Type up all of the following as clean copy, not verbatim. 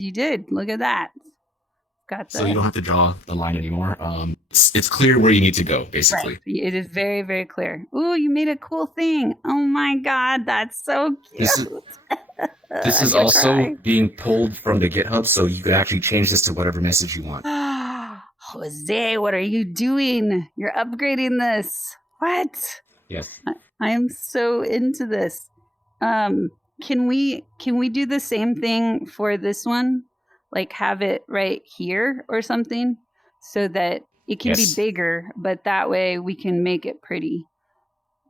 You did. Look at that. Got So you the don't have to draw the line anymore. It's clear where you need to go, right. basically. It is very, very clear. Ooh, you made a cool thing. Oh my God, that's so This is cute. this I'm is gonna also cry. being pulled from the GitHub, so you could actually change this to whatever message you want. Jose, what are you doing? You're upgrading this. What? Yes. I am so into this. Um, can we do the same thing for this one? Like have it right here or something so that it can be Yes. bigger, but that way we can make it pretty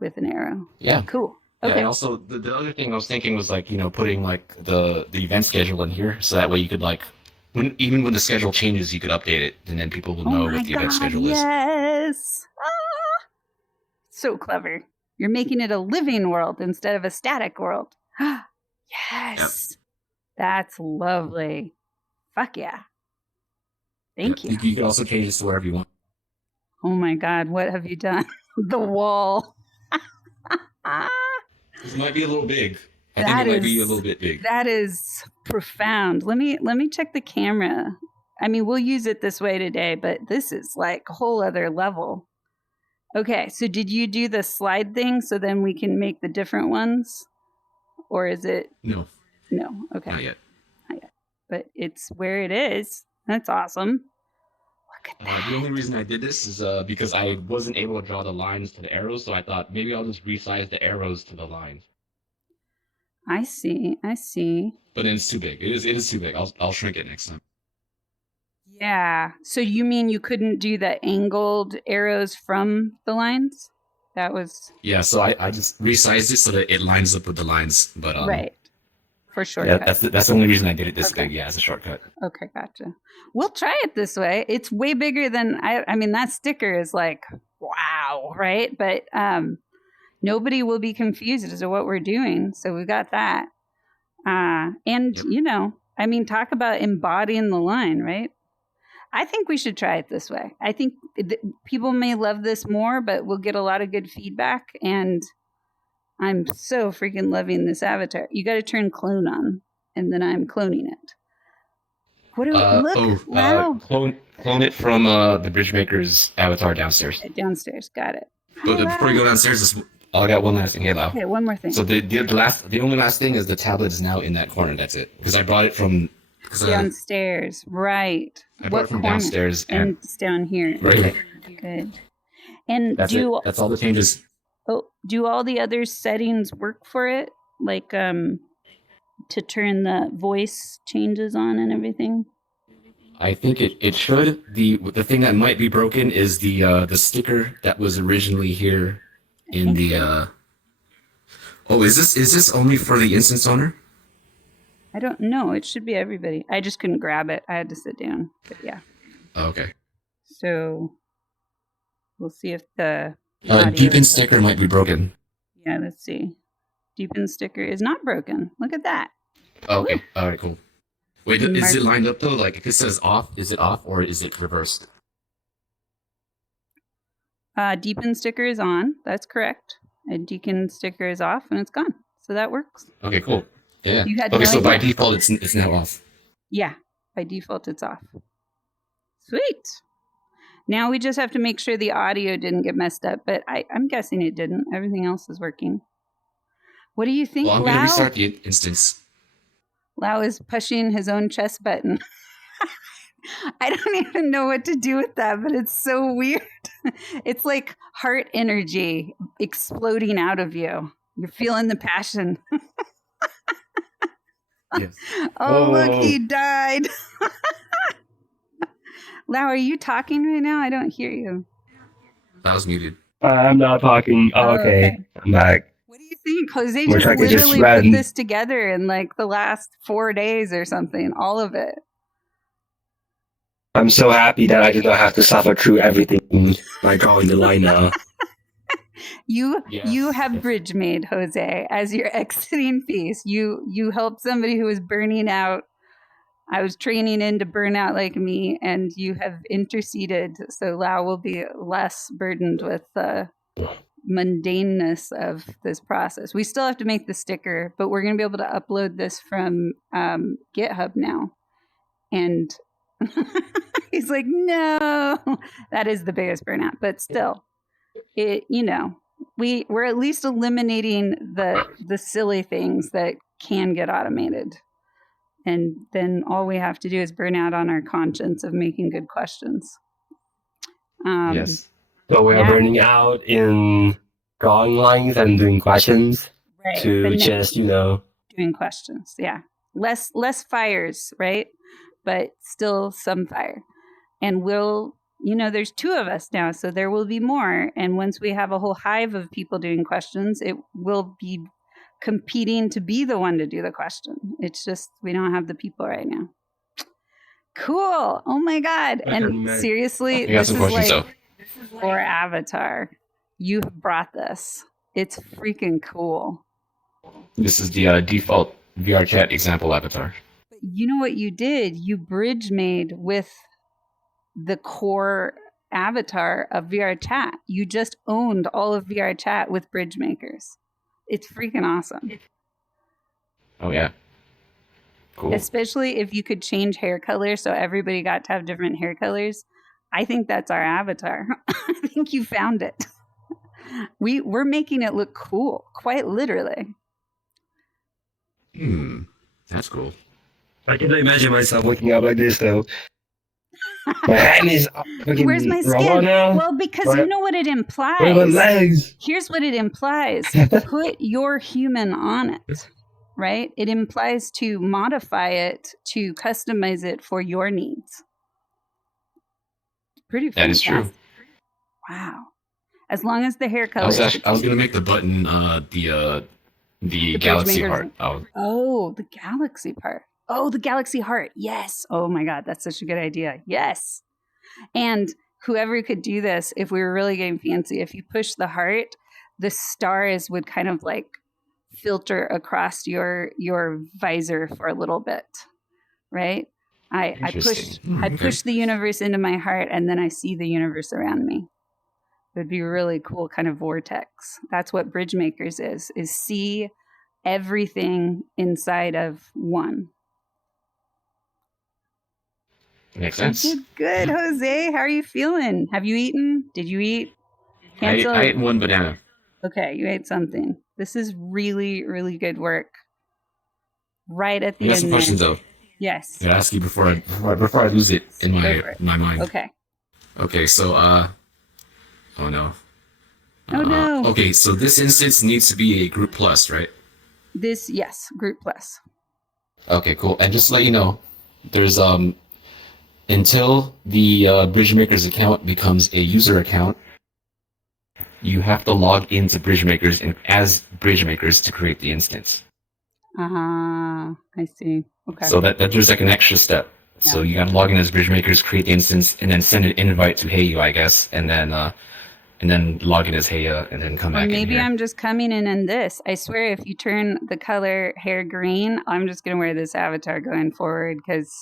with an arrow. Yeah. Cool. Yeah, and Okay. also the other thing I was thinking was like, putting like the event schedule in here, so that way you could like even when the schedule changes, you could update it, and then people will Oh know my what the event God, schedule is. yes. So clever. You're making it a living world instead of a static world. Yep. Yes. That's lovely. Fuck yeah. Yep. Thank you. You can also change this to wherever you want. Oh my God, what have you done? The wall. Ah, This might be a little big. I think that it might be a is little bit big. that is profound. Let me check the camera. I mean, we'll use it this way today, but this is like a whole other level. Okay, so did you do the slide thing so then we can make the different ones? Or is it No, no? Okay, not yet. not yet. But it's where it is. That's awesome. Look at The that. only reason I did this is because I wasn't able to draw the lines to the arrows, so I thought maybe I'll just resize the arrows to the lines. I see. I see. But then it's too big. It is too big. I'll shrink it next time. Yeah. So you mean you couldn't do the angled arrows from the lines? That was Yeah, so I just resized it so that it lines up with the lines. But right for yeah, shortcut. that's the only reason I did it this Okay. big. Yeah, as a shortcut. Okay, gotcha. We'll try it this way. It's way bigger than I mean that sticker is like wow, right? But nobody will be confused as to what we're doing. So we've got that. And Yep. I mean talk about embodying the line, right? I think we should try it this way. I think people may love this more, but we'll get a lot of good feedback. And I'm so freaking loving this avatar. You got to turn clone on, and then I'm cloning it. What do we look? Wow, Clone it from the Bridgemaker's avatar downstairs. downstairs. Got it. But Oh before you wow. go downstairs, I got one last thing. Hey, Lau. Okay, one more thing. So the only last thing is the tablet is now in that corner. That's it. Because I brought it from because Downstairs, right? I brought it What from corner? downstairs And it's down here. right Okay, here. good. And That's it. That's all the changes. do all the other settings work for it? Like to turn the voice changes on and everything? I think it should. The thing that might be broken is the sticker that was originally here in the Oh, is this only for the instance owner? I don't know. It should be everybody. I just couldn't grab it. I had to sit down. But yeah. Oh, okay. So we'll see if the audio. Deepin sticker might be broken. Yeah, let's see. Deepen sticker is not broken. Look at that. Oh, okay. All right, cool. Wait, is it lined up though? Like if it says off, is it off or is it reversed? Deepen sticker is on. That's correct. And deacon sticker is off and it's gone. So that works. Okay, cool. Yeah. You had Okay, no so by idea. default it's now off. Yeah, by default it's off. Sweet. Now we just have to make sure the audio didn't get messed up, but I'm guessing it didn't. Everything else is working. What do you think, Well, I'm gonna Lau? restart the instance. Lau is pushing his own chest button. I don't even know what to do with that, but it's so weird. It's like heart energy exploding out of you. You're feeling the passion. Yes. Oh, look, Whoa. he died. Lau, are you talking right now? I don't hear you. That was muted. I'm not talking. Oh, okay. I'm back. What do you think? Jose Wish just I could just literally put run. this together in like the last 4 days or something, all of it. I'm so happy that I do not have to suffer through everything by drawing the line now. You Yes. have bridge made, Jose, as your exiting piece. You helped somebody who was burning out. I was training in to burn out like me, and you have interceded, so Lau will be less burdened with the mundaneness of this process. We still have to make the sticker, but we're going to be able to upload this from GitHub now. And he's like, no, that is the biggest burnout. But still, we're at least eliminating the silly things that can get automated. And then all we have to do is burn out on our conscience of making good questions. Yes. So we're burning out in drawing lines and doing questions to just, doing questions. Yeah. Less fires, right? But still some fire. And there's 2 of us now, so there will be more. And once we have a whole hive of people doing questions, it will be competing to be the one to do the question. It's just we don't have the people right now. Cool. Oh my God. And seriously, this is like for Avatar. You have brought this. It's freaking cool. This is the default VR chat example avatar. But you know what you did? You bridge made with the core avatar of VR chat. You just owned all of VR chat with bridge makers. It's freaking awesome. Oh yeah. Cool. Especially if you could change hair color so everybody got to have different hair colors. I think that's our avatar. I think you found it. We're making it look cool, quite literally. That's cool. I can imagine myself waking up like this though. My hand is fucking Where's my raw skin? now. Well, because you know what it implies. Where are my legs? Here's what it implies. Put your human on it, right? It implies to modify it, to customize it for your needs. Pretty fantastic. That is true. Wow. As long as the hair color. I was gonna make the button the galaxy heart. Oh, the galaxy part. Oh, the galaxy heart. Yes. Oh my God, that's such a good idea. Yes. And whoever could do this, if we were really getting fancy, if you push the heart, the stars would kind of like filter across your visor for a little bit, right? I push the universe into my heart, and then I see the universe around me. It would be a really cool kind of vortex. That's what Bridge Makers is see everything inside of one. Makes sense. Good, Jose. How are you feeling? Have you eaten? Did you eat? I ate 1 banana. Okay, you ate something. This is really, really good work. Right at the end. I got some questions though. Yes. I ask you before I lose it in my mind. Okay. Okay, so oh no. Oh no. Okay, so this instance needs to be a group plus, right? Yes, group plus. Okay, cool. And just to let you know, there's until the Bridge Makers account becomes a user account, you have to log into Bridge Makers and as Bridge Makers to create the instance. I see. Okay. So that there's like an extra step. Yeah. So you got to log in as Bridge Makers, create the instance, and then send an invite to Heyu, I guess, and then log in as Heya, and then come back. Maybe in here. I'm just coming in this. I swear, if you turn the color hair green, I'm just gonna wear this avatar going forward because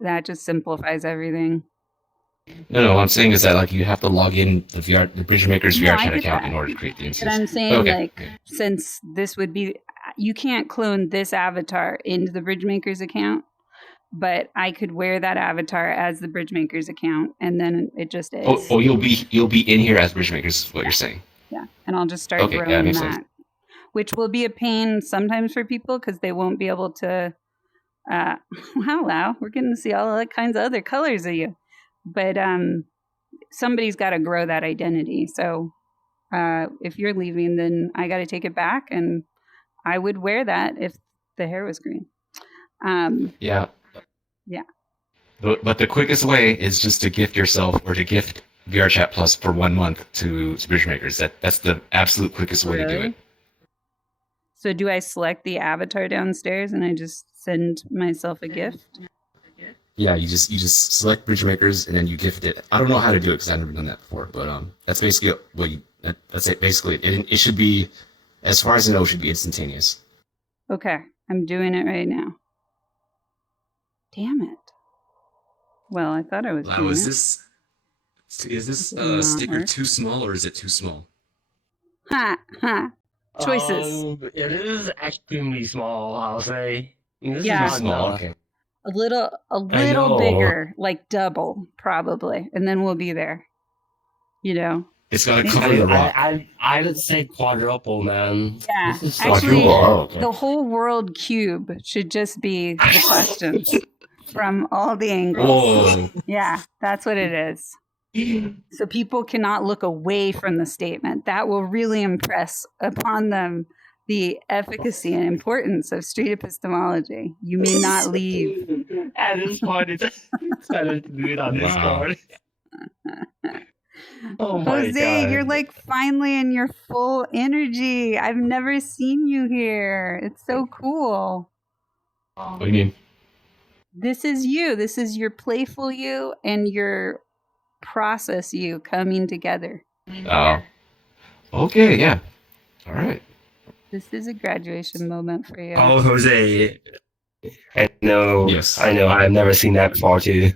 that just simplifies everything. No, what I'm saying is that like you have to log in the Bridge Makers VR chat account in order to create the instance. But I'm saying since this would be, you can't clone this avatar into the Bridge Makers account, but I could wear that avatar as the Bridge Makers account, and then it just is. Oh, you'll be in here as Bridge Makers, is what you're saying. Yeah, and I'll just start growing that, sense. Which will be a pain sometimes for people because they won't be able to. Wow, we're getting to see all kinds of other colors of you. But somebody's got to grow that identity. So if you're leaving, then I got to take it back, and I would wear that if the hair was green. Yeah. Yeah. But the quickest way is just to gift yourself or to gift VRChat Plus for 1 month to Bridge Makers. That's the absolute quickest way to do it. So do I select the avatar downstairs and I just send myself a gift? Yeah, you just select Bridge Makers and then you gift it. I don't know how to do it because I've never done that before, but that's basically that's it. Basically, it should be, as far as I know, it should be instantaneous. Okay, I'm doing it right now. Damn it! Well, I thought I was. Wow, is this sticker too small or is it too small? Ha ha! Choices. It is extremely small, I'll say. Yeah. Small. Okay. A little bigger, like double probably, and then we'll be there. You know, it's got to cover the rock. I would say quadruple, man. Yeah, this is actually, quadruple. the whole world cube should just be the questions from all the angles. Whoa. Yeah, that's what it is. So people cannot look away from the statement. That will really impress upon them the efficacy and importance of street epistemology. You may not leave. At this point, it's better to do it on Discord. Oh my Jose, God. you're like finally in your full energy. I've never seen you here. It's so cool. What do you mean? This is you. This is your playful you and your process you coming together. Oh. Okay, yeah. All right. This is a graduation moment for you. Oh, Jose. I know. Yes. I know. I've never seen that before, too.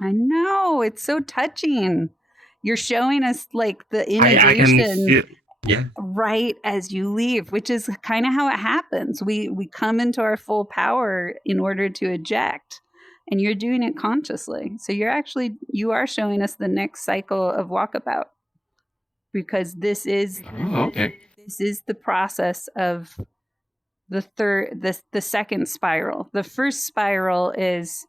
I know. It's so touching. You're showing us like the I can integration yeah. right as you leave, which is kind of how it happens. We come into our full power in order to eject, and you're doing it consciously. So you are showing us the next cycle of walkabout, because this is the process of the second spiral. The first spiral is,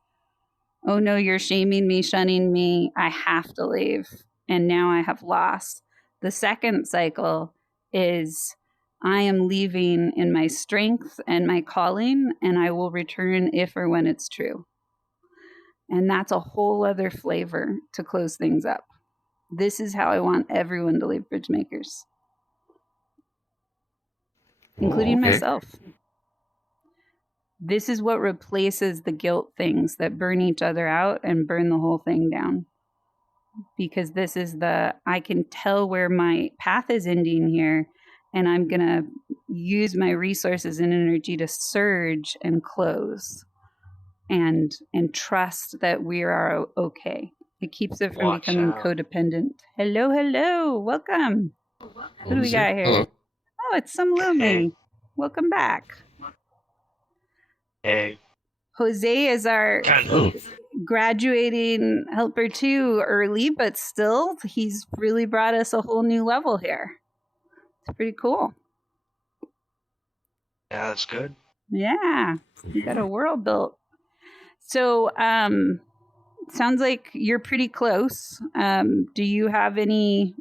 oh no, you're shaming me, shunning me, I have to leave, and now I have lost. The second cycle is, I am leaving in my strength and my calling, and I will return if or when it's true. And that's a whole other flavor to close things up. This is how I want everyone to leave Bridgemakers, including myself. This is what replaces the guilt things that burn each other out and burn the whole thing down. Because this is I can tell where my path is ending here, and I'm going to use my resources and energy to surge and close and trust that we are okay. It keeps it from becoming codependent. Hello. Welcome. Who do we got here? Oh, it's some Lumi. Welcome back. Hey. Jose is our graduating helper too early, but still, he's really brought us a whole new level here. It's pretty cool. Yeah, that's good. Yeah, you got a world built. So, sounds like you're pretty close. Do you have any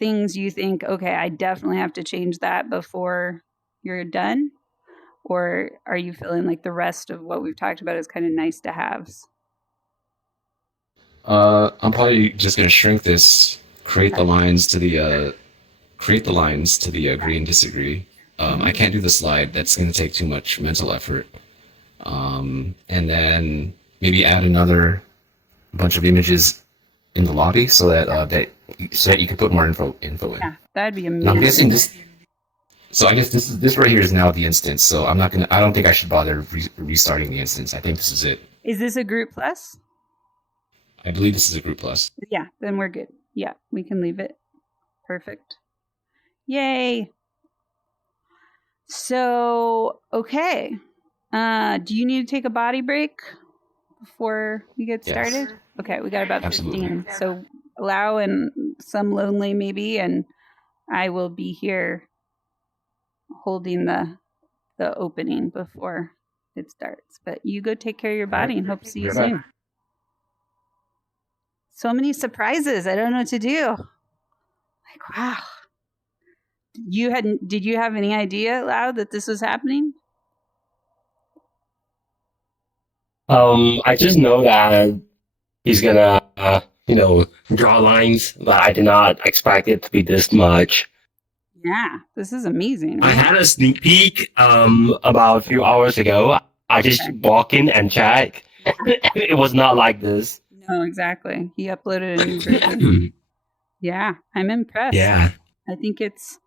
things you think, okay, I definitely have to change that before you're done? Or are you feeling like the rest of what we've talked about is kind of nice to haves? I'm probably just gonna shrink this, create the lines to the agree and disagree. I can't do the slide. That's gonna take too much mental effort. And then maybe add another bunch of images in the lobby so that you can put more info in. Yeah, that'd be amazing. And I'm guessing this. So I guess this right here is now the instance. So I don't think I should bother restarting the instance. I think this is it. Is this a group plus? I believe this is a group plus. Yeah, then we're good. Yeah, we can leave it. Perfect. Yay. So, okay. Do you need to take a body break before we get started? Yes. Okay, we got about 15. So allow and some lonely maybe, and I will be here holding the opening before it starts. But you go take care of your body and hope to see you soon. So many surprises. I don't know what to do. Like, wow. Did you have any idea, Lau, that this was happening? I just know that he's gonna, draw lines, but I did not expect it to be this much. Yeah, this is amazing. Right? I had a sneak peek about a few hours ago. I just walk in and check. It was not like this. No, exactly. He uploaded a new version. Yeah, I'm impressed. Yeah. I think it's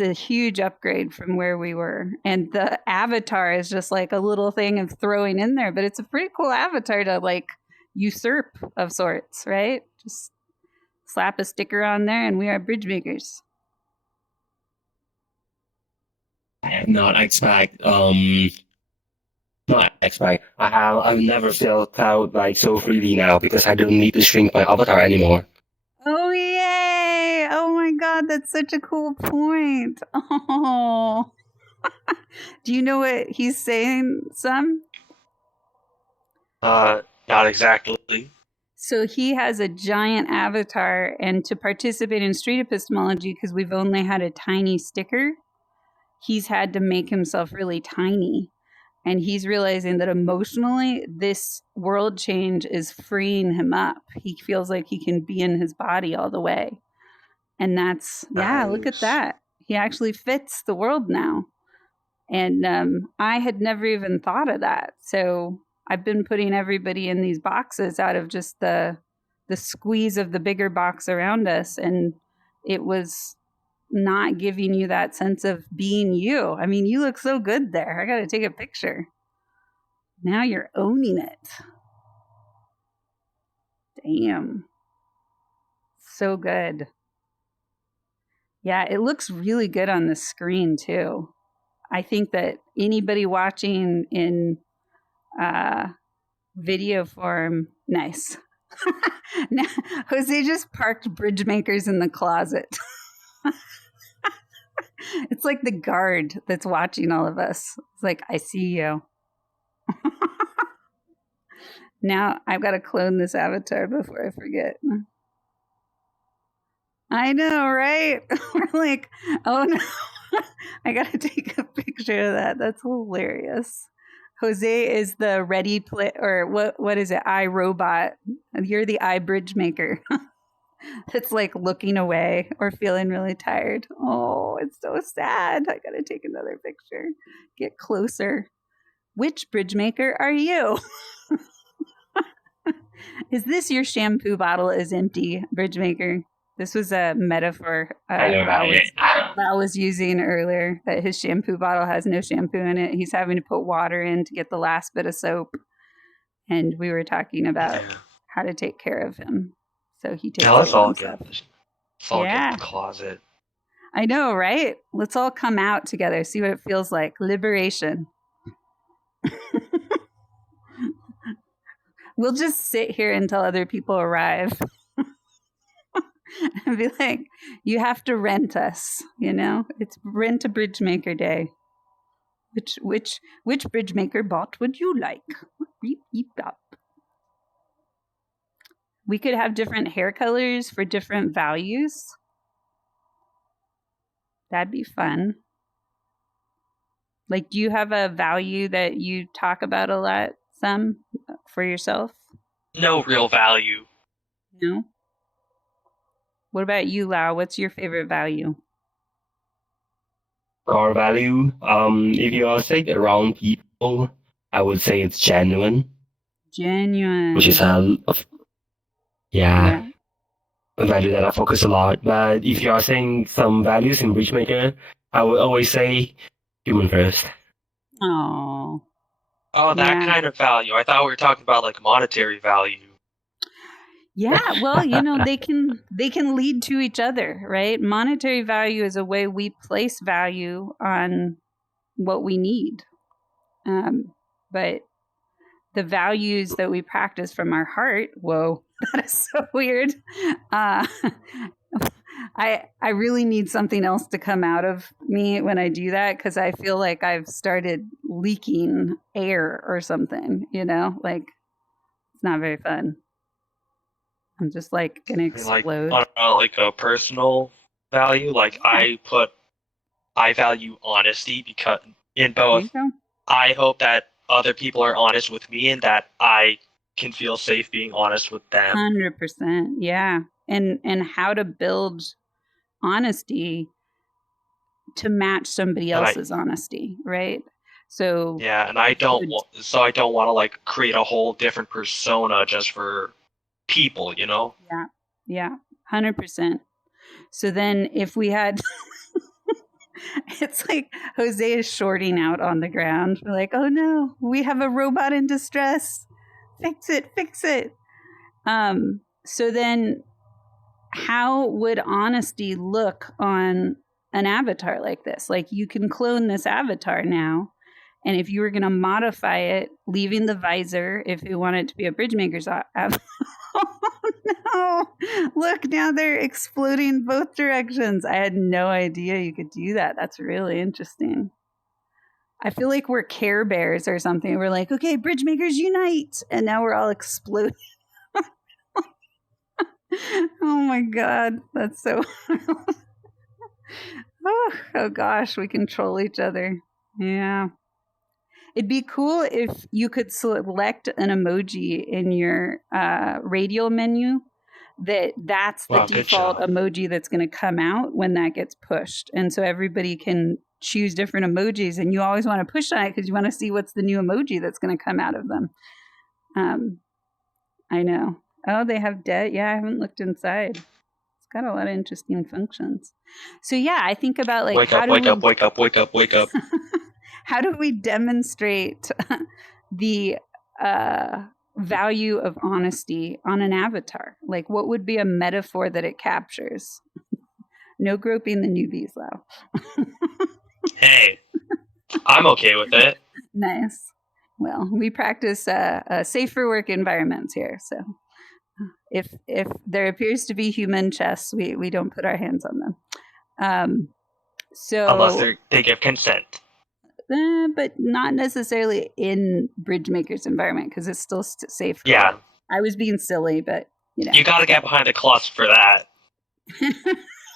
a huge upgrade from where we were. And the avatar is just like a little thing of throwing in there, but it's a pretty cool avatar to usurp of sorts, right? Just slap a sticker on there and we are bridge makers. I did not expect not expect. I've never felt out like so freely now because I don't need to shrink my avatar anymore. Oh, yay! Oh my God, that's such a cool point. Oh, do you know what he's saying, Sam? Not exactly. So he has a giant avatar, and to participate in street epistemology, because we've only had a tiny sticker, he's had to make himself really tiny. And he's realizing that emotionally, this world change is freeing him up. He feels like he can be in his body all the way. And that's, yeah, look at Nice. that. He actually fits the world now. And I had never even thought of that. So I've been putting everybody in these boxes out of just the squeeze of the bigger box around us. And it was not giving you that sense of being you. I mean, you look so good there. I got to take a picture. Now you're owning it. Damn. So good. Yeah, it looks really good on the screen too. I think that anybody watching in video form, nice. Now, Jose just parked bridge makers in the closet. It's like the guard that's watching all of us. It's like, I see you. Now I've got to clone this avatar before I forget. I know, right? We're like, oh no, I got to take a picture of that. That's hilarious. Jose is the ready play, or what is it? iRobot. You're the iBridge maker. That's like looking away or feeling really tired. Oh, it's so sad. I got to take another picture. Get closer. Which bridge maker are you? Is this your shampoo bottle is empty, bridge maker? This was a metaphor I know Val was using earlier, that his shampoo bottle has no shampoo in it. He's having to put water in to get the last bit of soap. And we were talking about Yeah. how to take care of him. So he takes Yeah, care let's of all himself. get in Yeah, the closet. I know, right? Let's all come out together, see what it feels like. Liberation. We'll just sit here until other people arrive. And be like, you have to rent us, you know? It's rent a bridge maker day. Which bridge maker bot would you like? Beep beep bop. We could have different hair colors for different values. That'd be fun. Like, do you have a value that you talk about a lot, Sam, for yourself? No real value. No? What about you, Lau? What's your favorite value? core value. If you are saying around people, I would say it's genuine, Genuine. which is Yeah. a value that I focus a lot. But if you are saying some values in Bridgemaker, I would always say human first. Oh. Oh, that Yeah. kind of value. I thought we were talking about like monetary value. Yeah, well, you know, they can lead to each other, right? Monetary value is a way we place value on what we need. But the values that we practice from our heart, whoa, that is so weird. Uh, I really need something else to come out of me when I do that, because I feel like I've started leaking air or something, you know? Like, it's not very fun. I'm just like gonna I mean, like explode. on like a personal value, like Yeah. I value honesty because in There both you go. I hope that other people are honest with me and that I can feel safe being honest with them. 100%. Yeah. And how to build honesty to match somebody And else's honesty, right? So and I don't want to like create a whole different persona just for people, you know? yeah, 100%. So then if we had it's like Jose is shorting out on the ground. We're like, oh no, we have a robot in distress. Fix it. So then how would honesty look on an avatar like this? Like, you can clone this avatar now, And if you were going to modify it, leaving the visor, if you want it to be a Bridgemaker's app. Oh no! Look, now they're exploding both directions. I had no idea you could do that. That's really interesting. I feel like we're Care Bears or something. We're like, okay, Bridgemakers unite, and now we're all exploding. Oh my god, that's so. Oh gosh, we control each other. Yeah. It'd be cool if you could select an emoji in your radial menu that's the Wow, good default job. emoji that's going to come out when that gets pushed. And so everybody can choose different emojis, and you always want to push on it because you want to see what's the new emoji that's going to come out of them. I know. Oh, they have debt. Yeah, I haven't looked inside. It's got a lot of interesting functions. So yeah, I think about like Wake up, wake up, wake up, wake up, wake up. how do we demonstrate the value of honesty on an avatar? Like, what would be a metaphor that it captures? No groping the newbies, though. Hey, I'm okay with it. Nice. Well, we practice safer work environments here, so if there appears to be human chess, we don't put our hands on them. So Unless they give consent. But not necessarily in Bridgemaker's environment because it's still safe. Yeah. I was being silly, but you know. You gotta get behind the closet for that.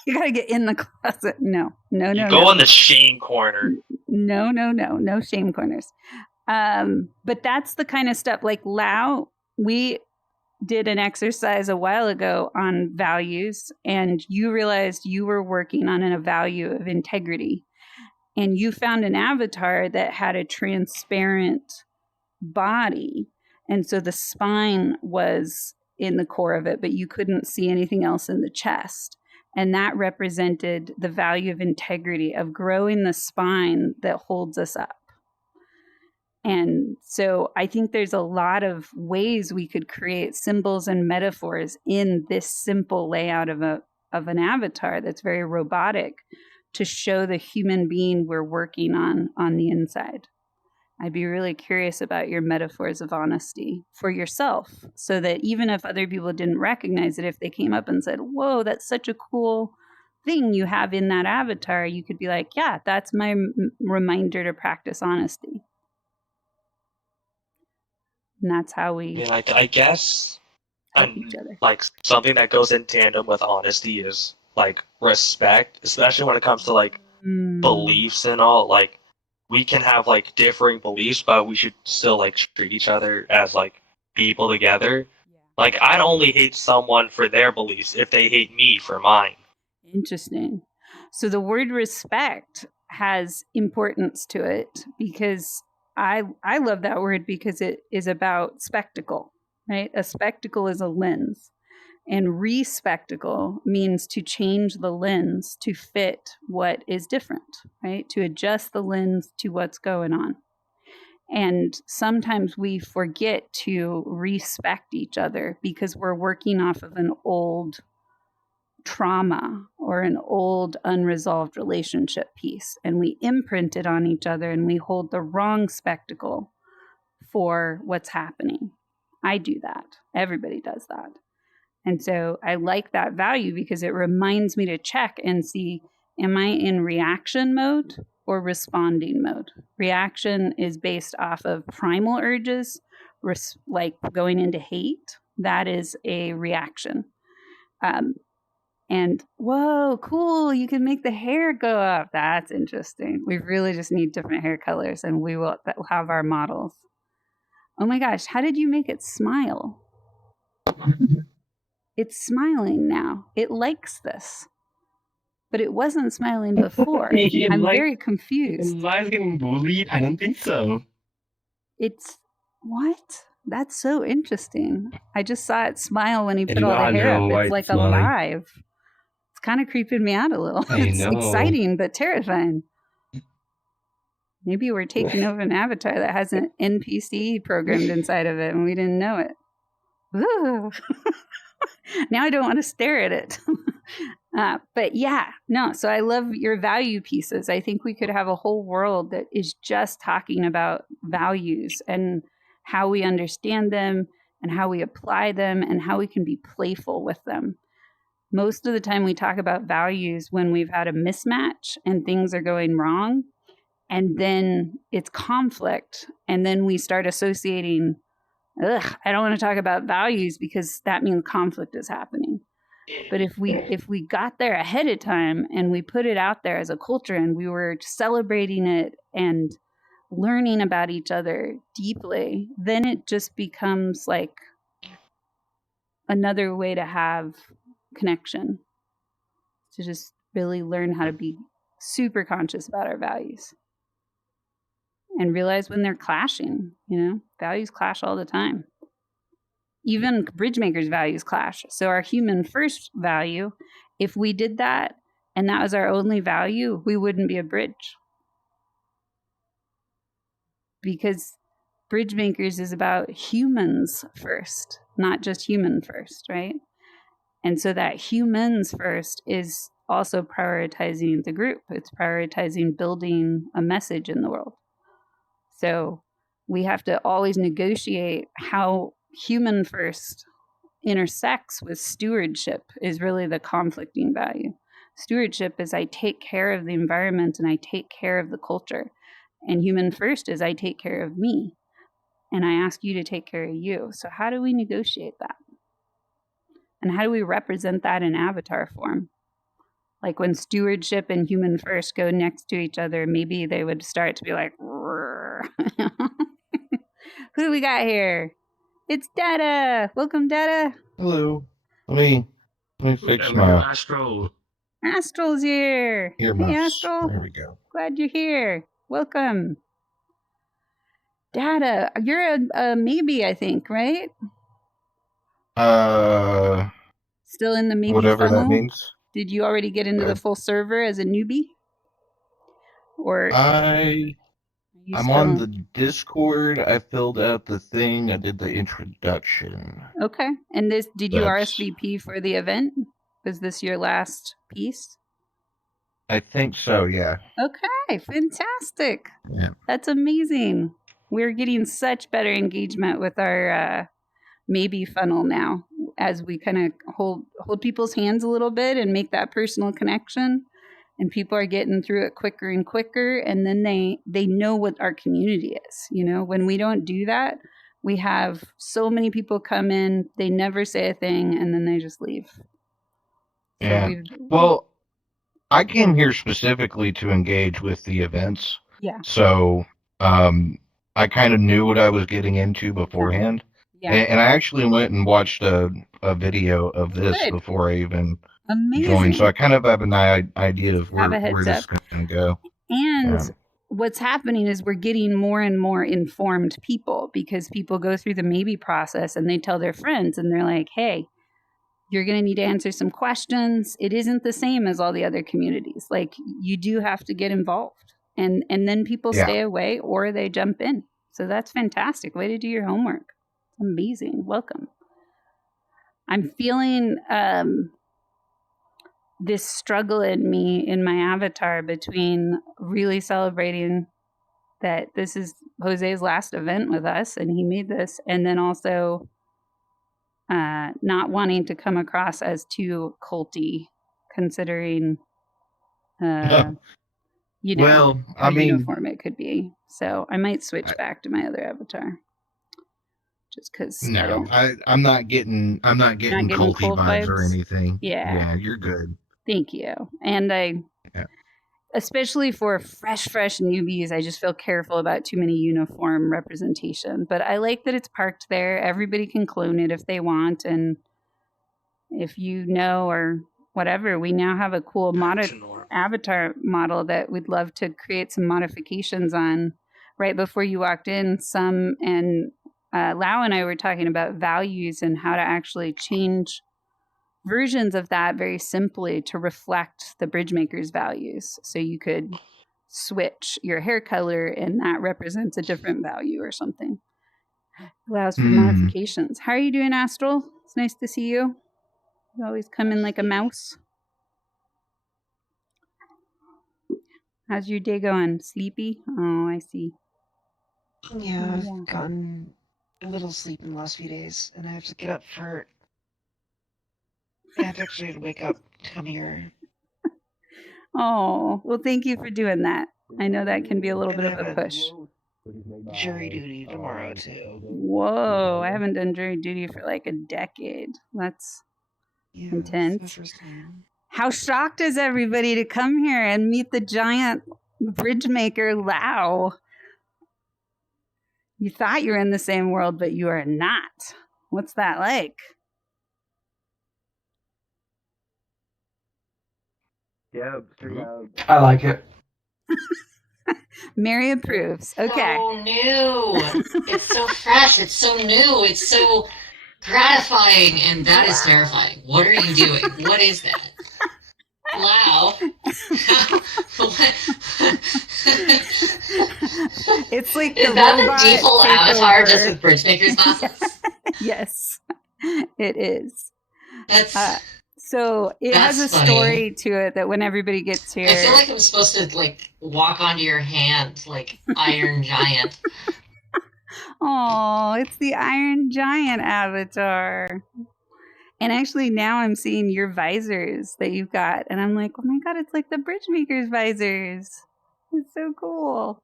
You gotta get in the closet. No. Go in the shame corner. No shame corners. But that's the kind of stuff like Lao. We did an exercise a while ago on values, and you realized you were working on a value of integrity. And you found an avatar that had a transparent body. And so the spine was in the core of it, but you couldn't see anything else in the chest. And that represented the value of integrity, of growing the spine that holds us up. And so I think there's a lot of ways we could create symbols and metaphors in this simple layout of an avatar that's very robotic, to show the human being we're working on the inside. I'd be really curious about your metaphors of honesty for yourself, so that even if other people didn't recognize it, if they came up and said, whoa, that's such a cool thing you have in that avatar, you could be like, yeah, that's my reminder to practice honesty. And that's how we I guess help each other. Like something that goes in tandem with honesty is like respect, especially when it comes to like beliefs and all. Like we can have like differing beliefs, but we should still like treat each other as like people together. Yeah. Like I'd only hate someone for their beliefs if they hate me for mine. Interesting. So the word respect has importance to it, because I love that word because it is about spectacle, right? A spectacle is a lens. And re-spectacle means to change the lens to fit what is different, right? To adjust the lens to what's going on. And sometimes we forget to respect each other because we're working off of an old trauma or an old unresolved relationship piece. And we imprint it on each other, and we hold the wrong spectacle for what's happening. I do that. Everybody does that. And so I like that value because it reminds me to check and see, am I in reaction mode or responding mode? Reaction is based off of primal urges, like going into hate. That is a reaction. And whoa, cool, you can make the hair go up. That's interesting. We really just need different hair colors, and we will have our models. Oh my gosh, how did you make it smile? It's smiling now. It likes this. But it wasn't smiling before. I'm very confused. Is Lies getting bullied? I don't think so. It's... What? That's so interesting. I just saw it smile when he put all the hair up. It's like alive. It's kind of creeping me out a little. It's exciting, but terrifying. Maybe we're taking over an avatar that has an NPC programmed inside of it, and we didn't know it. Ooh. Now I don't want to stare at it. But yeah, no, so I love your value pieces. I think we could have a whole world that is just talking about values and how we understand them and how we apply them and how we can be playful with them. Most of the time, we talk about values when we've had a mismatch and things are going wrong, and then it's conflict, and then we start associating, I don't want to talk about values because that means conflict is happening. But if we got there ahead of time and we put it out there as a culture and we were celebrating it and learning about each other deeply, then it just becomes like another way to have connection, to just really learn how to be super conscious about our values and realize when they're clashing. Values clash all the time. Even Bridgemakers' values clash. So our human first value, if we did that and that was our only value, we wouldn't be a bridge. Because Bridgemakers is about humans first, not just human first, right? And so that humans first is also prioritizing the group. It's prioritizing building a message in the world. So we have to always negotiate how human first intersects with stewardship is really the conflicting value. Stewardship is I take care of the environment and I take care of the culture. And human first is I take care of me and I ask you to take care of you. So how do we negotiate that? And how do we represent that in avatar form? Like when stewardship and human first go next to each other, maybe they would start to be like, who do we got here? It's Dada. Welcome, Dada. Hello. Let me fix Hello, my Astro. Astral's here. earmuffs. Hey, Astral. There we go. Glad you're here. Welcome. Dada, you're a maybe, I think, right? Still in the maybe Whatever funnel? that means. Did you already get into the full server as a newbie? Or I'm still on the Discord. I filled out the thing. I did the introduction. Okay. And did you That's... RSVP for the event? Was this your last piece? I think so, yeah. Okay, fantastic. Yeah. That's amazing. We're getting such better engagement with our maybe funnel now as we kind of hold people's hands a little bit and make that personal connection. And people are getting through it quicker and quicker. And then they know what our community is. When we don't do that, we have so many people come in, they never say a thing, and then they just leave. Yeah. Well, I came here specifically to engage with the events. Yeah. So I kind of knew what I was getting into beforehand. Yeah. And I actually went and watched a video of this before I even joined. So I kind of have an idea of where this is going to go. And what's happening is we're getting more and more informed people because people go through the maybe process and they tell their friends and they're like, hey, you're going to need to answer some questions. It isn't the same as all the other communities. Like you do have to get involved and then people stay away or they jump in. So that's fantastic. Way to do your homework. Amazing. Welcome. I'm feeling this struggle in me, in my avatar, between really celebrating that this is Jose's last event with us and he made this, and then also not wanting to come across as too culty, considering how uniform it could be. So I might switch back to my other avatar. Just because I'm not getting culty vibes or anything. Yeah, you're good. Thank you. And especially for fresh newbies, I just feel careful about too many uniform representation. But I like that it's parked there. Everybody can clone it if they want, and if or whatever, we now have a cool avatar model that we'd love to create some modifications on. Right before you walked in, Lau and I were talking about values and how to actually change versions of that very simply to reflect the Bridgemakers' values. So you could switch your hair color and that represents a different value or something. Allows for modifications. How are you doing, Astral? It's nice to see you. You always come in like a mouse. How's your day going? Sleepy? Oh, I see. Yeah, I've gotten a little sleep in the last few days, and I have to get up for. I have to actually wake up to come here. Oh, well, thank you for doing that. I know that can be a little And bit I of a have push. jury duty tomorrow, too. Whoa, I haven't done jury duty for like a decade. That's intense. It's my first time. How shocked is everybody to come here and meet the giant bridge maker Lau? You thought you were in the same world, but you are not. What's that like? Yeah, I like it. Mary approves. Okay. So new. It's so fresh. It's so new. It's so gratifying, and that is terrifying. What are you doing? What is that? Wow. It's like is that the default avatar just with bridgemakers glasses? Yes, it is. That's so it has a story to it that when everybody gets here, I feel like I'm supposed to like walk onto your hand like Iron Giant. Oh, it's the Iron Giant avatar. And actually now I'm seeing your visors that you've got, and I'm like, oh my god, it's like the Bridgemaker's visors. It's so cool.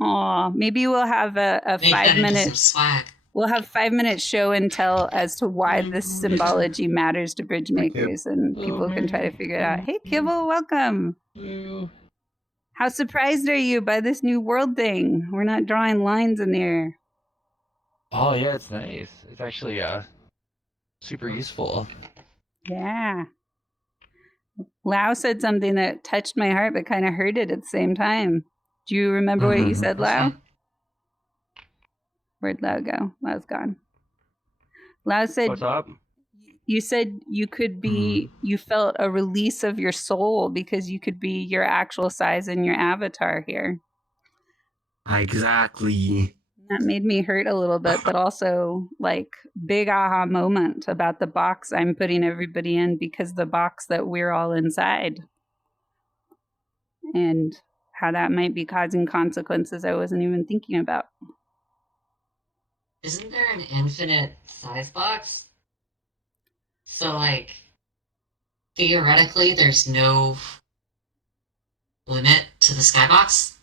Aw, maybe we'll have a 5-minute swag. We'll have 5-minute show and tell as to why this symbology matters to Bridgemakers, and people can try to figure it out. Hey Kibble, welcome. How surprised are you by this new world thing? We're not drawing lines in there. Oh yeah, it's nice. It's actually super useful. Yeah. Lau said something that touched my heart but kind of hurt it at the same time. Do you remember what you said, Lau? Where'd Lau go? Lau's gone. Lau said, what's up? You said you could be, you felt a release of your soul because you could be your actual size in your avatar here. Exactly. That made me hurt a little bit, but also like big aha moment about the box I'm putting everybody in because the box that we're all inside. And how that might be causing consequences I wasn't even thinking about. Isn't there an infinite size box? So, like, theoretically, there's no limit to the skybox?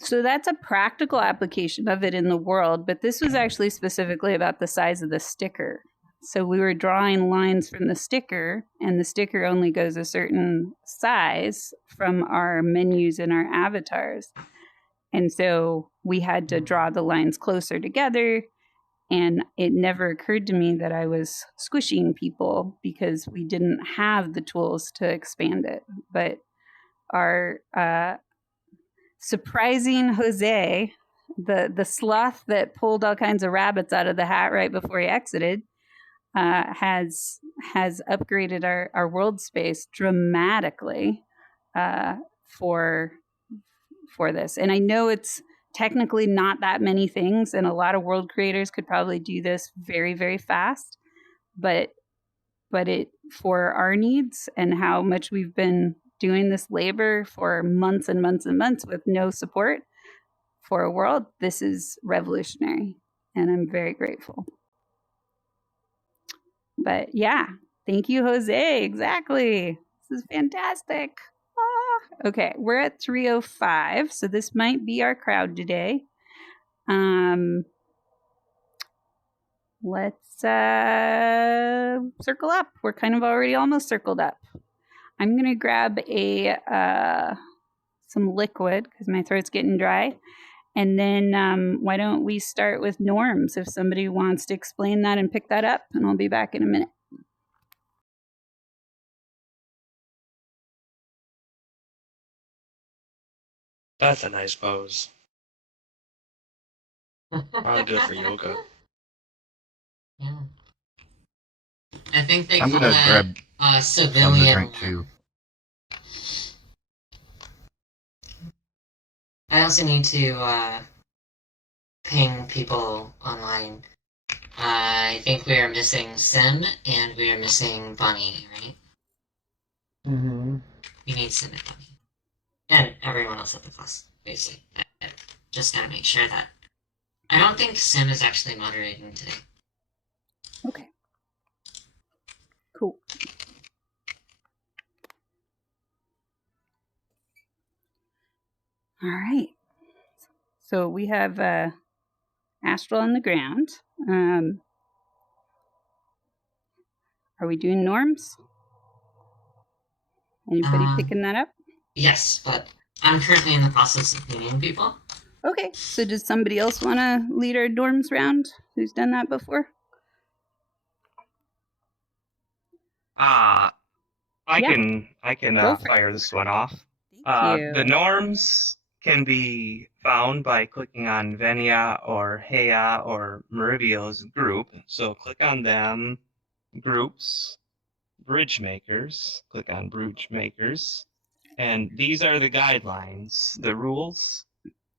So that's a practical application of it in the world, but this was actually specifically about the size of the sticker. So we were drawing lines from the sticker, and the sticker only goes a certain size from our menus and our avatars. And so we had to draw the lines closer together, and it never occurred to me that I was squishing people because we didn't have the tools to expand it. But our surprising Jose, the sloth that pulled all kinds of rabbits out of the hat right before he exited, has upgraded our world space dramatically for this. And I know it's technically not that many things, and a lot of world creators could probably do this very, very fast, but it, for our needs and how much we've been doing this labor for months and months and months with no support for a world, this is revolutionary, and I'm very grateful. But yeah, thank you, Jose. Exactly. This is fantastic. Okay, we're at 3:05, so this might be our crowd today. Let's circle up. We're kind of already almost circled up. I'm gonna grab some liquid because my throat's getting dry, and then why don't we start with norms if somebody wants to explain that and pick that up, and I'll be back in a minute. That's a nice pose. Probably good for yoga. Yeah. I think they I'm call gonna that grab civilian. something to drink too. I also need to ping people online. I think we are missing Sim and we are missing Bunny, right? Mm-hmm. We need Sim and Bunny. And everyone else at the class, basically. I just gotta make sure that... I don't think Sim is actually moderating today. Okay. Cool. All right. So we have Astral on the ground. Are we doing norms? Anybody picking that up? Yes, but I'm currently in the process of meeting people. Okay. So does somebody else want to lead our norms round? Who's done that before? I can fire this one off. Thank you. The norms can be found by clicking on Venia or Heya or Maribio's group. So click on them, groups, bridge makers, click on bridge makers. And these are the guidelines, the rules.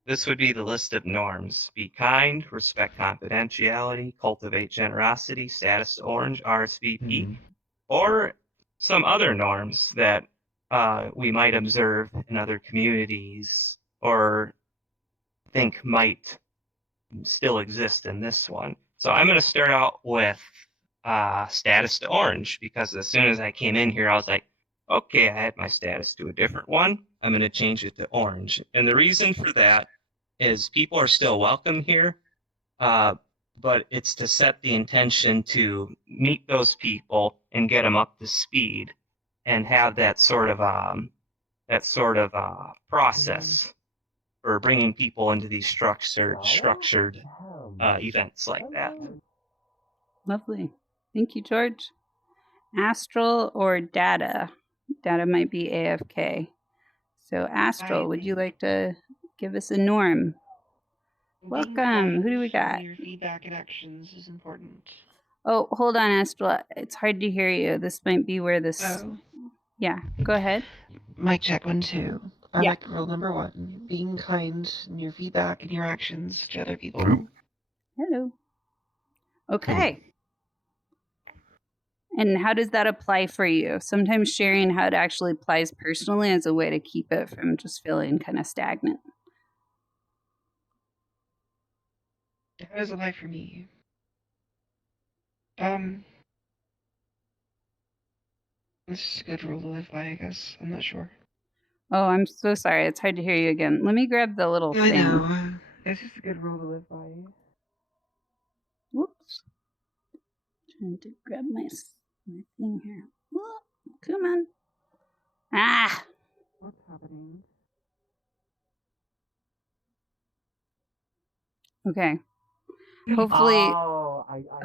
This would be the list of norms. Be kind, respect confidentiality, cultivate generosity, status to orange, RSVP, or some other norms that we might observe in other communities or think might still exist in this one. So I'm going to start out with status to orange, because as soon as I came in here, I was like, okay, I had my status to a different one. I'm going to change it to orange. And the reason for that is people are still welcome here, but it's to set the intention to meet those people and get them up to speed and have that sort of process for bringing people into these structured events like that. Lovely. Thank you, George. Astral or data? Data might be AFK. So Astral, would you like to give us a norm? Welcome. Who do we got? Your feedback and actions is important. Oh, hold on, Astral. It's hard to hear you. This might be where this... Oh. Yeah, go ahead. Mic check 1, 2. I Yeah. like rule number 1. Being kind in your feedback and your actions to other people. Hello. Okay. And how does that apply for you? Sometimes sharing how it actually applies personally is a way to keep it from just feeling kind of stagnant. How does it apply for me? This is a good rule to live by, I guess. I'm not sure. Oh, I'm so sorry. It's hard to hear you again. Let me grab the little thing. I know. It's just a good rule to live by. Whoops. Trying to grab my thing here. Whoop. Come on. Ah! What's happening? Okay. Hopefully,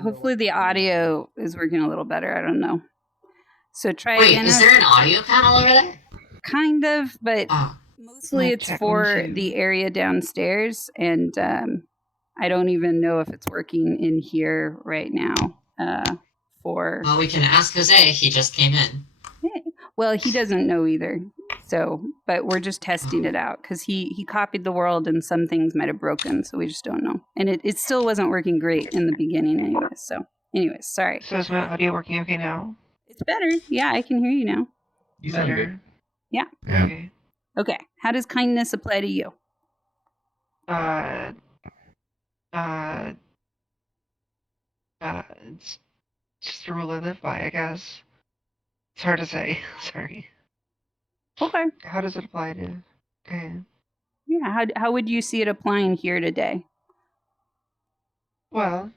hopefully the audio is working a little better. I don't know. So try again. Wait, is there an audio panel over there? Kind of, but mostly it's for the area downstairs, and I don't even know if it's working in here right now. Well, we can ask Jose. He just came in. Well, he doesn't know either. So, but we're just testing it out because he copied the world and some things might have broken, so we just don't know. And it still wasn't working great in the beginning anyway. So, anyways, sorry. So is my audio working okay now? It's better. Yeah, I can hear you now. You sound good. Yeah. Okay. Okay. How does kindness apply to you? It's just a rule I live by, I guess. It's hard to say. Sorry. Okay. How does it apply to? Okay. Yeah. How would you see it applying here today? Well,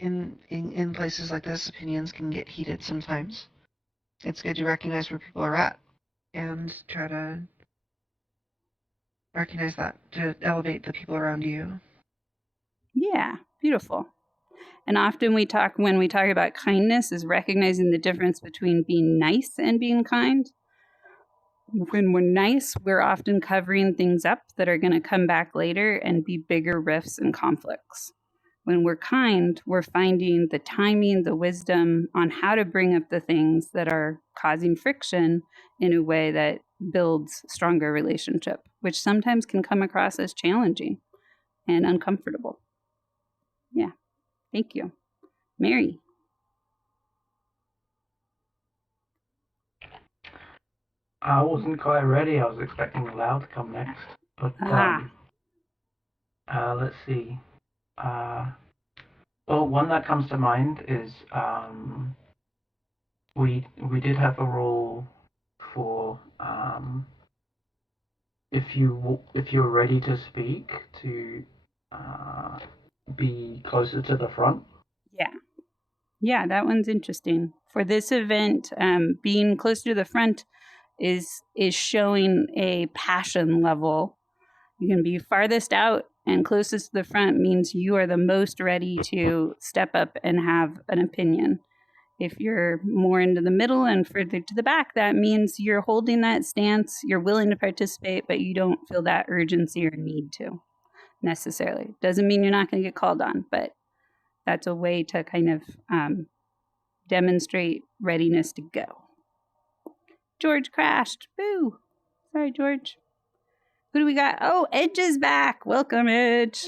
in places like this, opinions can get heated sometimes. It's good to recognize where people are at and try to recognize that to elevate the people around you. Yeah, beautiful. And often when we talk about kindness is recognizing the difference between being nice and being kind. When we're nice, we're often covering things up that are going to come back later and be bigger rifts and conflicts. When we're kind, we're finding the timing, the wisdom on how to bring up the things that are causing friction in a way that builds stronger relationship, which sometimes can come across as challenging and uncomfortable. Yeah. Thank you. Mary. I wasn't quite ready. I was expecting Lau to come next. But let's see. Well, one that comes to mind is we did have a rule for if you're ready to speak to be closer to the front. Yeah, that one's interesting. For this event, being closer to the front is showing a passion level. You can be farthest out, and closest to the front means you are the most ready to step up and have an opinion. If you're more into the middle and further to the back, that means you're holding that stance, you're willing to participate, but you don't feel that urgency or need to necessarily. Doesn't mean you're not going to get called on, but that's a way to kind of demonstrate readiness to go. George crashed. Boo. Sorry, George. Who do we got? Oh, Edge is back. Welcome, Edge.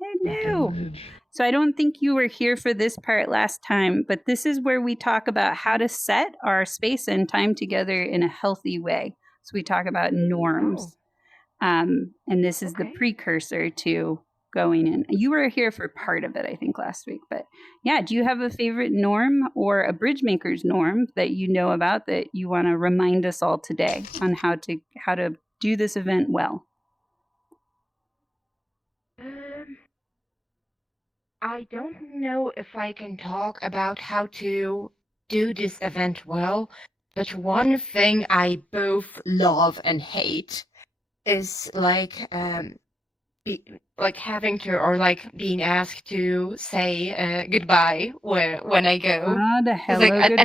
Hello. So I don't think you were here for this part last time, but this is where we talk about how to set our space and time together in a healthy way. So we talk about norms. And this is the precursor to going in. You were here for part of it, I think, last week. But yeah, do you have a favorite norm or a Bridgemaker's norm that you know about that you want to remind us all today on how to do this event well? I don't know if I can talk about how to do this event well, but one thing I both love and hate is having to or being asked to say goodbye when I go. The hello goodbye.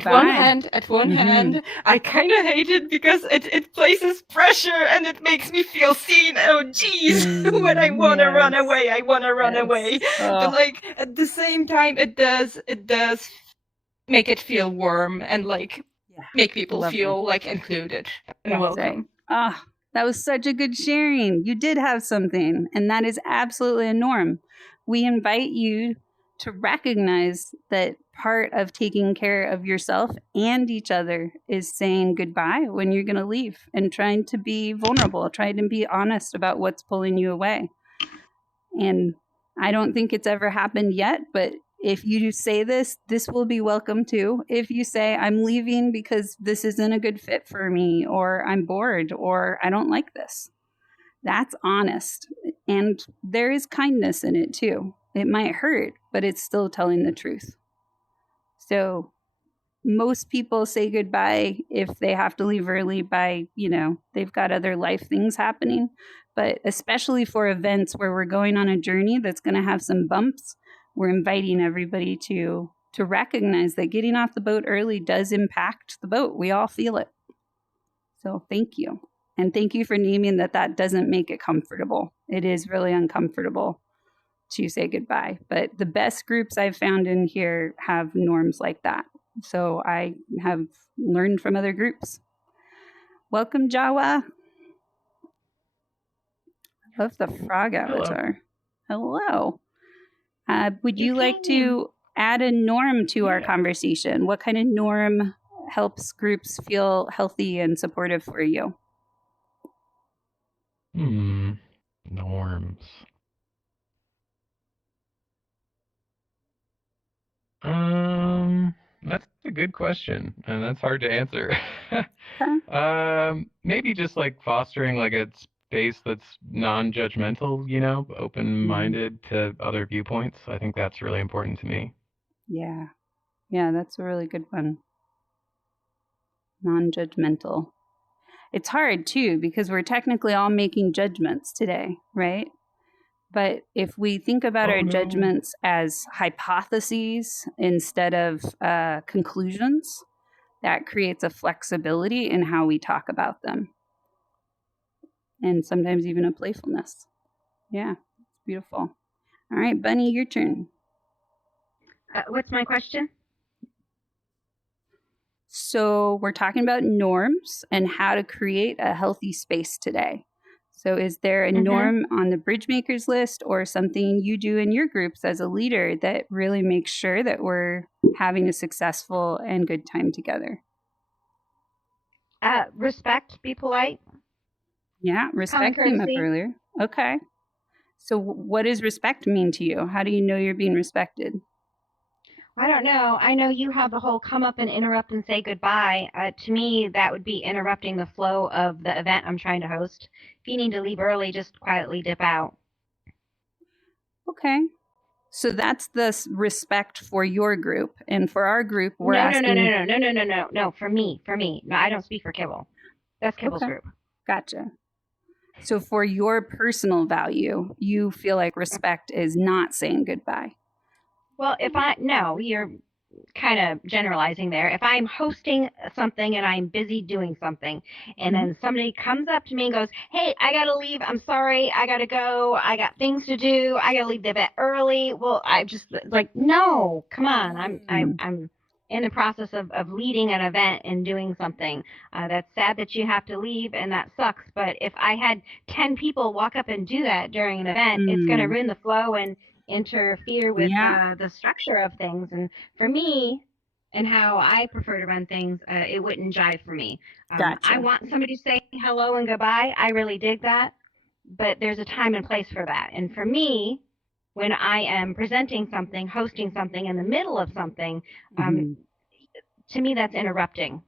At one hand, I kind of hate it because it places pressure and it makes me feel seen. Oh, geez, when I want to run away, I want to run away. But at the same time, it does make it feel warm and make people feel included and welcome. Right. That was such a good sharing. You did have something, and that is absolutely a norm. We invite you to recognize that part of taking care of yourself and each other is saying goodbye when you're going to leave and trying to be vulnerable, trying to be honest about what's pulling you away. And I don't think it's ever happened yet, but if you say this will be welcome too. If you say, I'm leaving because this isn't a good fit for me, or I'm bored, or I don't like this, that's honest. And there is kindness in it too. It might hurt, but it's still telling the truth. So most people say goodbye if they have to leave early by, they've got other life things happening. But especially for events where we're going on a journey that's going to have some bumps, we're inviting everybody to recognize that getting off the boat early does impact the boat. We all feel it. So thank you. And thank you for naming that doesn't make it comfortable. It is really uncomfortable to say goodbye. But the best groups I've found in here have norms like that. So I have learned from other groups. Welcome, Jawa. I love the frog avatar. Hello. Would you like to add a norm to our conversation? What kind of norm helps groups feel healthy and supportive for you? Norms. That's a good question, and that's hard to answer. Maybe just fostering a space that's non-judgmental, open-minded to other viewpoints. I think that's really important to me. Yeah, that's a really good one. Non-judgmental. It's hard too because we're technically all making judgments today, right? But if we think about our judgments as hypotheses instead of conclusions, that creates a flexibility in how we talk about them. And sometimes even a playfulness. Yeah, it's beautiful. All right, Bunny, your turn. What's my question? So we're talking about norms and how to create a healthy space today. So is there a norm on the Bridgemakers list or something you do in your groups as a leader that really makes sure that we're having a successful and good time together? Respect, be polite. Yeah, respect came up earlier. Okay. So what does respect mean to you? How do you know you're being respected? I don't know. I know you have the whole come up and interrupt and say goodbye. To me, that would be interrupting the flow of the event I'm trying to host. If you need to leave early, just quietly dip out. Okay. So that's the respect for your group, and for our group, we're asking. No. For me. No, I don't speak for Kibble. That's Kibble's group. Gotcha. So for your personal value, you feel like respect is not saying goodbye. Well, you're kind of generalizing there. If I'm hosting something and I'm busy doing something, and then somebody comes up to me and goes, "Hey, I gotta leave. I'm sorry. I gotta go. I got things to do. I gotta leave the event early." Well, I just like, no, come on. I'm in the process of leading an event and doing something. That's sad that you have to leave, and that sucks. But if I had 10 people walk up and do that during an event, it's going to ruin the flow and interfere with the structure of things. And for me, and how I prefer to run things, it wouldn't jive for me. Gotcha. I want somebody to say hello and goodbye. I really dig that. But there's a time and place for that. And for me, when I am presenting something, hosting something in the middle of something, to me, that's interrupting.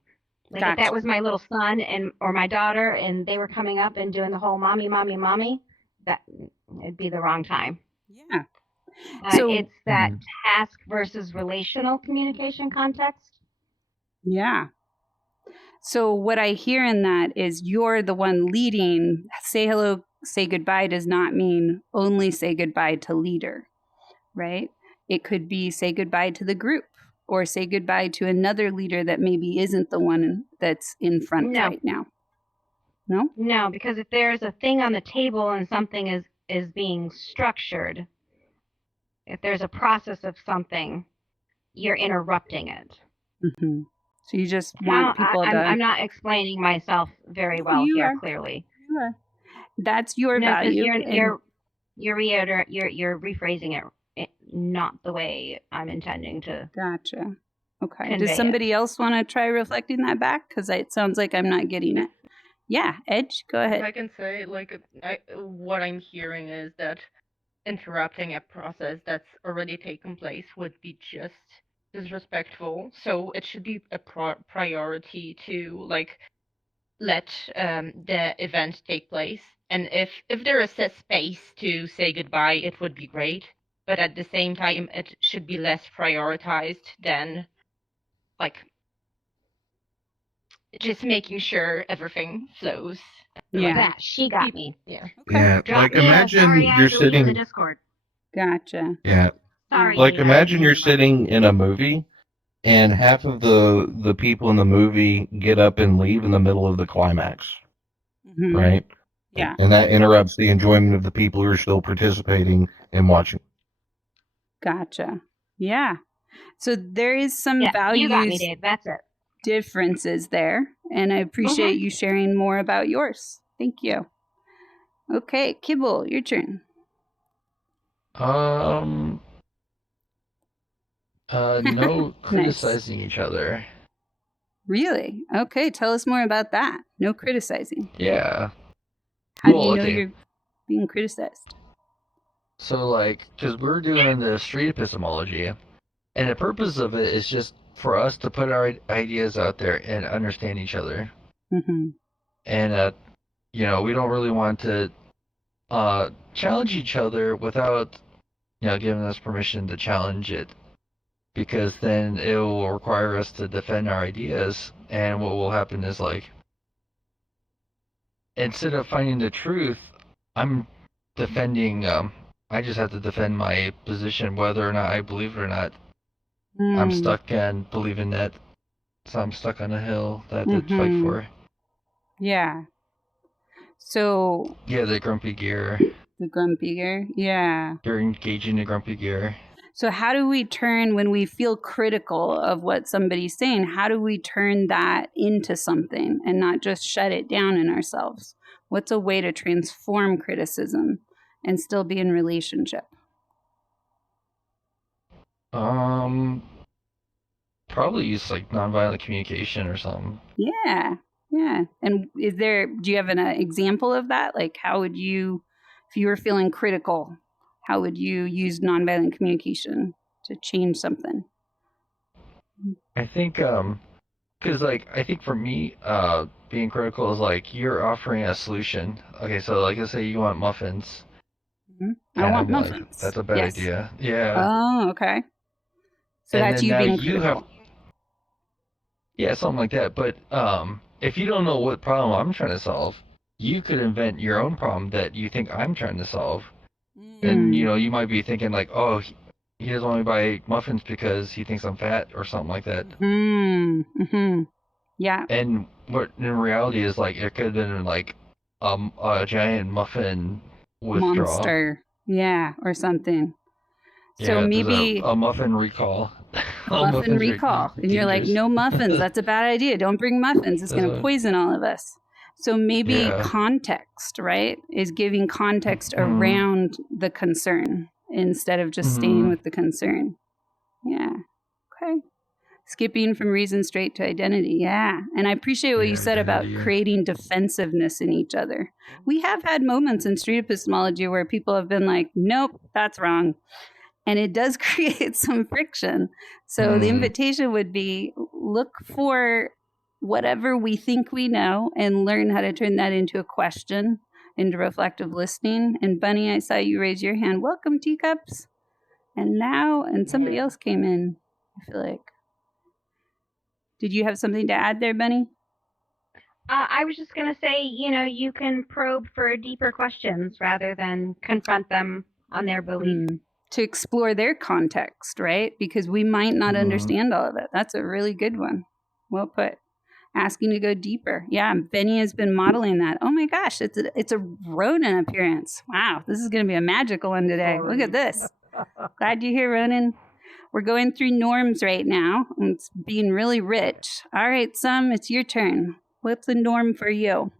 Like if that was my little son or my daughter, and they were coming up and doing the whole mommy, that it'd be the wrong time. Yeah. So it's that task versus relational communication context. Yeah. So what I hear in that is you're the one leading. Say hello, say goodbye does not mean only say goodbye to leader, right? It could be say goodbye to the group, or say goodbye to another leader that maybe isn't the one that's in front right now. No? No, because if there's a thing on the table and something is being structured, if there's a process of something, you're interrupting it. Mm-hmm. So you just want people to... I'm not explaining myself very well here, clearly. You are. That's your value. You're rephrasing it not the way I'm intending to. Gotcha. Okay. Does somebody else want to try reflecting that back? Because it sounds like I'm not getting it. Yeah, Edge, go ahead. I can say, what I'm hearing is that interrupting a process that's already taken place would be just disrespectful. So it should be a priority to let the event take place. And if there is a space to say goodbye, it would be great. But at the same time, it should be less prioritized than just making sure everything flows. Yeah, she got me. Yeah. Okay. Yeah, like imagine you're sitting in the Discord. Gotcha. Yeah. Sorry. Like imagine you're sitting in a movie and half of the people in the movie get up and leave in the middle of the climax. Mm-hmm. Right? Yeah. And that interrupts the enjoyment of the people who are still participating and watching. Gotcha. Yeah. So there is some values. You got me, Dave. That's it. Differences there, and I appreciate you sharing more about yours. Thank you. Okay, Kibble, your turn. No criticizing each other. Really? Okay, tell us more about that. No criticizing. Yeah. How do you know you're being criticized? So, because we're doing the street epistemology, and the purpose of it is just for us to put our ideas out there and understand each other. Mm-hmm. And, we don't really want to challenge each other without, giving us permission to challenge it. Because then it will require us to defend our ideas, and what will happen is, instead of finding the truth, I'm defending, I just have to defend my position whether or not I believe it or not. I'm stuck in believing that, so I'm stuck on a hill that to fight for. Yeah. So... Yeah, the grumpy gear. The grumpy gear? Yeah. You're engaging the grumpy gear. So how do we turn, when we feel critical of what somebody's saying, how do we turn that into something and not just shut it down in ourselves? What's a way to transform criticism and still be in relationship? Probably use nonviolent communication or something. Yeah. Yeah. And do you have an example of that? Like, how would you, if you were feeling critical, how would you use nonviolent communication to change something? I think, because like I think for me, being critical is like you're offering a solution. Okay, so like let's say you want muffins. I want like, muffins. that's a bad idea. Yeah. Oh, okay. So And that's then you now being you critical. Yeah, something like that. But if you don't know what problem I'm trying to solve, you could invent your own problem that you think I'm trying to solve. And you might be thinking like, oh, he doesn't want me to buy muffins because he thinks I'm fat or something like that. Yeah. And what in reality is like it could have been like a giant muffin withdrawal. Monster. Yeah, or something. So Yeah, maybe a muffin recall. Muffin recall. And you're like, no muffins. That's a bad idea. Don't bring muffins. It's going to poison all of us. So maybe context, right, is giving context around the concern instead of just staying with the concern. Yeah. Okay. Skipping from reason straight to identity. Yeah. And I appreciate what you said about creating defensiveness in each other. We have had moments in street epistemology where people have been like, nope, that's wrong. And it does create some friction. So the invitation would be look for whatever we think we know and learn how to turn that into a question, into reflective listening. And Bunny, I saw you raise your hand. Welcome, Teacups. And somebody else came in, I feel like. Did you have something to add there, Bunny? I was just going to say, you can probe for deeper questions rather than confront them on their belief. To explore their context, right? Because we might not understand all of it. That's a really good one. Well put. Asking to go deeper. Yeah, Benny has been modeling that. Oh my gosh, it's a Ronan appearance. Wow, this is going to be a magical one today. Look at this. Glad you're here, Ronan. We're going through norms right now. And it's being really rich. All right, Sam, it's your turn. What's a norm for you?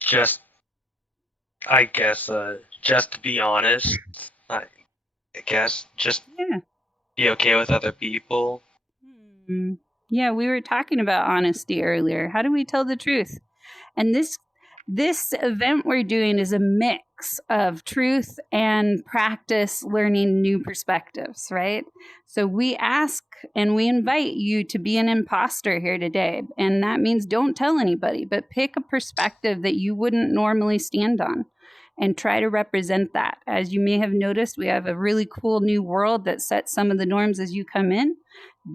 Just to be honest, I guess just be okay with other people. Yeah, we were talking about honesty earlier. How do we tell the truth? And this event we're doing is a mix of truth and practice learning new perspectives, right? So we ask and we invite you to be an imposter here today. And that means don't tell anybody, but pick a perspective that you wouldn't normally stand on and try to represent that. As you may have noticed, we have a really cool new world that sets some of the norms as you come in.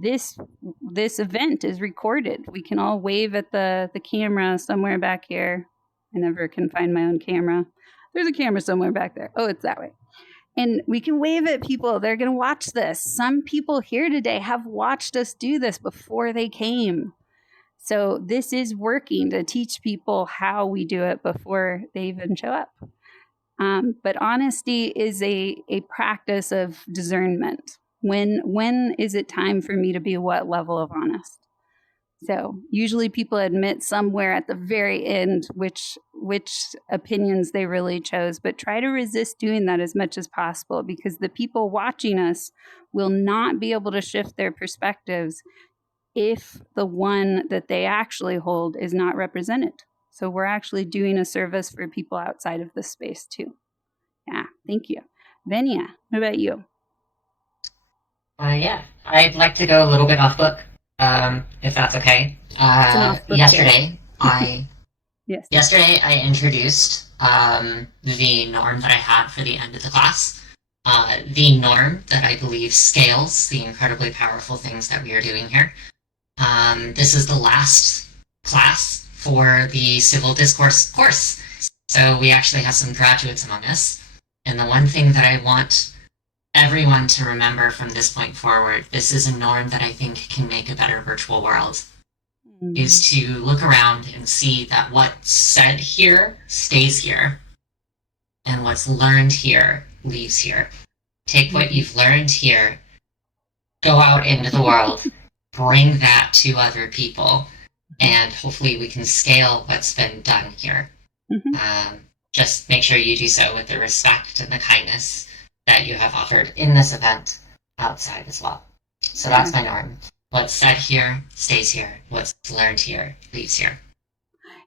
This event is recorded. We can all wave at the camera somewhere back here. I never can find my own camera. There's a camera somewhere back there. Oh, it's that way. And we can wave at people. They're going to watch this. Some people here today have watched us do this before they came. So this is working to teach people how we do it before they even show up. But honesty is a practice of discernment. When is it time for me to be what level of honest? So usually people admit somewhere at the very end which opinions they really chose, but try to resist doing that as much as possible, because the people watching us will not be able to shift their perspectives if the one that they actually hold is not represented. So we're actually doing a service for people outside of this space too. Yeah, thank you. Venia, what about you? Yeah, I'd like to go a little bit off book, if that's okay. Yesterday, Yesterday I introduced the norm that I had for the end of the class. The norm that I believe scales the incredibly powerful things that we are doing here. This is the last class for the civil discourse course. So we actually have some graduates among us. And the one thing that I want everyone to remember from this point forward, this is a norm that I think can make a better virtual world, is to look around and see that what's said here stays here, and what's learned here leaves here. Take what you've learned here, go out into the world, bring that to other people, and hopefully we can scale what's been done here. Just make sure you do so with the respect and the kindness that you have offered in this event outside as well. So that's my norm. what's said here stays here. What's learned here leaves here.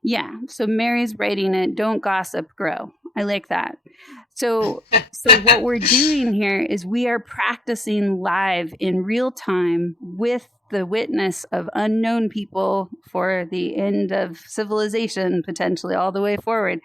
Yeah. So Mary's writing it. Don't gossip, grow. I like that. So what we're doing here is we are practicing live in real time with the witness of unknown people for the end of civilization, potentially all the way forward.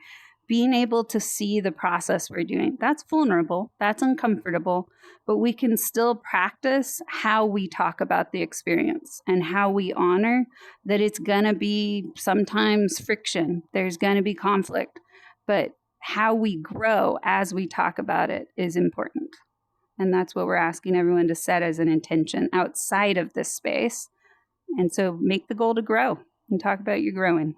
Being able to see the process we're doing. That's vulnerable. That's uncomfortable. But we can still practice how we talk about the experience and how we honor that it's going to be sometimes friction. There's going to be conflict. But how we grow as we talk about it is important. And that's what we're asking everyone to set as an intention outside of this space. And so make the goal to grow and talk about your growing.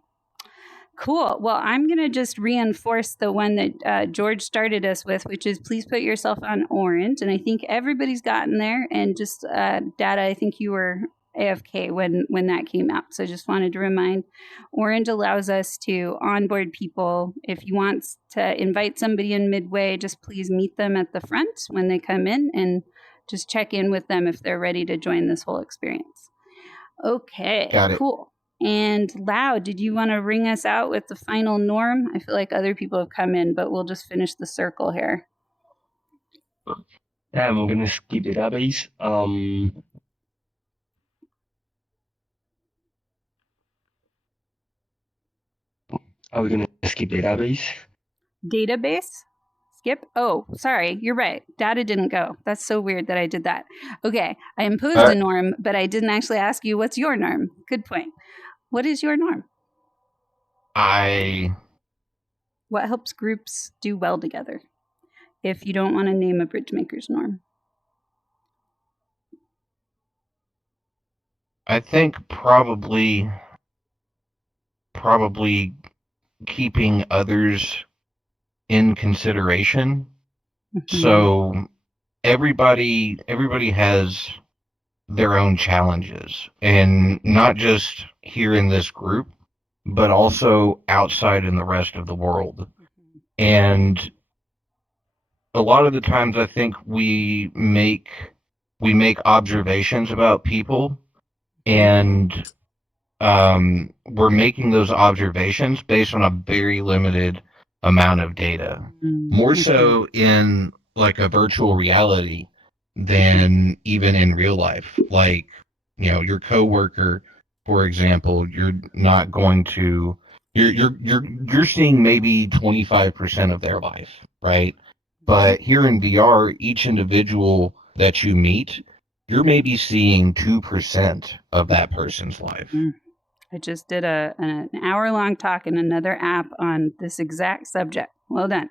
Cool. Well, I'm going to just reinforce the one that George started us with, which is please put yourself on orange. And I think everybody's gotten there. And just Data, I think you were AFK when that came out. So I just wanted to remind, orange allows us to onboard people. If you want to invite somebody in midway, just please meet them at the front when they come in and just check in with them if they're ready to join this whole experience. Okay, Got it. Cool. And Lau, did you want to ring us out with the final norm? I feel like other people have come in, but we'll just finish the circle here. Yeah, I'm gonna skip database. Are we gonna skip database? Database? Skip? Oh, sorry. You're right. Data didn't go. That's so weird that I did that. Okay. I imposed a norm, but I didn't actually ask you what's your norm. Good point. What is your norm? What helps groups do well together? If you don't want to name a Bridgemaker's norm. I think probably keeping others in consideration. Mm-hmm. So everybody has their own challenges, and not just here in this group, but also outside in the rest of the world. Mm-hmm. And a lot of the times I think we make observations about people, and we're making those observations based on a very limited amount of data. Mm-hmm. More so in like a virtual reality than even in real life. Like, you know, your coworker, for example, you're not going to you're seeing maybe 25% of their life, right? But here in VR, each individual that you meet, you're maybe seeing 2% of that person's life. I just did an hour-long talk in another app on this exact subject. Well done.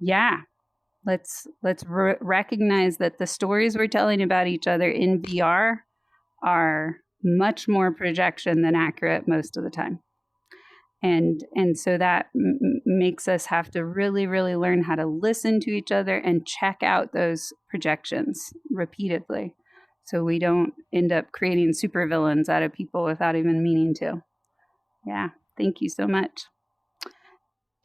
Yeah. Let's recognize that the stories we're telling about each other in VR are much more projection than accurate most of the time. And so that makes us have to really, really learn how to listen to each other and check out those projections repeatedly, so we don't end up creating supervillains out of people without even meaning to. Yeah, thank you so much.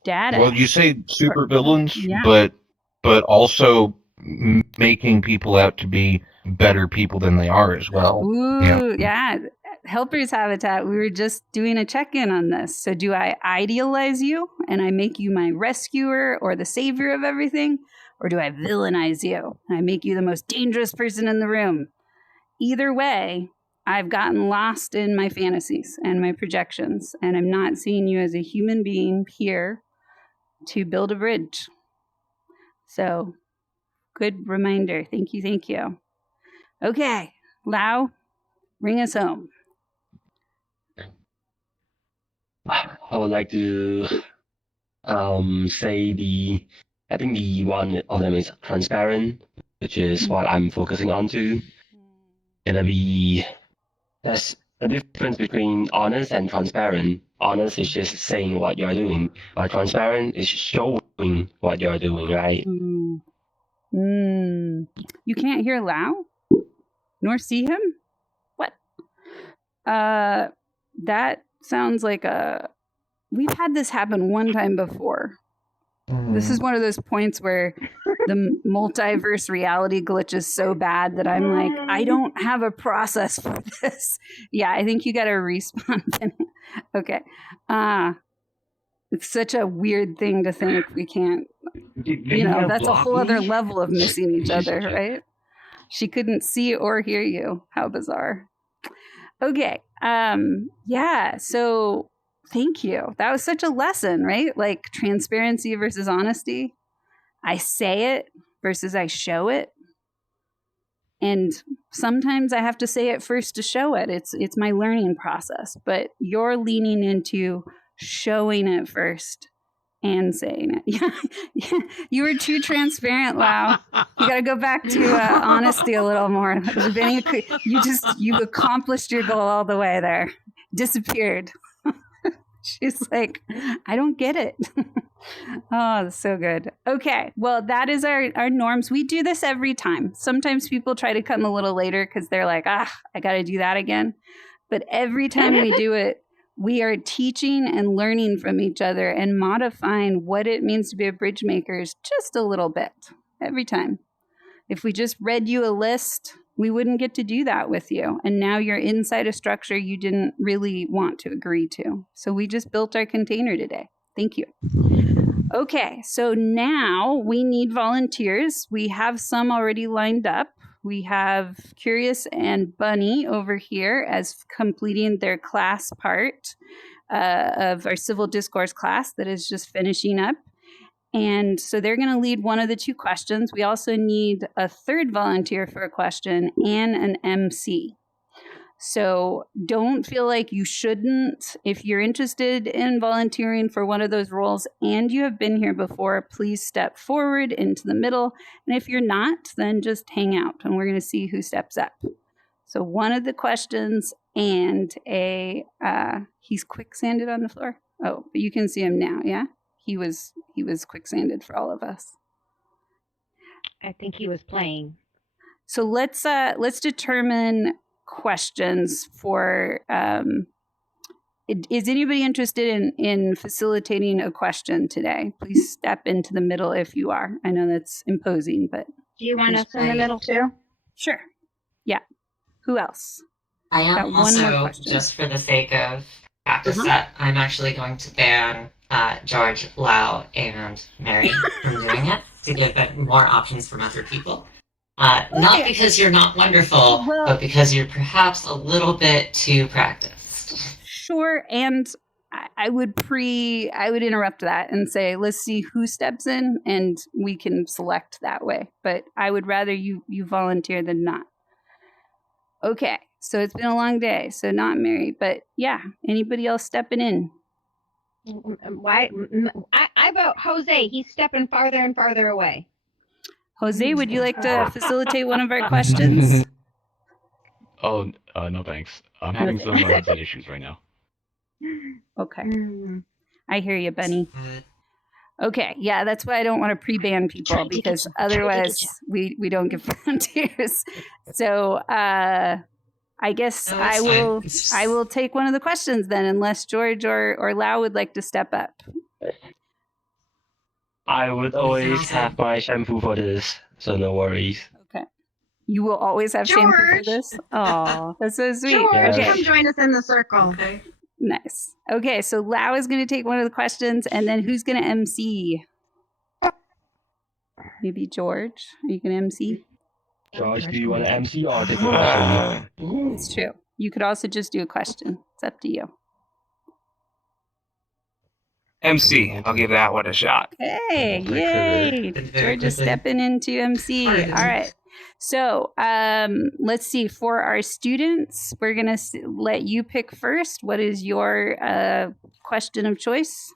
Data. Well, you say supervillains, yeah. but also making people out to be better people than they are as well. Ooh, yeah. Helper's Habitat, we were just doing a check-in on this. So do I idealize you and I make you my rescuer or the savior of everything? Or do I villainize you and I make you the most dangerous person in the room? Either way, I've gotten lost in my fantasies and my projections, and I'm not seeing you as a human being here to build a bridge. So, good reminder. Thank you. Okay, Lau, bring us home. I would like to say I think the one of them is transparent, which is what I'm focusing on to. There's a difference between honest and transparent. Honest is just saying what you're doing, but transparent is showing what you're doing, right? You can't hear Lau? Nor see him? What? That sounds like we've had this happen one time before. This is one of those points where the multiverse reality glitch is so bad that I'm like, I don't have a process for this. Yeah, I think you got to respawn. Okay. It's such a weird thing to think we can't, that's a whole other level of missing each other, right? She couldn't see or hear you. How bizarre. Okay. Yeah. So thank you. That was such a lesson, right? Like transparency versus honesty. I say it versus I show it. And sometimes I have to say it first to show it. It's my learning process. But you're leaning into showing it first and saying it. Yeah. You were too transparent, Lau. You got to go back to honesty a little more. Benny, you've accomplished your goal all the way there. Disappeared. She's like, I don't get it. Oh, that's so good. Okay. Well, that is our norms. We do this every time. Sometimes people try to come a little later because they're like, I got to do that again. But every time we do it, we are teaching and learning from each other and modifying what it means to be a bridge makers just a little bit every time. If we just read you a list, we wouldn't get to do that with you. And now you're inside a structure you didn't really want to agree to. So we just built our container today. Thank you. Okay, so now we need volunteers. We have some already lined up. We have Curious and Bunny over here as completing their class part of our civil discourse class that is just finishing up. And so they're going to lead one of the two questions. We also need a third volunteer for a question and an MC. So don't feel like you shouldn't. If you're interested in volunteering for one of those roles and you have been here before, please step forward into the middle. And if you're not, then just hang out and we're going to see who steps up. So one of the questions and he's quicksanded on the floor. Oh, but you can see him now. Yeah, he was quicksanded for all of us. I think he was playing. So let's determine questions for is anybody interested in facilitating a question today? Please step into the middle if you are. I know that's imposing, but do you want us in the middle too? Sure. Yeah. Who else? I am also, just for the sake of practice set, I'm actually going to ban George, Lau, and Mary from doing it to give it more options from other people. Not because you're not wonderful, but because you're perhaps a little bit too practiced. Sure, and I would interrupt that and say, let's see who steps in, and we can select that way. But I would rather you volunteer than not. Okay, so it's been a long day, so not Mary, but yeah, anybody else stepping in? Why? I vote Jose. He's stepping farther and farther away. Jose, would you like to facilitate one of our questions? Oh, no thanks. I'm having some headset issues right now. Okay. I hear you, Bunny. Okay, yeah, that's why I don't want to pre-ban people because otherwise we don't get volunteers. So I guess I will take one of the questions then, unless George or Lau would like to step up. I would always have my shampoo for this, so no worries. Okay. You will always have shampoo for this? Oh, that's so sweet. George, okay. Come join us in the circle. Okay. Nice. Okay, so Lau is going to take one of the questions, and then who's going to MC? Maybe George? Are you going to MC? George, do you want to MC or take a question? It's true. You could also just do a question. It's up to you. MC. I'll give that one a shot. Hey, yay! George is stepping into MC. All right. So let's see. For our students, we're going to let you pick first. What is your question of choice?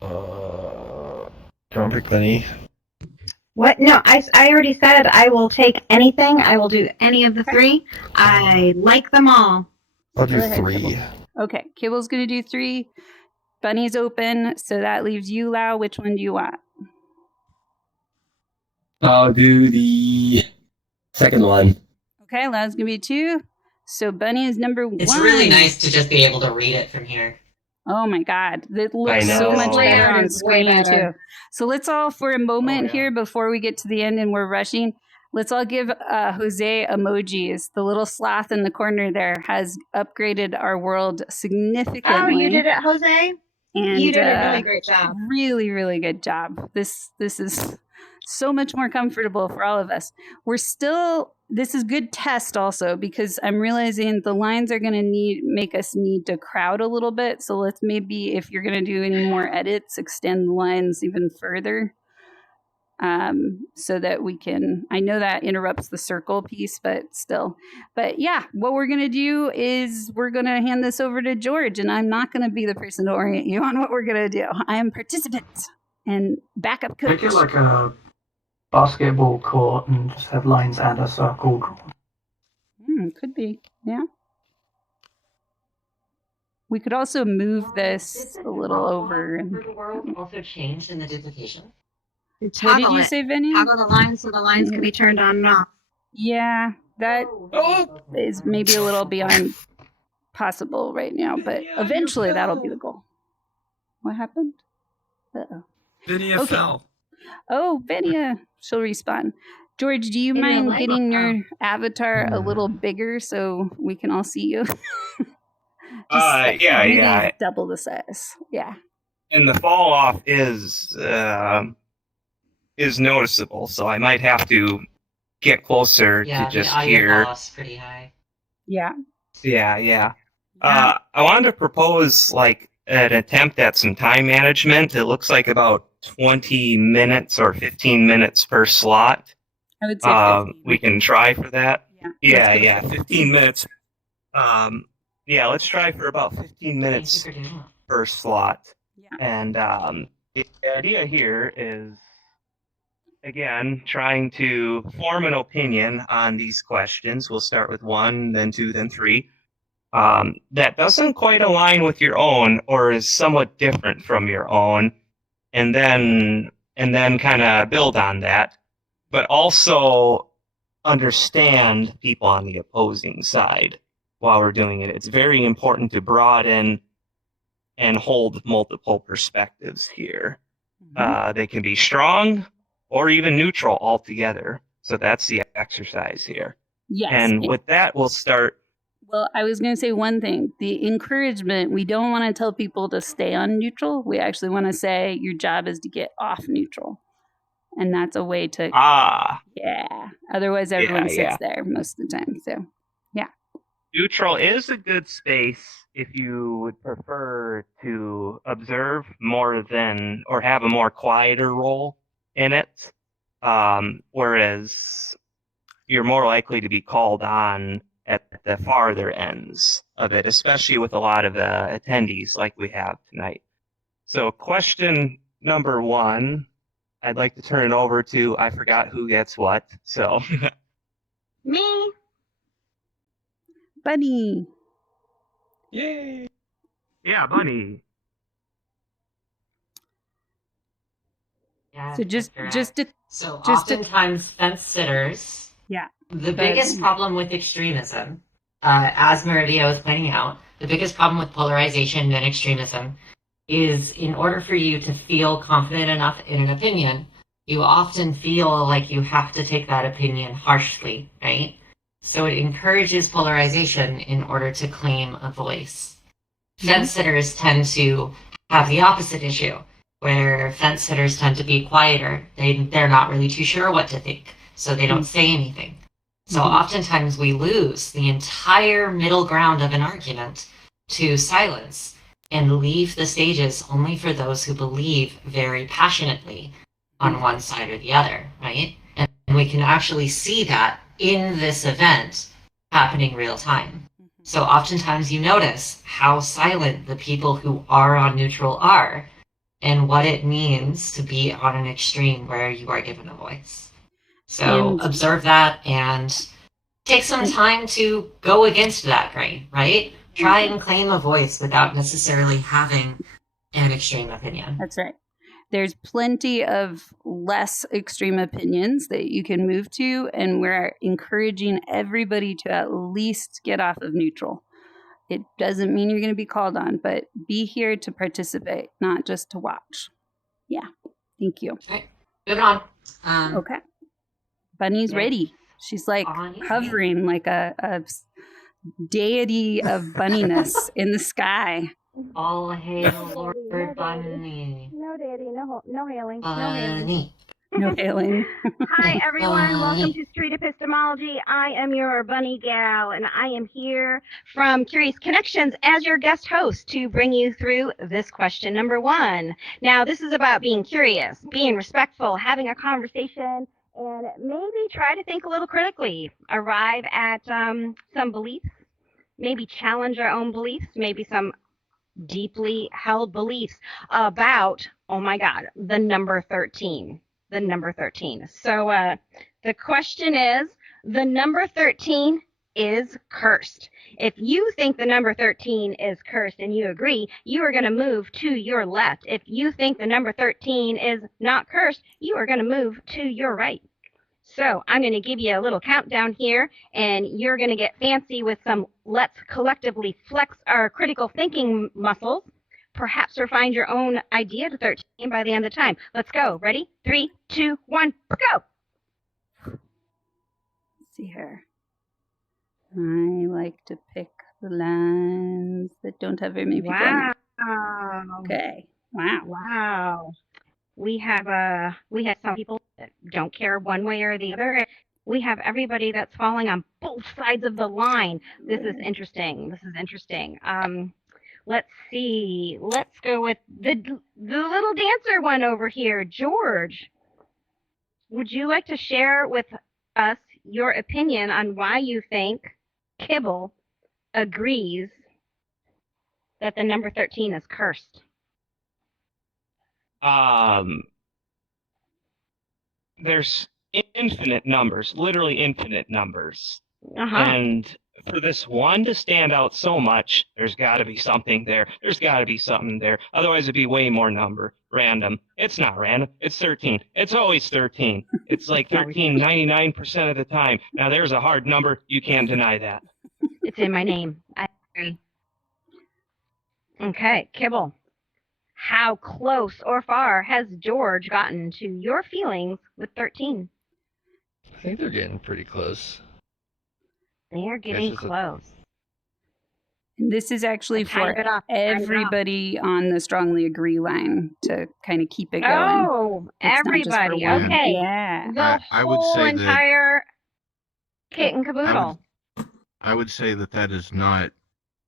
Don't pick Bunny. What? No, I already said I will take anything. I will do any of the three. I like them all. I'll do three. Okay, Kibble's going to do three. Bunny's open, so that leaves you, Lau. Which one do you want? I'll do the second one. Okay, Lau's going to be two. So Bunny is number one. It's really nice to just be able to read it from here. Oh my God. It I looks so know. much better Layout on is way screen better. too. So let's all, for a moment yeah. here before we get to the end and we're rushing, let's all give Jose emojis. The little sloth in the corner there has upgraded our world significantly. Oh, you did it, Jose? And You did a really great job. really, really good job. This is so much more comfortable for all of us. This is good test also, because I'm realizing the lines are going to make us need to crowd a little bit. So let's maybe, if you're going to do any more edits, extend the lines even further. So that we can, I know that interrupts the circle piece, but still. But yeah, what we're going to do is we're going to hand this over to George, and I'm not going to be the person to orient you on what we're going to do. I am participant and backup coach. Make it like a basketball court and just have lines and a circle drawn. Could be, yeah. We could also move this a little over. And the world also changed in the duplication. What did you say, Vinny? Toggle the lines so the lines can be turned on and off. Yeah, that is maybe a little beyond possible right now, but eventually that'll be the goal. What happened? Uh-oh. Vinia fell. Oh, Vinia. She'll respawn. George, do you mind getting your avatar a little bigger so we can all see you? Yeah. Double the size. Yeah. And the fall off is noticeable, so I might have to get closer to just here. Yeah, pretty high. Yeah. Yeah. I wanted to propose like an attempt at some time management. It looks like about 20 minutes or 15 minutes per slot. I would say 15. We can try for that. Yeah, 15 minutes. Let's try for about 15 minutes per slot. Yeah. And the idea here is, again, trying to form an opinion on these questions. We'll start with 1, then 2, then 3. That doesn't quite align with your own or is somewhat different from your own, and then kind of build on that, but also understand people on the opposing side while we're doing it. It's very important to broaden and hold multiple perspectives here. They can be strong or even neutral altogether. So that's the exercise here. Yes. And with that, we'll start. Well, I was going to say one thing. The encouragement, we don't want to tell people to stay on neutral. We actually want to say your job is to get off neutral. And that's a way to... Yeah. Otherwise, everyone sits there most of the time. So, yeah. Neutral is a good space if you would prefer to observe more than, or have a more quieter role in it. Whereas you're more likely to be called on at the farther ends of it, especially with a lot of attendees like we have tonight. So question number 1, I'd like to turn it over to, I forgot who gets what, so. Me. Bunny. Yay. Yeah, Bunny. Yeah, so oftentimes fence sitters. Yeah. The biggest problem with extremism, as Meridia was pointing out, the biggest problem with polarization and extremism is in order for you to feel confident enough in an opinion, you often feel like you have to take that opinion harshly, right? So it encourages polarization in order to claim a voice. Fence sitters tend to have the opposite issue, where fence sitters tend to be quieter. They're not really too sure what to think, so they don't say anything. So oftentimes we lose the entire middle ground of an argument to silence and leave the stages only for those who believe very passionately on one side or the other, right? And we can actually see that in this event happening real time. So oftentimes you notice how silent the people who are on neutral are and what it means to be on an extreme where you are given a voice. So observe that and take some time to go against that grain, right? Try and claim a voice without necessarily having an extreme opinion. That's right. There's plenty of less extreme opinions that you can move to, and we're encouraging everybody to at least get off of neutral. It doesn't mean you're going to be called on, but be here to participate, not just to watch. Yeah. Thank you. Okay. Moving on. Okay. Bunny's ready. She's like hovering like a deity of bunniness in the sky. All hail Lord Bunny. No deity, no hailing. Bunny. No hailing. Hi, everyone. Welcome to Street Epistemology. I am your bunny gal, and I am here from Curious Connections as your guest host to bring you through this question number 1. Now, this is about being curious, being respectful, having a conversation, and maybe try to think a little critically, arrive at some beliefs, maybe challenge our own beliefs, maybe some deeply held beliefs about, oh my God, the number 13. The number 13. So the question is, the number 13 is cursed. If you think the number 13 is cursed and you agree, you are going to move to your left. If you think the number 13 is not cursed, you are going to move to your right. So I'm going to give you a little countdown here, and you're going to get fancy with some let's collectively flex our critical thinking muscles. Perhaps or find your own idea to 13 by the end of the time. Let's go. Ready? 3, 2, 1, go. Let's see here. I like to pick the lines that don't have very many people in them. Okay. Wow. Wow. We have some people that don't care one way or the other. We have everybody that's falling on both sides of the line. This is interesting. Let's see. Let's go with the little dancer one over here. George, would you like to share with us your opinion on why you think Kibble agrees that the number 13 is cursed? There's infinite numbers, literally infinite numbers. Uh-huh. And for this one to stand out so much, there's got to be something there. There's got to be something there. Otherwise, it'd be way more random. It's not random. It's 13. It's always 13. It's like 13 99% of the time. Now, there's a hard number. You can't deny that. It's in my name. I agree. Okay, Kibble. How close or far has George gotten to your feelings with 13? I think they're getting pretty close. They're getting close. And this is actually for everybody on the strongly agree line to kind of keep it going. Oh, everybody. Okay. Yeah. I would whole say entire kit and caboodle. I would say that is not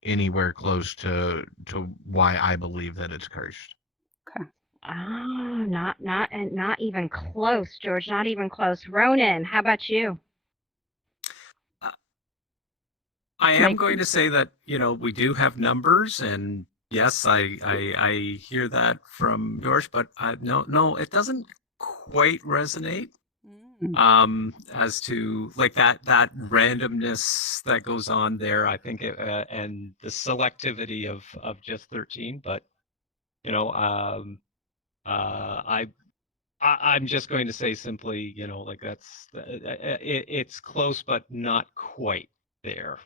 anywhere close to why I believe that it's cursed. Okay. Oh, not even close, George. Not even close. Ronan, how about you? I am going to say that, we do have numbers, and yes, I hear that from George, but no, it doesn't quite resonate. As to like that randomness that goes on there, I think, and the selectivity of just 13. But I'm just going to say simply, like it's close, but not quite there.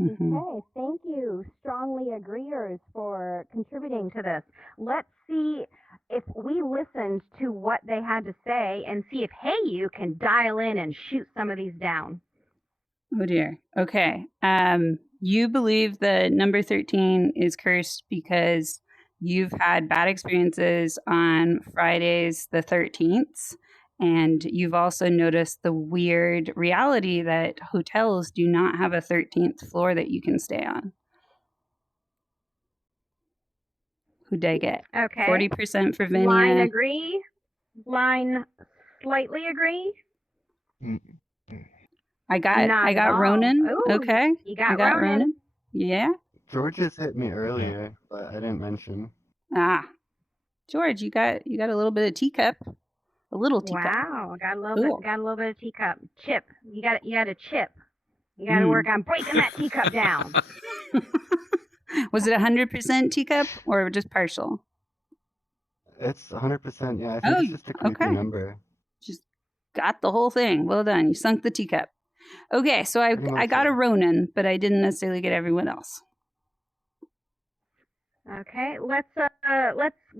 Mm-hmm. Okay, thank you, strongly agreeers, for contributing to this. Let's see if we listened to what they had to say and see if Hey You can dial in and shoot some of these down. Oh dear. Okay. You believe that number 13 is cursed because you've had bad experiences on Fridays the 13th. And you've also noticed the weird reality that hotels do not have a 13th floor that you can stay on. Who'd I get? Okay. 40% for Vinia. Line agree. Line slightly agree. I got Ronan. Ooh, okay. You got Ronan. Yeah. George just hit me earlier, but I didn't mention. George, you got a little bit of teacup. A little teacup. Wow, got a little bit of teacup. Chip. You got a chip. You got to work on breaking that teacup down. Was it 100% teacup or just partial? It's 100%. Yeah, I think it's just a creepy number. Just got the whole thing. Well done. You sunk the teacup. Okay, so I got a Ronan, but I didn't necessarily get everyone else. Okay, let's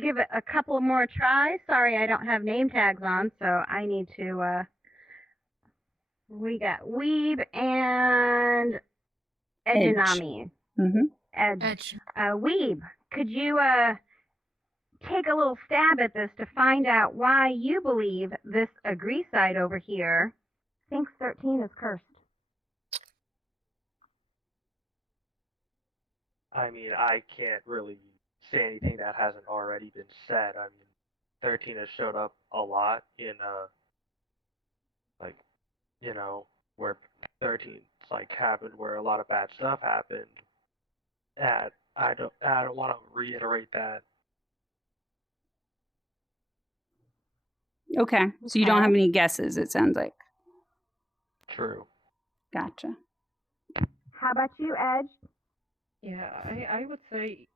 give it a couple more tries. Sorry, I don't have name tags on, so I need to. We got Weeb and Edgenami. Edge. Weeb, could you take a little stab at this to find out why you believe this agree side over here thinks 13 is cursed? I mean, I can't really say anything that hasn't already been said. I mean, 13 has showed up a lot in like where 13's like happened, where a lot of bad stuff happened. And I don't want to reiterate that. Okay, so you don't have any guesses, it sounds like. True. Gotcha. How about you, Edge? Yeah, I would say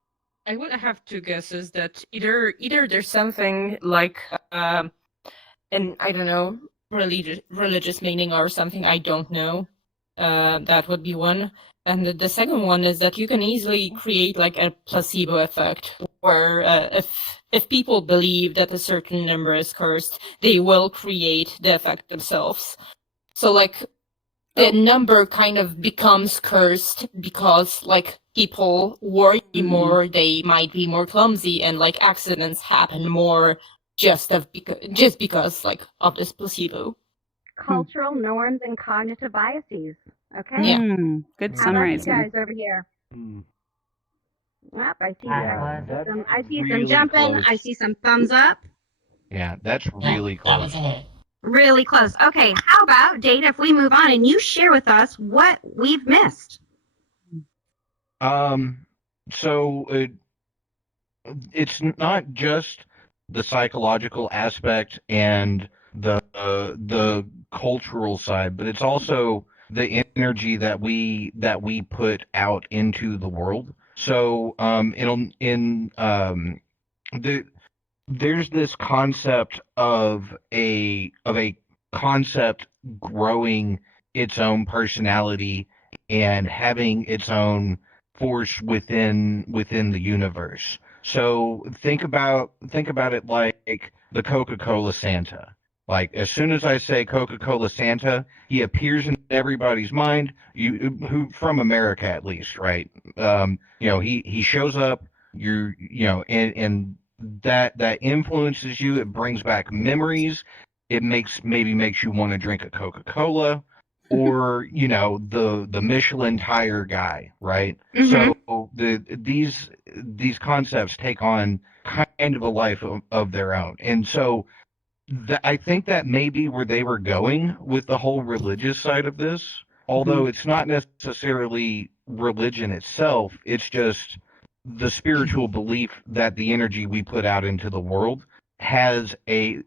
I would have two guesses that either there's something like and I don't know, religious meaning or something I don't know. That would be one. And the second one is that you can easily create like a placebo effect, where if people believe that a certain number is cursed, they will create the effect themselves. So like the number kind of becomes cursed because like people worry more, they might be more clumsy, and like accidents happen more just because like of this placebo. Cultural norms and cognitive biases. Okay. Yeah. Good How about you summarizing. guys over here? Yep, I see that's some. I see some really jumping. close. I see some thumbs up. Yeah, that's really close. Really close. Okay, how about Data? If we move on and you share with us what we've missed. So it's not just the psychological aspect and the cultural side, but it's also the energy that we put out into the world. So there's this concept of a concept growing its own personality and having its own force within the universe. So think about it like the Coca-Cola Santa. Like as soon as I say Coca-Cola Santa, he appears in everybody's mind. Who from America at least, right? He shows up. And that influences you. It brings back memories. It maybe makes you want to drink a Coca-Cola, or the Michelin tire guy, right? So these concepts take on kind of a life of their own, and so I think that may be where they were going with the whole religious side of this. Although it's not necessarily religion itself, it's just the spiritual belief that the energy we put out into the world has a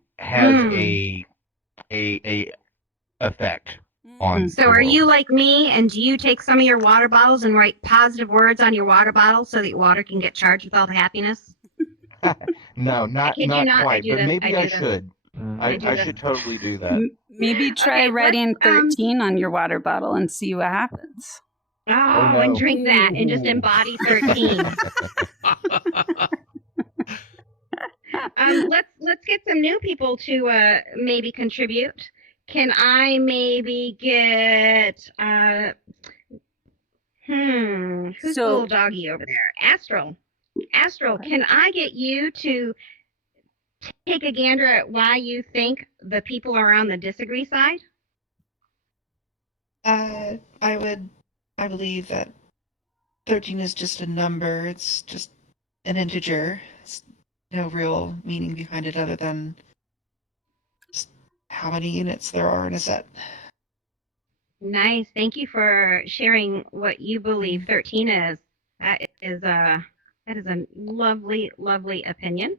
effect on. So are you like me, and do you take some of your water bottles and write positive words on your water bottle so that water can get charged with all the happiness? No, not quite, but maybe I should. I should totally do that. Maybe try writing 13 on your water bottle and see what happens. Oh, no. And drink that and just embody 13. Let's get some new people to maybe contribute. Can I maybe get who's the little doggy over there? Astral. Can I get you to take a gander at why you think the people are on the disagree side? I believe that 13 is just a number. It's just an integer. It's no real meaning behind it other than just how many units there are in a set. Nice. Thank you for sharing what you believe 13 is. That is a lovely, lovely opinion.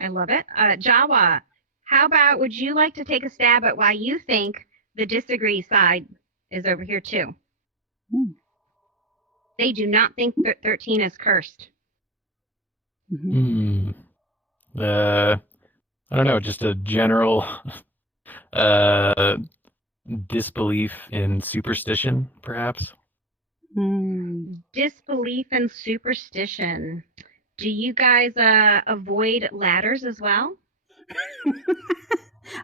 I love it. Jawa, how about would you like to take a stab at why you think the disagree side is over here too? They do not think that 13 is cursed. I don't know, just a general disbelief in superstition, perhaps. Disbelief in superstition. Do you guys avoid ladders as well?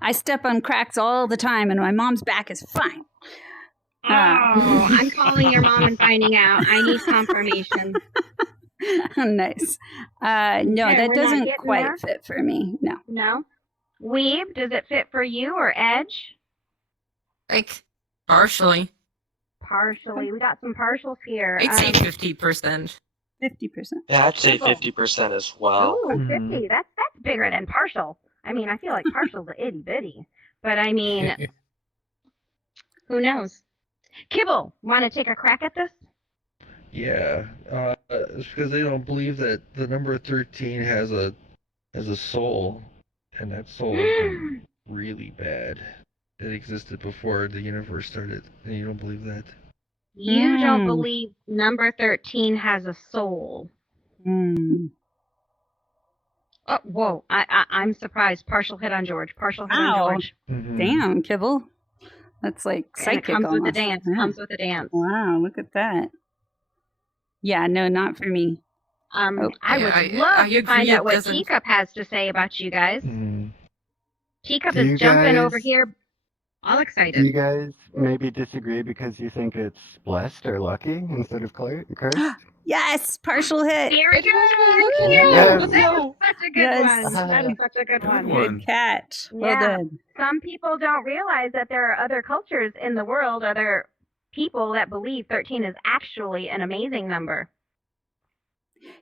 I step on cracks all the time, and my mom's back is fine. Oh, I'm calling your mom and finding out. I need confirmation. Nice. No, Okay, that we're not doesn't getting quite there? fit for me. No. No? Weeb, does it fit for you or Edge? Like, partially. Partially. We got some partials here. I'd say 50%. 50%. Yeah, I'd say Kibble. 50% as well. Ooh, 50. That's bigger than partial. I mean, I feel like partial's a itty bitty. But I mean, who knows? Kibble, want to take a crack at this? Yeah, it's because they don't believe that the number 13 has a soul, and that soul is really bad. It existed before the universe started, and you don't believe that? You don't believe number 13 has a soul. Oh, whoa. I'm surprised. Partial hit on George. Partial hit on George. Damn, Kibble. That's like psychic And it comes almost. with the dance. Yeah. Comes with the dance. Wow, look at that. Yeah, no, not for me. I would love to find out what Teacup has to say about you guys. Teacup Do you is jumping guys- over here, all Do excited. you guys maybe disagree because you think it's blessed or lucky instead of cursed? Yes, partial hit. Very good. Yes. That is such a good Yes. one. That is such a good one. Good catch. Well Yeah. done. Some people don't realize that there are other cultures in the world, other people that believe 13 is actually an amazing number.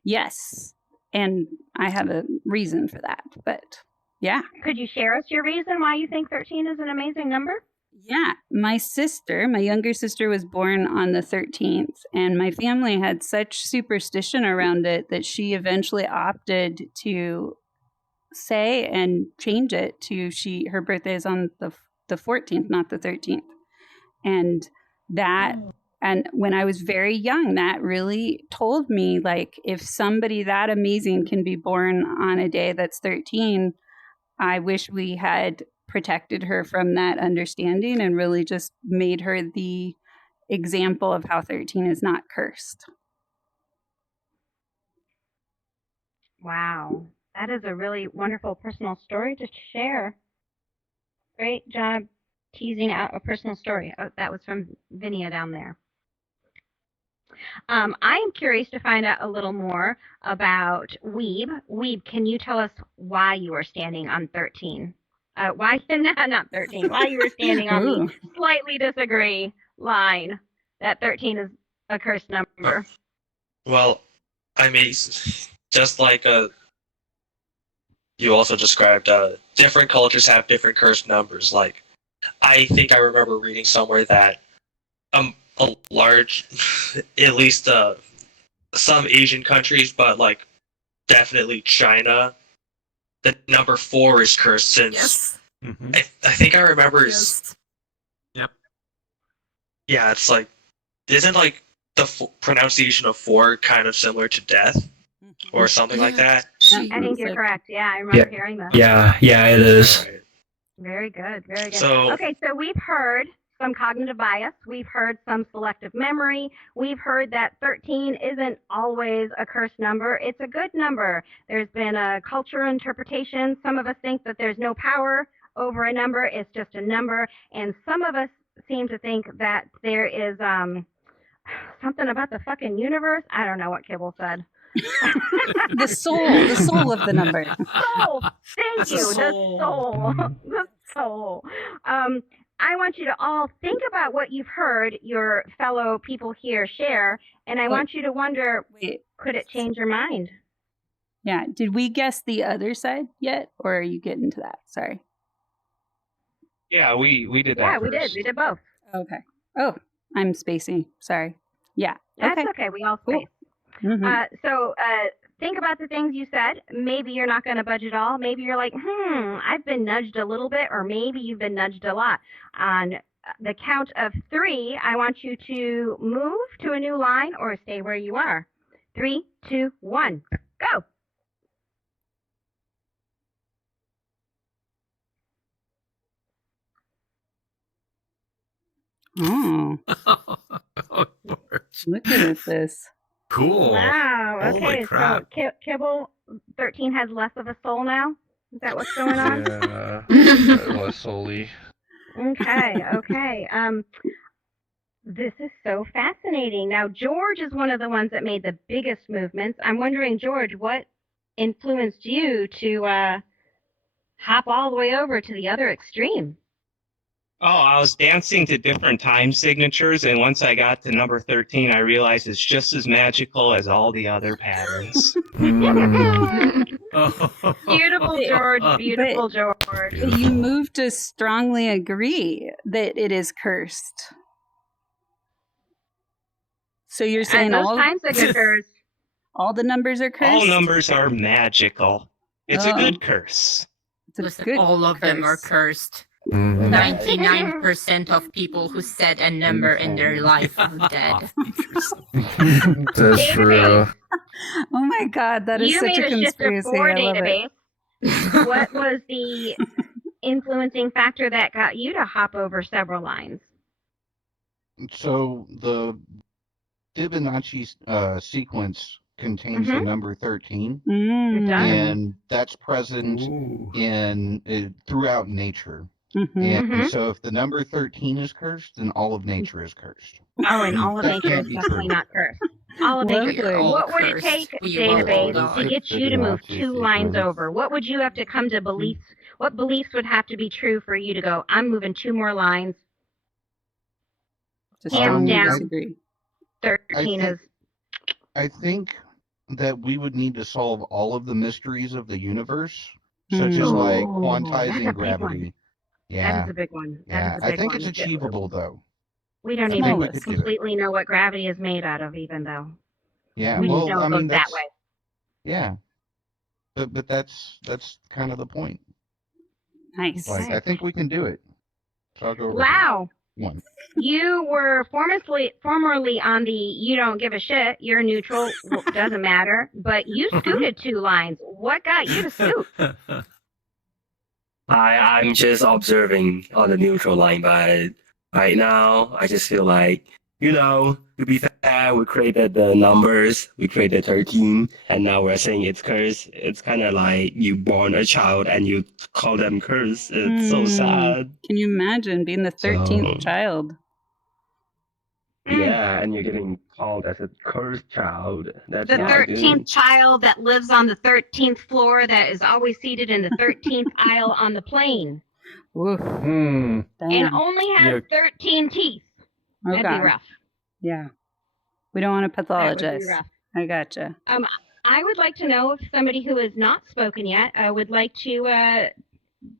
Yes. And I have a reason for that, but yeah. Could you share us your reason why you think 13 is an amazing number? Yeah, my younger sister was born on the 13th, and my family had such superstition around it that she eventually opted to say and change it to her birthday is on the 14th, not the 13th. And that and when I was very young, that really told me, like, if somebody that amazing can be born on a day that's 13, I wish we had protected her from that understanding and really just made her the example of how 13 is not cursed. Wow. That is a really wonderful personal story to share. Great job teasing out a personal story. Oh, that was from Vinia down there. I am curious to find out a little more about Weeb. Weeb, can you tell us why you are standing on 13? Why not 13? Why you were standing on the slightly disagree line that 13 is a cursed number? Well, I mean, just like you also described, different cultures have different cursed numbers. Like, I think I remember reading somewhere that a large, at least some Asian countries, but like definitely China, the number 4 is cursed since I think I remember Yep. Yeah, it's like, isn't like the pronunciation of 4 kind of similar to death or something like that? I think you're correct. Yeah, I remember hearing that. Yeah, it is. Right. Very good, very good. So- Okay, so we've heard some cognitive bias. We've heard some selective memory. We've heard that 13 isn't always a cursed number. It's a good number. There's been a cultural interpretation. Some of us think that there's no power over a number. It's just a number. And some of us seem to think that there is something about the fucking universe. I don't know what Kibble said. The soul of the number. Soul. Thank you. The soul. The soul. I want you to all think about what you've heard your fellow people here share, and I want you to wonder, could it change your mind? Yeah. Did we guess the other side yet, or are you getting to that? Sorry. Yeah, we did that. Yeah, first. we did. We did both. Okay. Oh, I'm spacing. Sorry. Yeah. That's okay. okay. We all Cool. space. Mhm. So think about the things you said. Maybe you're not going to budge at all. Maybe you're like, I've been nudged a little bit, or maybe you've been nudged a lot. On the count of 3, I want you to move to a new line or stay where you are. 3, 2, 1, go. Oh. Look at this. Cool. Wow. Holy Okay, so crap. Kibble 13 has less of a soul now. Is that what's going on? Yeah, less solely. Okay. This is so fascinating. Now, George is one of the ones that made the biggest movements. I'm wondering, George, what influenced you to hop all the way over to the other extreme? Oh, I was dancing to different time signatures, and once I got to number 13, I realized it's just as magical as all the other patterns. Beautiful, George. Beautiful, George. You move to strongly agree that it is cursed. So you're saying those all time signatures, all the numbers are cursed? All numbers are magical. It's a good curse. Listen, all of them are cursed. 99% of people who said a number in their life are dead. That's true. Oh my God, that is you such made a conspiracy. Shift4 I love database. it. What was the influencing factor that got you to hop over several lines? So the Fibonacci sequence contains the number 13, and that's present in throughout nature. And so if the number 13 is cursed, then all of nature is cursed. Oh, and all of That nature can't is be definitely true. not cursed. All of nature. We're all What would it cursed. take, We all database, are. to get you to move Fibonacci 2 lines sequence. over? What would you have to come to beliefs? What beliefs would have to be true for you to go, I'm moving 2 more lines? To Hands strongly down, disagree. 13 is... I think that we would need to solve all of the mysteries of the universe, such as like Ooh, that's a quantizing big gravity. one. Yeah. That is a big one. That Yeah. is a I big think one. it's achievable though. We don't I think even we could do it. completely know what gravity is made out of, even though. Yeah. We just Well, know I it mean goes that that's way. yeah. But that's kind of the point. Nice. Like I think we can do it. So I'll go over Wow. here. 1. You were formerly on the you don't give a shit, you're neutral, doesn't matter, but you scooted 2 lines. What got you to scoot? I'm just observing on the neutral line, but right now I just feel like, to be fair, we created the numbers, we created 13, and now we're saying it's cursed. It's kind of like you born a child and you call them cursed. It's so sad. Can you imagine being the 13th child? Yeah, and you're getting called as a cursed child. That's The not 13th good. child that lives on the 13th floor that is always seated in the 13th aisle on the plane. Oof. And only has 13 teeth. Oh, That'd God. be rough. Yeah. We don't want to That would be pathologize. rough. I gotcha. I would like to know if somebody who has not spoken yet would like to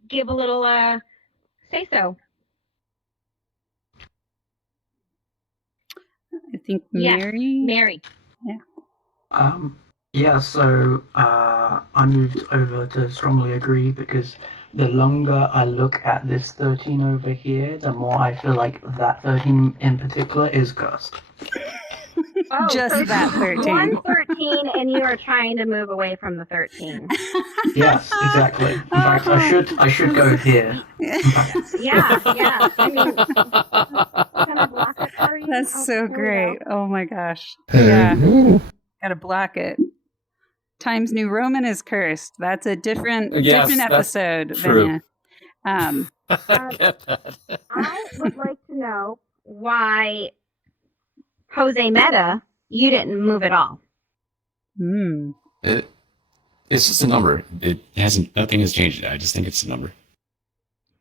give a little say-so. I think Yes, Mary. Mary. Yeah. Yeah, so I moved over to strongly agree because the longer I look at this 13 over here, the more I feel like that 13 in particular is cursed. Oh, Just so that 13. One 13, and you are trying to move away from the 13. Yes, exactly. In fact, I should go here. Yeah. I mean, can I block it for you? That's so here we go. great. Oh my gosh. Yeah. Gotta block it. Times New Roman is cursed. That's a different Yes, that's episode, true. Vanya. I would like to know why Jose Meta, you didn't move at all. It's just a number. Nothing has changed. I just think it's a number.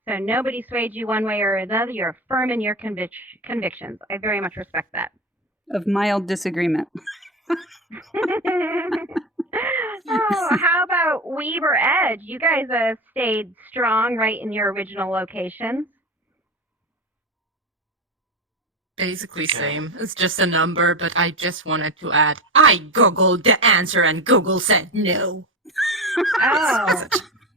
So nobody swayed you one way or another. You're firm in your convictions. I very much respect that. Of mild disagreement. Oh, how about Weaver Edge? You guys stayed strong right in your original location. Basically same. It's just a number, but I just wanted to add, I googled the answer and Google said no. Oh.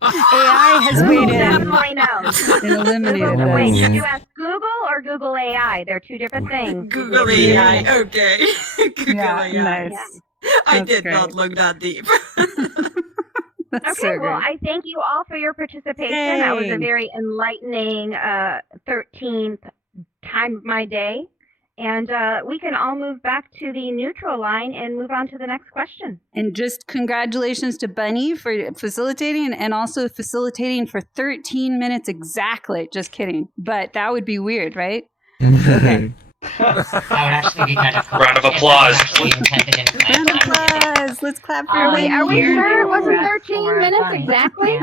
AI has weighed in Definitely no. and eliminated us. Wait, did you ask Google or Google AI? They're two different things. Google AI, okay. Google AI. Nice. I That's did great. not look that deep. Okay, so well, great. I thank you all for your participation. That was a Yay. very enlightening 13th time of my day. And we can all move back to the neutral line and move on to the next question. And just congratulations to Bunny for facilitating and also facilitating for 13 minutes exactly. Just kidding. But that would be weird, right? Okay. That would actually be kind of cool. Round of applause. Round of applause. Let's clap for Wait, are we Bunny. sure it wasn't 13 minutes exactly?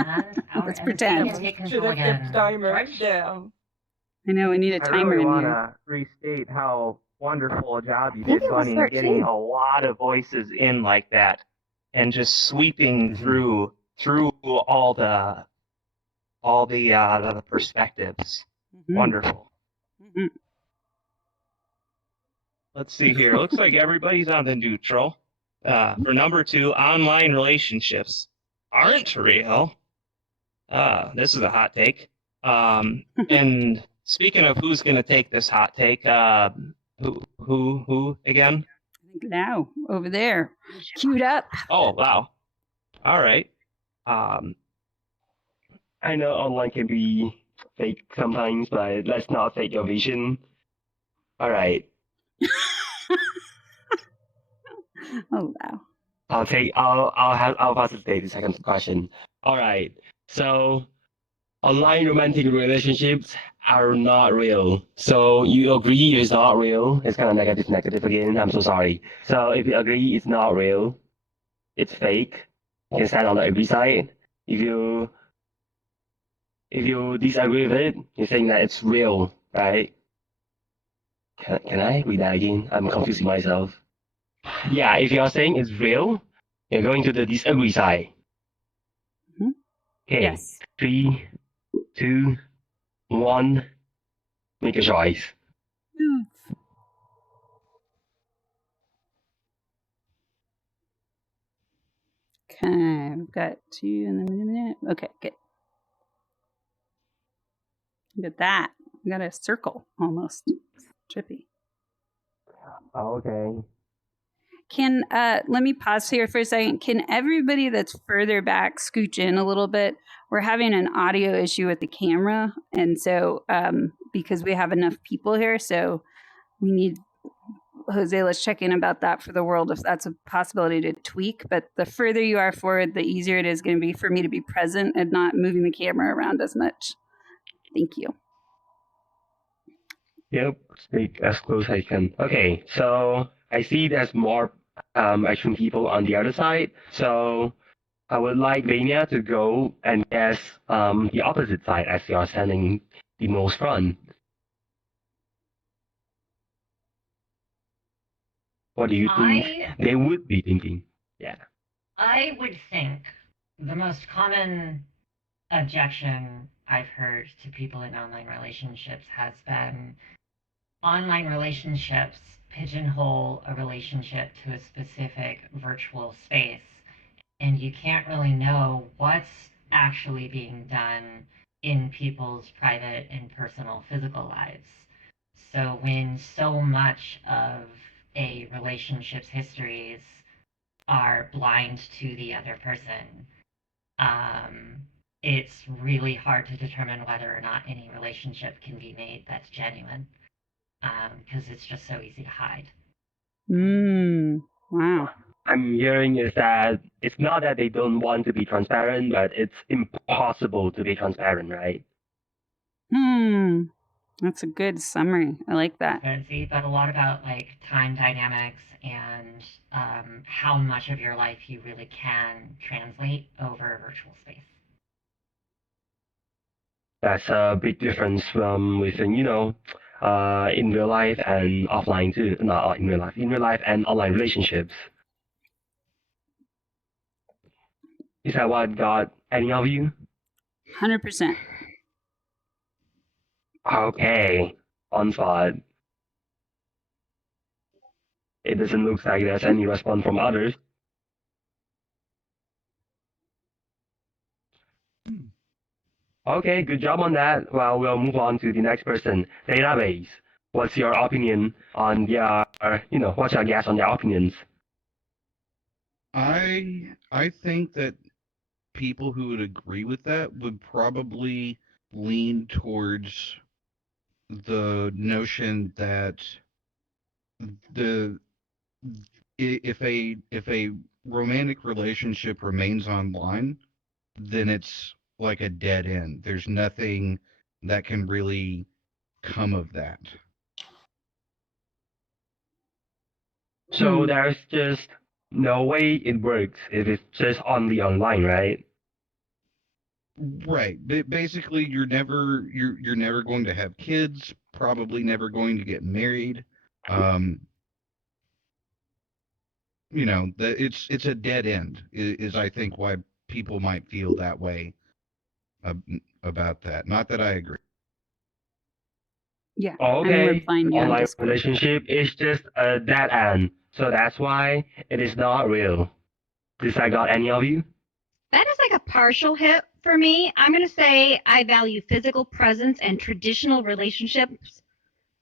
Let's pretend. Should have kept timer down. I know, we need a I timer really in want here. to restate how wonderful a job you I think did, it was Bunny, in getting 13. a lot of voices in like that, and just sweeping through all the perspectives. Wonderful. Let's see here. Looks like everybody's on the neutral. For number 2, online relationships aren't real. This is a hot take. And speaking of who's going to take this hot take, who again? Now, over there. Queued up. Oh, wow. All right. I know online can be fake sometimes, but let's not fake your vision. All right. Oh, wow. I'll facilitate the second question. All right. So online romantic relationships are not real. So you agree it's not real. It's kind of negative again. I'm so sorry. So if you agree it's not real, it's fake, you can stand on the agree side. If you disagree with it, you're saying that it's real, right? Can I read that again? I'm confusing myself. Yeah, if you're saying it's real, you're going to the disagree side. Okay. Yes. 3, 2, 1. Make a choice. Okay, we've got 2 in a minute. Okay, good. Look at that. We got a circle almost. Trippy. Okay. Can let me pause here for a second. Can everybody that's further back scooch in a little bit? We're having an audio issue with the camera, and so because we have enough people here, so we need Jose. Let's check in about that for the world if that's a possibility to tweak. But the further you are forward, the easier it is going to be for me to be present and not moving the camera around as much. Thank you. Yep, speak as close as I can. Okay, so I see there's more action people on the other side. So I would like Vania to go and guess the opposite side as you are standing the most front. What do you think they would be thinking? Yeah. I would think the most common objection I've heard to people in online relationships has been online relationships pigeonhole a relationship to a specific virtual space, and you can't really know what's actually being done in people's private and personal physical lives. So when so much of a relationship's histories are blind to the other person, it's really hard to determine whether or not any relationship can be made that's genuine, because it's just so easy to hide. Wow. I'm hearing is that it's not that they don't want to be transparent, but it's impossible to be transparent, right? That's a good summary. I like that. But a lot about like time dynamics and how much of your life you really can translate over a virtual space. That's a big difference within, in real life and offline too. Not in real life and online relationships. Is that what got any of you? 100%. Okay, on spot. It doesn't look like there's any response from others. Okay, good job on that. Well, we'll move on to the next person. Database. What's your opinion on their, what's your guess on their opinions? I think that people who would agree with that would probably lean towards the notion that the if a romantic relationship remains online, then it's like a dead end. There's nothing that can really come of that. So there's just no way it works if it's just only online, right? Right. Basically, you're never going to have kids. Probably never going to get married. Um, it's a dead end. Is I think why people might feel that way about that. Not that I agree. Yeah, I'm Okay, replying you on online Discord. relationship is just a dead end. So that's why it is not real. Does I got any of you? That is like a partial hit for me. I'm going to say I value physical presence and traditional relationships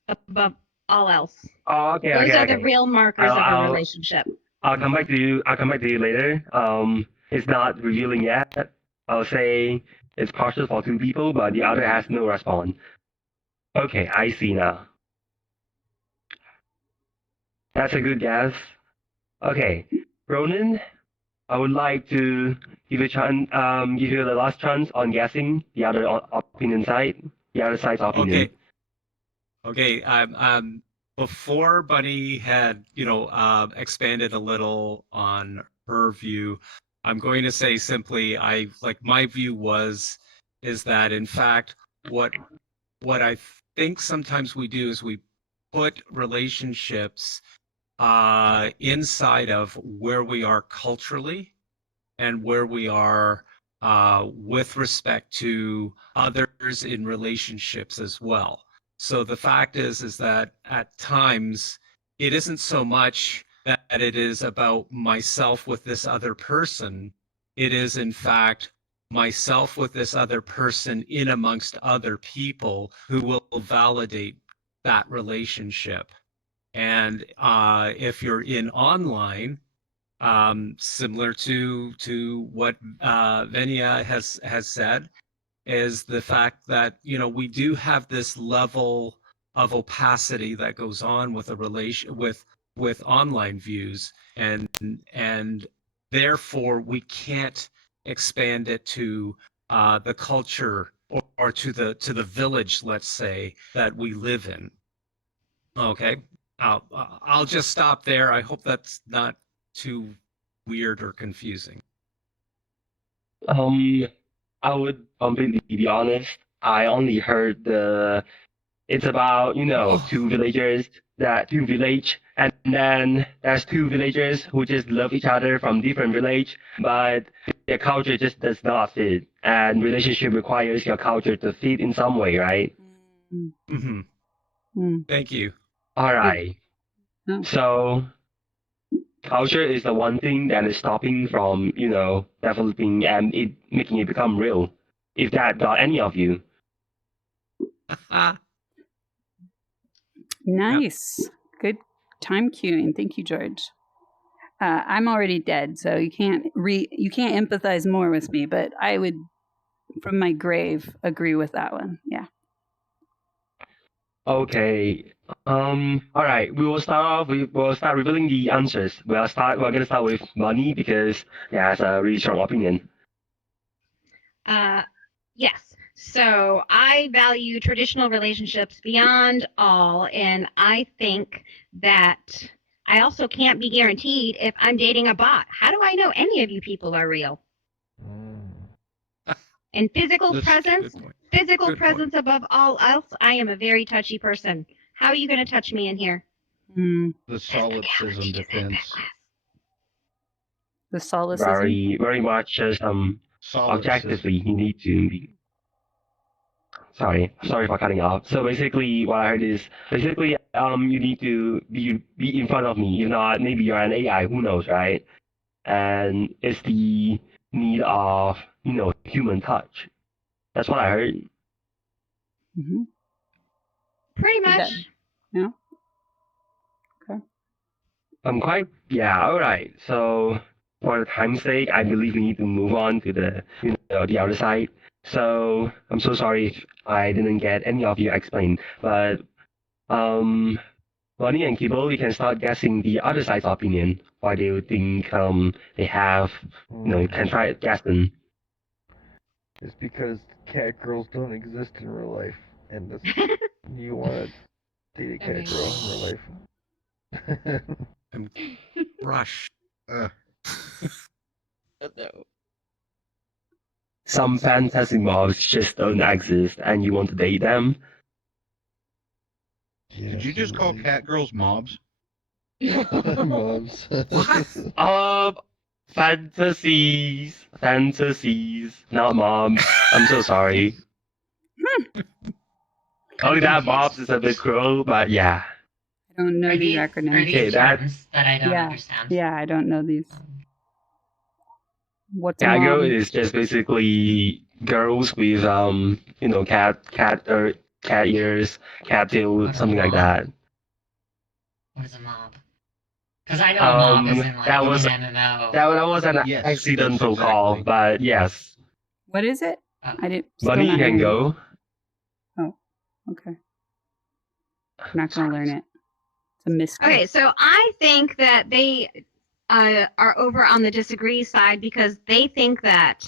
above all else. Oh, okay, Those okay, are okay. the real markers of a relationship. I'll come back to you. I'll come back to you later. It's not revealing yet. I'll say it's partial for two people, but the other has no response. Okay, I see now. That's a good guess. Okay, Ronan, I would like to give you a chance, give you the last chance on guessing the other opinion side, the other side's opinion. Okay. Before Bunny had, expanded a little on her view, I'm going to say simply, my view is that in fact, what I think sometimes we do is we put relationships inside of where we are culturally and where we are with respect to others in relationships as well. So the fact is that at times it isn't so much that it is about myself with this other person. It is in fact myself with this other person in amongst other people who will validate that relationship. And if you're in online, similar to what Venia has said, is the fact that we do have this level of opacity that goes on with a relation with online views, and therefore we can't expand it to the culture or to the village, let's say, that we live in. Okay, I'll just stop there. I hope that's not too weird or confusing. I would completely be honest. I only heard it's about two villagers two village, and then there's two villagers who just love each other from different village, but their culture just does not fit, and relationship requires your culture to fit in some way, right? Thank you. All right. So culture is the one thing that is stopping from developing and it making it become real. If that got any of you. Nice. Good time queuing. Thank you, George. I'm already dead, so you can't empathize more with me, but I would, from my grave, agree with that one. Yeah. Okay. All right. We'll start revealing the answers. We're gonna start with Money because he has a really strong opinion. Yes. So I value traditional relationships beyond all, and I think that I also can't be guaranteed if I'm dating a bot. How do I know any of you people are real? And physical presence above all else, I am a very touchy person. How are you going to touch me in here? The solipsism defense. The solipsism? Very, very much objectively you need to be. Sorry for cutting off. So basically, what I heard is you need to be in front of me. If not, maybe you're an AI. Who knows, right? And it's the need of human touch. That's what I heard. Pretty much. Yeah. Okay. All right. So for the time's sake, I believe we need to move on to the other side. So I'm so sorry if I didn't get any of you explain, but Bonnie and Kibble, you can start guessing the other side's opinion. Why do you think they have? You can try guessing. It's because cat girls don't exist in real life, and this, you want to date a cat girl in real life. I'm Rush. Uh, No. Some fantasy mobs just don't exist, and you want to date them. Did you just call cat girls mobs? Mobs. Fantasies, not mobs. I'm so sorry. Only that mobs is a bit cruel, but yeah. I don't know Are the these, acronym. are these terms that I don't understand? Yeah, I don't know these. What's a Cat girl mom? is just basically girls with cat ears, cat tail, something like that. What is a mob? Because I know a mob is in like that was an MMO. that was an Yes, accidental yes, call, exactly. but yes. What is it? I didn't. Bunny not can hearing. go. Oh, okay. I'm not gonna learn it. It's a mystery. Okay, so I think that they are over on the disagree side because they think that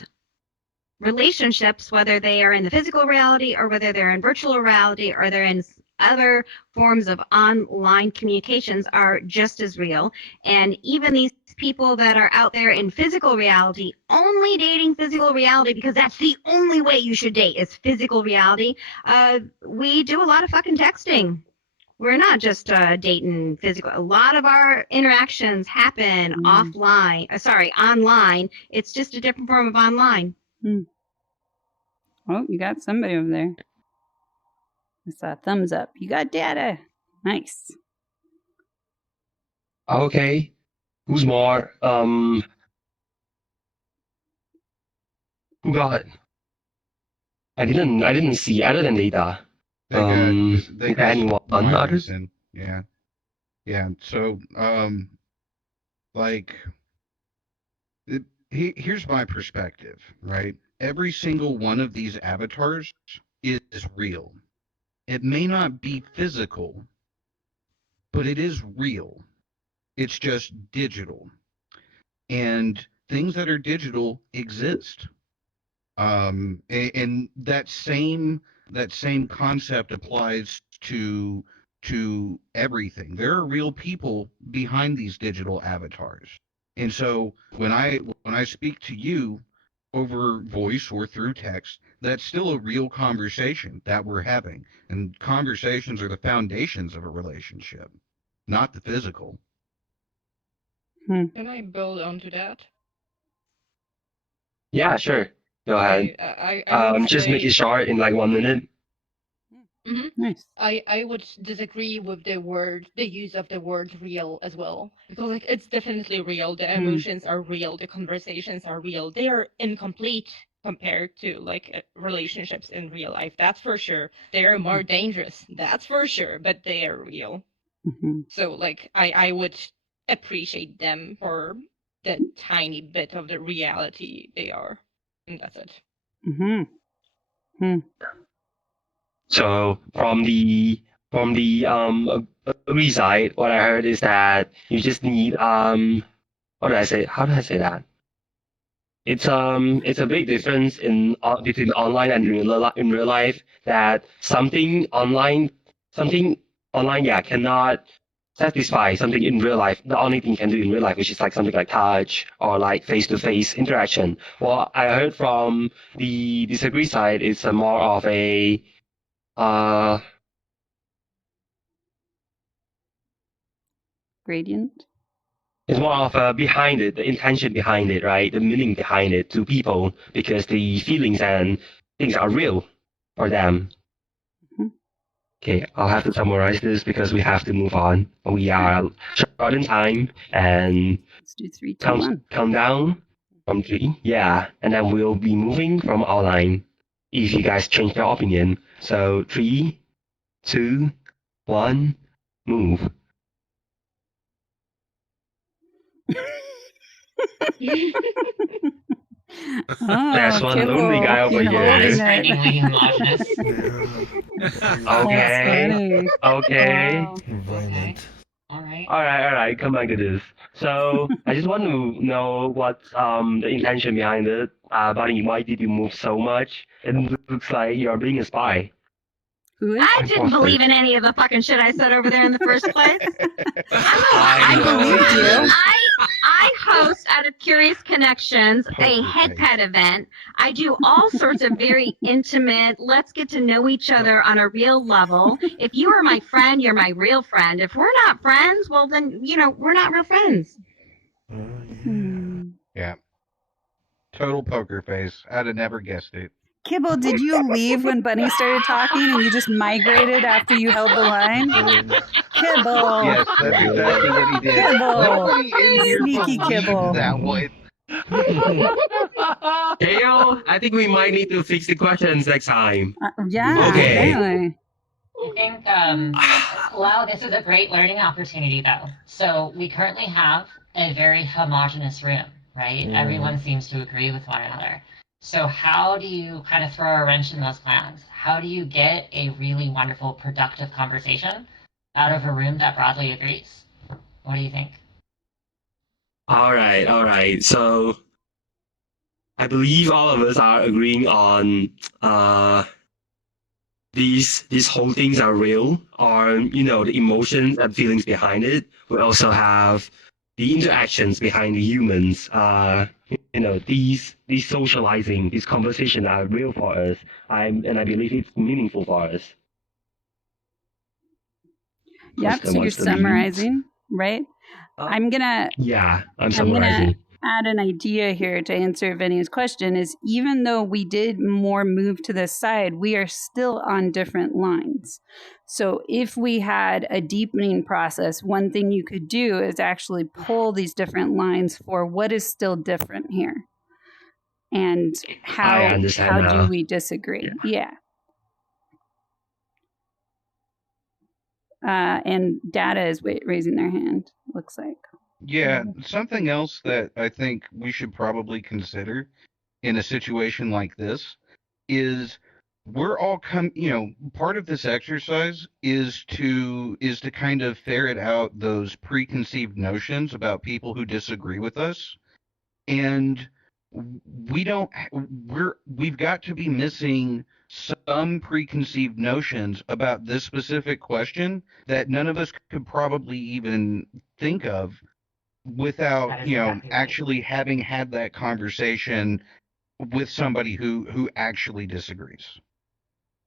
relationships, whether they are in the physical reality or whether they're in virtual reality or they're in other forms of online communications, are just as real. And even these people that are out there in physical reality, only dating physical reality because that's the only way you should date is physical reality. We do a lot of fucking texting. We're not just dating physical. A lot of our interactions happen online. It's just a different form of online. Oh, you got somebody over there. I saw a thumbs up. You got data. Nice. Okay. Who's more? Who got? I didn't see other than data. They got anyone others? Myers in. Yeah. So like here's my perspective, right? Every single one of these avatars is real. It may not be physical, but it is real. It's just digital. And things that are digital exist. And that same concept applies to everything. There are real people behind these digital avatars. And so when I speak to you over voice or through text, that's still a real conversation that we're having. And conversations are the foundations of a relationship, not the physical. Can I build onto that? Yeah, sure. Go ahead. I would just make say- it short in like 1 minute. Mhm. Nice. I would disagree with the use of the word real as well. Because like it's definitely real. The emotions are real. The conversations are real. They are incomplete compared to like relationships in real life. That's for sure. They are more dangerous. That's for sure. But they are real. So like I would appreciate them for the tiny bit of the reality they are. And that's it. So from the agree side, what I heard is that you just need what did I say? How did I say that? It's a big difference in between online and in real life, that something online cannot satisfy something in real life. The only thing you can do in real life, which is like something like touch or like face-to-face interaction. Well, I heard from the disagree side, it's a more of a gradient. It's more of behind it, the intention behind it, right? The meaning behind it to people, because the feelings and things are real for them. Okay, I'll have to summarize this because we have to move on. We are short in time, and let's do 3, 2, 1. Count down from 3. Yeah, and then we'll be moving from online if you guys change your opinion. So 3, 2, 1, move. There's one lonely guy over you're holding here. Strikingly homogenous. Okay. Okay. Wow. Environment. All right. All right. Come back to this. So I just want to know what's the intention behind it. Buddy, why did you move so much? It looks like you're being a spy. I didn't believe in any of the fucking shit I said over there in the first place. I believed you. I host out of Curious Connections a head pet event. I do all sorts of very intimate, let's get to know each other on a real level. If you are my friend, you're my real friend. If we're not friends, well then, we're not real friends. Yeah. Total poker face. I'd have never guessed it. Kibble, did you leave when Bunny started talking and you just migrated after you held the line? Kibble. Yes, that's exactly what he did. Kibble. Nobody in here Sneaky believes Kibble. that one. Dale, I think we might need to fix the questions next time. Yeah, Okay. apparently. I think, wow, this is a great learning opportunity, though. So we currently have a very homogenous room, right? Everyone seems to agree with one another. So how do you kind of throw a wrench in those plans? How do you get a really wonderful, productive conversation out of a room that broadly agrees? What do you think? All right. So I believe all of us are agreeing on these whole things are real, or the emotions and feelings behind it. We also have the interactions behind the humans. These socializing, these conversations are real for us. I believe it's meaningful for us. Yep, so you're summarizing, right? I'm summarizing. Add an idea here to answer Vinny's question is even though we did more move to this side, we are still on different lines. So if we had a deepening process, one thing you could do is actually pull these different lines for what is still different here. And how do we disagree? Yeah. And Data is raising their hand, looks like. Yeah, something else that I think we should probably consider in a situation like this is we're all part of this exercise is to kind of ferret out those preconceived notions about people who disagree with us. And we've got to be missing some preconceived notions about this specific question that none of us could probably even think of without actually having had that conversation with somebody who actually disagrees.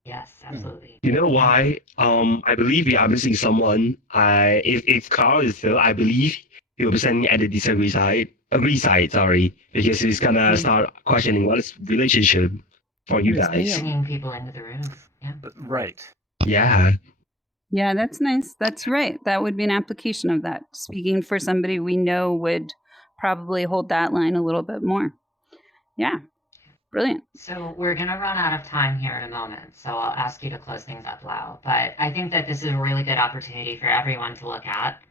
Yes, absolutely. You know why? I believe we are missing someone. If Carl is still, I believe he will be standing at the agree side, sorry, because he's gonna start questioning what is relationship for you guys. Bringing people into the room. Yeah. Right. Yeah. Yeah, that's nice. That's right. That would be an application of that. Speaking for somebody we know would probably hold that line a little bit more. Yeah. Brilliant. So we're going to run out of time here in a moment, so I'll ask you to close things up, Lau. But I think that this is a really good opportunity for everyone to look at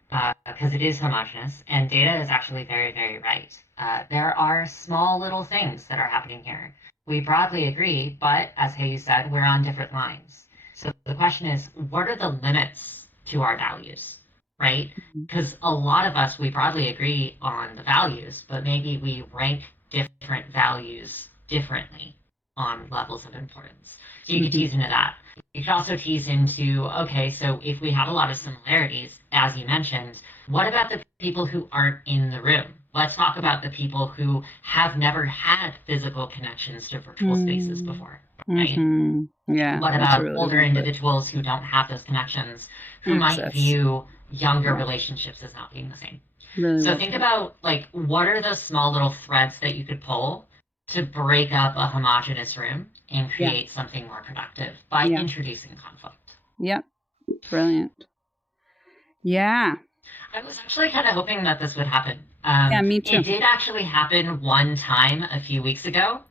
because it is homogenous, and Data is actually very, very right. There are small little things that are happening here. We broadly agree, but as Hayu said, we're on different lines. So the question is, what are the limits to our values, right? Because a lot of us, we broadly agree on the values, but maybe we rank different values differently on levels of importance. So you could tease into that. You could also tease into, okay, so if we have a lot of similarities, as you mentioned, what about the people who aren't in the room? Let's talk about the people who have never had physical connections to virtual spaces before, right? Yeah. What about older individuals who don't have those connections, who might view younger relationships as not being the same? Really So think about what are the small little threads that you could pull to break up a homogenous room and create something more productive by introducing conflict. Yep. Brilliant. Yeah. I was actually kind of hoping that this would happen. Yeah, me too. It did actually happen one time a few weeks ago.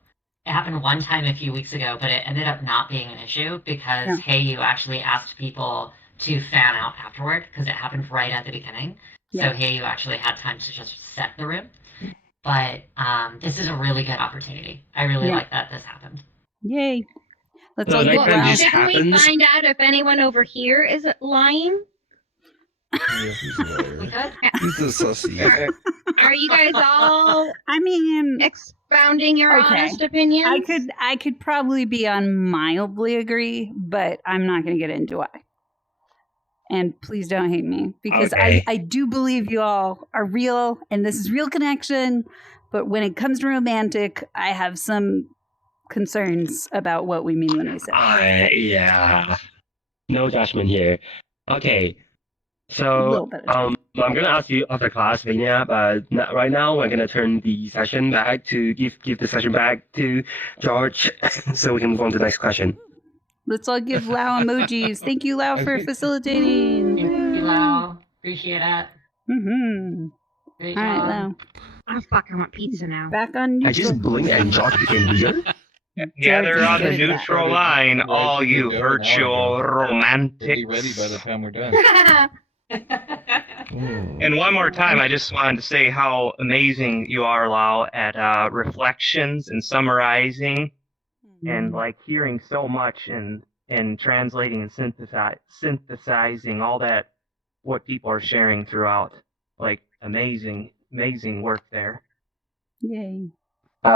But it ended up not being an issue because you actually asked people to fan out afterward because it happened right at the beginning. So you actually had time to just set the room. But this is a really good opportunity. I really Yeah. like that this happened. Yay. Let's So all next give time Lau. this Shouldn't we happens, find out if anyone over here is lying? Yeah, who's a liar? We could. Who's a sussy? Are you guys all I mean, expounding your okay. honest opinions? I could probably be on mildly agree, but I'm not going to get into why. And please don't hate me, because Okay. I do believe you all are real and this is real connection. But when it comes to romantic, I have some concerns about what we mean when we say it. yeah, no judgment here. Okay, A so little bit of I'm gonna ask you after class, Vinya, but right now we're gonna turn the session back to give the session back to George, so we can move on to the next question. Let's all give Lau emojis. Thank you, Lau, for facilitating. Thank you, Lau. Appreciate it. Mm-hmm. Great All right, job. Lau. I fucking want pizza now. Back on I neutral. just blinked and George became bigger. Gather George on the is good at that. neutral line, all you virtual Be romantics. ready by the time we're done. And one more time, I just wanted to say how amazing you are, Lau, at reflections and summarizing, and like hearing so much and translating and synthesizing all that what people are sharing throughout. Like amazing work there. Yay.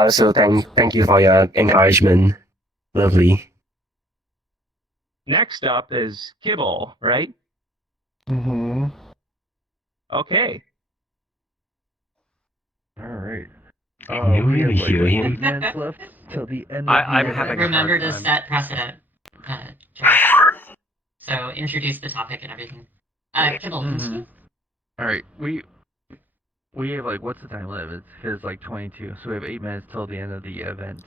So thank you for your encouragement. Lovely. Next up is Kibble, right? Mm-hmm. Okay. All right. Can you We have really like hear 8 him? minutes left till the end of I'm the having event. a Remember hard to time. set precedent, George. So introduce the topic and everything. Kibble, Mhm. All right, we have like, what's the time limit? It says like 22, so we have 8 minutes till the end of the event.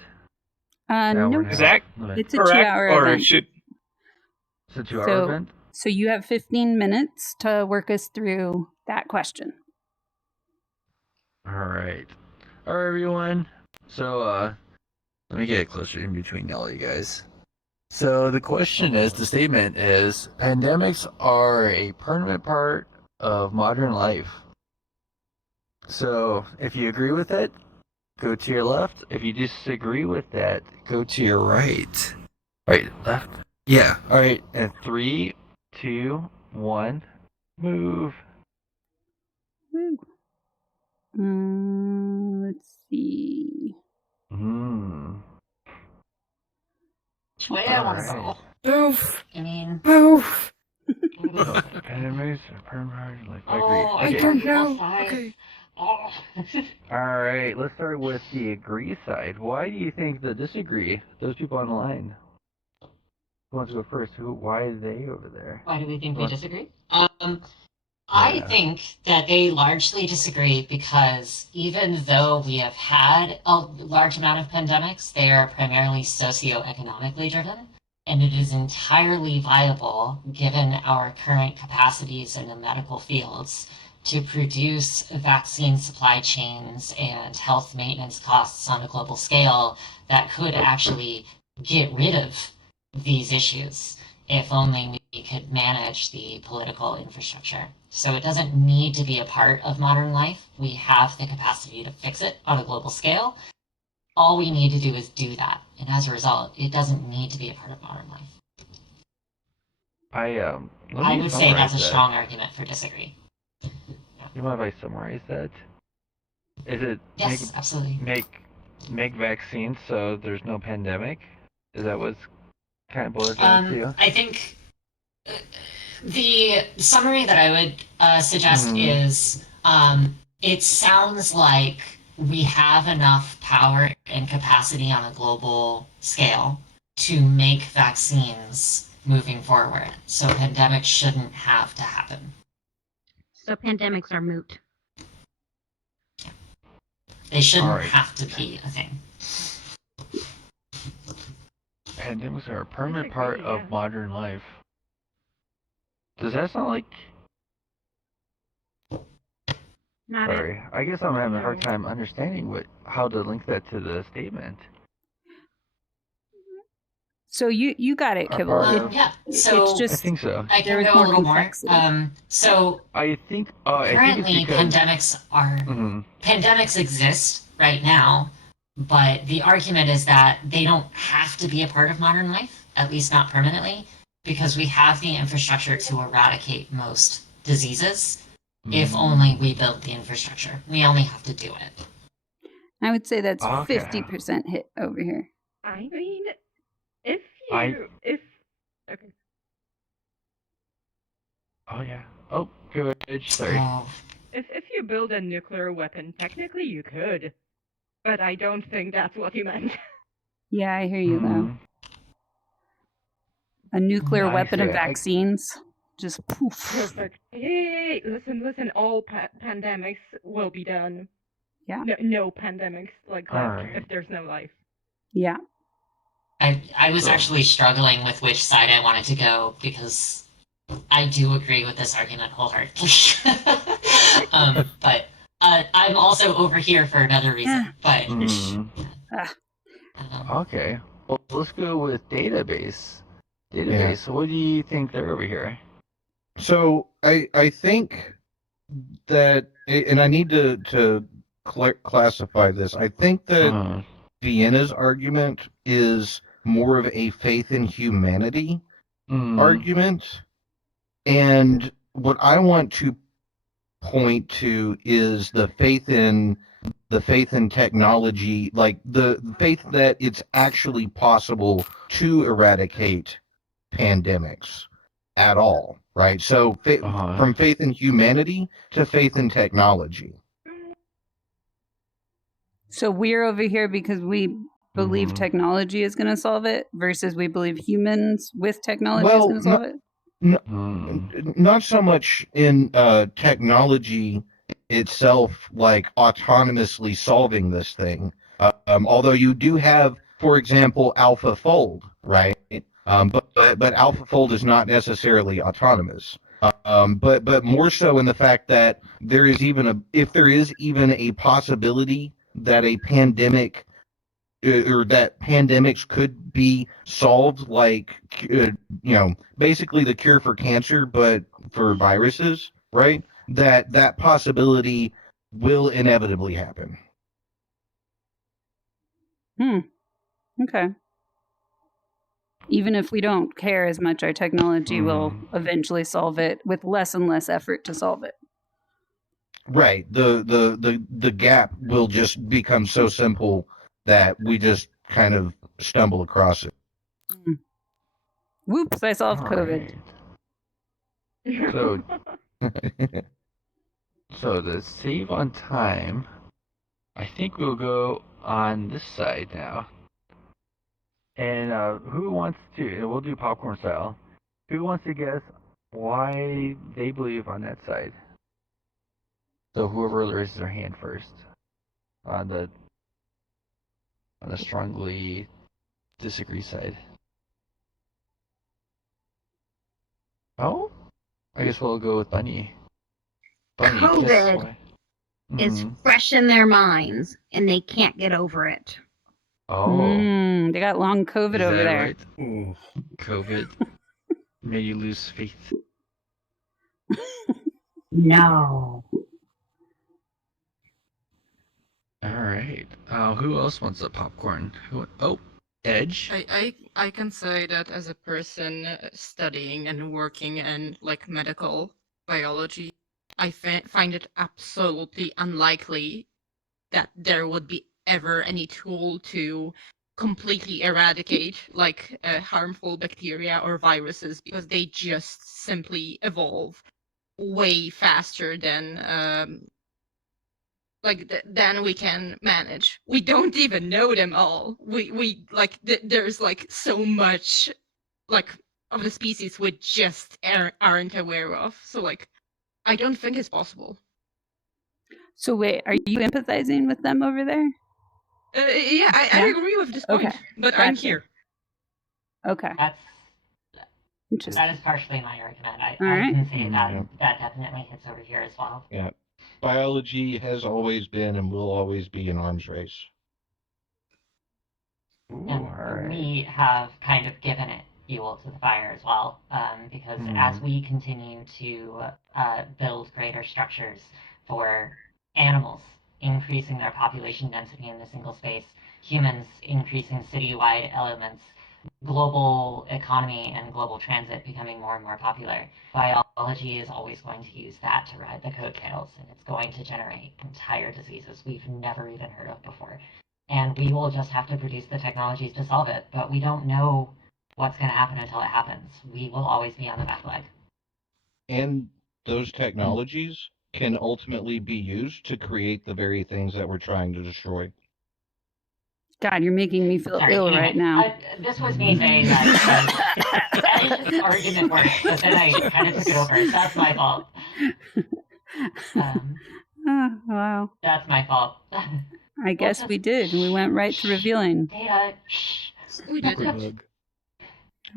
Hour No, and a Is half that limit. it's a correct, 2-hour or event. should It's a 2-hour So, event. so you have 15 minutes to work us through that question. All right, everyone. So let me get closer in between all you guys. So the question is, the statement is, pandemics are a permanent part of modern life. So if you agree with it, go to your left. If you disagree with that, go to your right. Right, left. Yeah. All right. And 3, 2, 1, move. Woo. Let's see. Which way I want to Alright. go. Boof. I mean, Boof. Pandemics are permanent life. oh, I agree. I Okay. don't know. Okay. Oh. All right. Let's start with the agree side. Why do you think the disagree? Those people on the line. Who wants to go first? Why are they over there? Why do we think Who they wants- disagree? I Yeah. think that they largely disagree because even though we have had a large amount of pandemics, they are primarily socioeconomically driven. And it is entirely viable, given our current capacities in the medical fields, to produce vaccine supply chains and health maintenance costs on a global scale that could actually get rid of these issues if only we could manage the political infrastructure. So it doesn't need to be a part of modern life. We have the capacity to fix it on a global scale. All we need to do is do that. And as a result, it doesn't need to be a part of modern life. Let I me would say that's a summarize that. strong argument for disagree. You mind if I summarize that? Is it Yes, absolutely. make vaccines so there's no pandemic? Is that what's kind of boils down to? I think the summary that I would suggest is it sounds like we have enough power and capacity on a global scale to make vaccines moving forward. So pandemics shouldn't have to happen. So pandemics are moot. They shouldn't All right. have to be a thing. Pandemics are a permanent part of modern life. Does that sound like... Not Sorry, I guess I'm having a hard time understanding how to link that to the statement. So you got it, Kibble. Yeah. So it's just I think so. I there can is go a more little more. complexity. So I think it's currently, because pandemics exist right now, but the argument is that they don't have to be a part of modern life, at least not permanently, because we have the infrastructure to eradicate most diseases if only we build the infrastructure. We only have to do it. I would say that's Okay. 50% hit over here. I mean, if okay. Oh yeah. Oh, good. Sorry. If you build a nuclear weapon, technically you could, but I don't think that's what you meant. Yeah, I hear you though. A nuclear weapon of vaccines, just poof. Perfect. Hey, listen. All pandemics will be done. Yeah. No pandemics like left if there's no life. Yeah. I was actually struggling with which side I wanted to go because I do agree with this argument wholeheartedly. But I'm also over here for another reason. But Okay. Well, let's go with database. Database. What do you think they're over here? So I think that, and I need to classify this. I think that Vienna's argument is more of a faith in humanity argument, and what I want to point to is the faith in technology, like the faith that it's actually possible to eradicate pandemics at all, right? So from faith in humanity to faith in technology. So we're over here because we believe technology is going to solve it versus we believe humans with technology is going to solve it? Not so much in technology itself, like autonomously solving this thing. Although you do have, for example, AlphaFold, right? But AlphaFold is not necessarily autonomous. But more so in the fact that there is if there is even a possibility that a pandemic or that pandemics could be solved, like basically the cure for cancer, but for viruses, right? That possibility will inevitably happen. Okay. Even if we don't care as much, our technology will eventually solve it with less and less effort to solve it. Right. The gap will just become so simple that we just kind of stumble across it. Whoops, I solved COVID. So, so to save on time, I think we'll go on this side now. And who wants to, and we'll do popcorn style, who wants to guess why they believe on that side? So whoever raises their hand first on the strongly disagree side. Oh, I guess we'll go with Bunny. Bunny, guess COVID why? is fresh in their minds and they can't get over it. Oh, They got long COVID is over that there. right? Ooh, COVID made you lose faith. No. All right. Who else wants a popcorn? Oh, Edge. I can say that as a person studying and working in like medical biology, I find it absolutely unlikely that there would be ever any tool to completely eradicate like harmful bacteria or viruses because they just simply evolve way faster than than we can manage. We don't even know them all. We like there's like so much like of the species we just aren't aware of. So like I don't think it's possible. So wait, are you empathizing with them over there? Yeah, I agree with this point, but I'm here. Okay. That is partially my argument. I right. can say that definitely hits over here as well. Yeah. Biology has always been and will always be an arms race. And we have kind of given it fuel to the fire as well, because as we continue to build greater structures for animals, increasing their population density in a single space, humans increasing citywide elements, global economy and global transit becoming more and more popular, biology is always going to use that to ride the coattails, and it's going to generate entire diseases we've never even heard of before. And we will just have to produce the technologies to solve it, but we don't know what's going to happen until it happens. We will always be on the back leg. And those technologies can ultimately be used to create the very things that we're trying to destroy. God, you're making me feel ill right now. This was me saying that it's just argument works, but then I kind of took it over. That's my fault. Wow. That's my fault. I guess we did. We went right to revealing. Data. We did.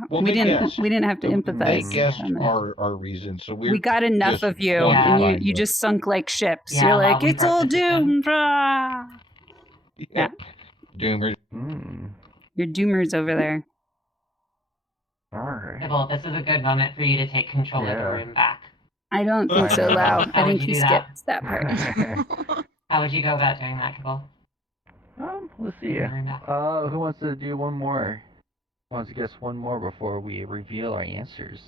Well, we they didn't. guessed. We didn't have to empathize. They guessed our reason, so we got enough of you, and you just sunk like ships. Yeah, you're like, we it's all doomed. Yeah. Doomers. You're doomers over there. All right. Well, this is a good moment for you to take control of the room back. I don't think so, Lau. I think he do skipped that part. How would you go about doing that, Kibble? Let's see. Who wants to do one more? Who wants to guess one more before we reveal our answers?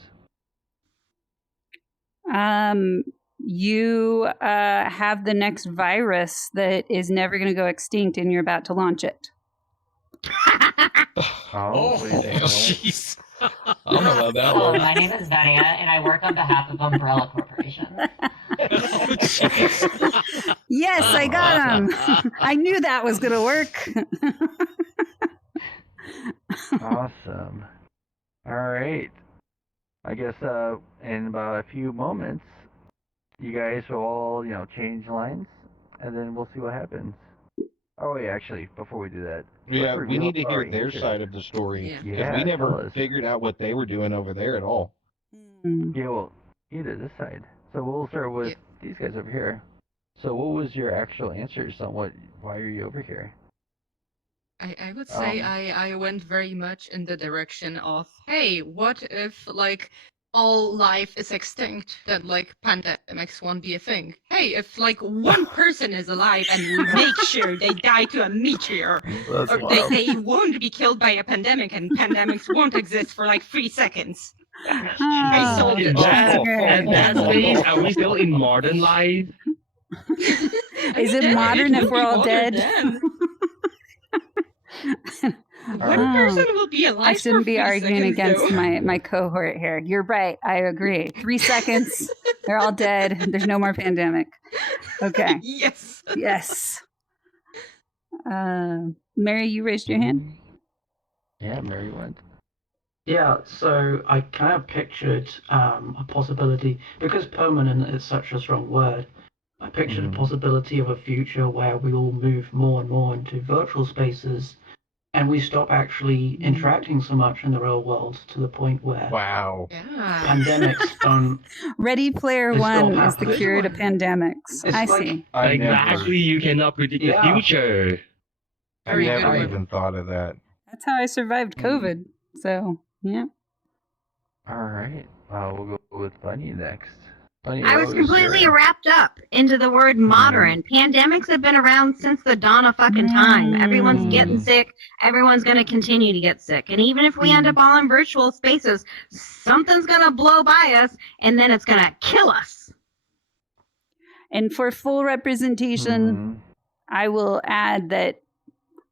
You have the next virus that is never going to go extinct, and you're about to launch it. Jeez. I don't know about that Hello, one. my name is Vania, and I work on behalf of Umbrella Corporation. Yes, I got him. I knew that was going to work. Awesome. All right. I guess in about a few moments, you guys will all, change lines, and then we'll see what happens. Oh, wait, actually, before we do that. Yeah, we need to hear their side of the story. Because we never figured out what they were doing over there at all. Yeah, well, either this side. So we'll start with these guys over here. So what was your actual answers on why are you over here? I would say I went very much in the direction of, hey, what if, all life is extinct, then, pandemics won't be a thing? Hey, if, one person is alive and we make sure they die to a meteor, or they won't be killed by a pandemic and pandemics won't exist for, 3 seconds. I sold it. That means, are we still in modern life? Is it modern if we're all dead? One person will be alive. I shouldn't be arguing against though. my cohort here. You're right. I agree. 3 seconds. They're all dead. There's no more pandemic. Okay. Yes. Yes. Mary, you raised your hand? Yeah, Mary went. Yeah, so I kind of pictured a possibility, because permanent is such a strong word, I pictured a possibility of a future where we all move more and more into virtual spaces and we stop actually interacting so much in the real world to the point where pandemics don't. Ready Player One is the cure to pandemics. I see. Exactly, you cannot predict the future. I never even thought of that. That's how I survived COVID. So, yeah. All right. We'll go with Bunny next. Bunny, I was completely wrapped up into the word modern. Pandemics have been around since the dawn of fucking time. Everyone's getting sick. Everyone's going to continue to get sick. And even if we end up all in virtual spaces, something's going to blow by us and then it's going to kill us. And for full representation, I will add that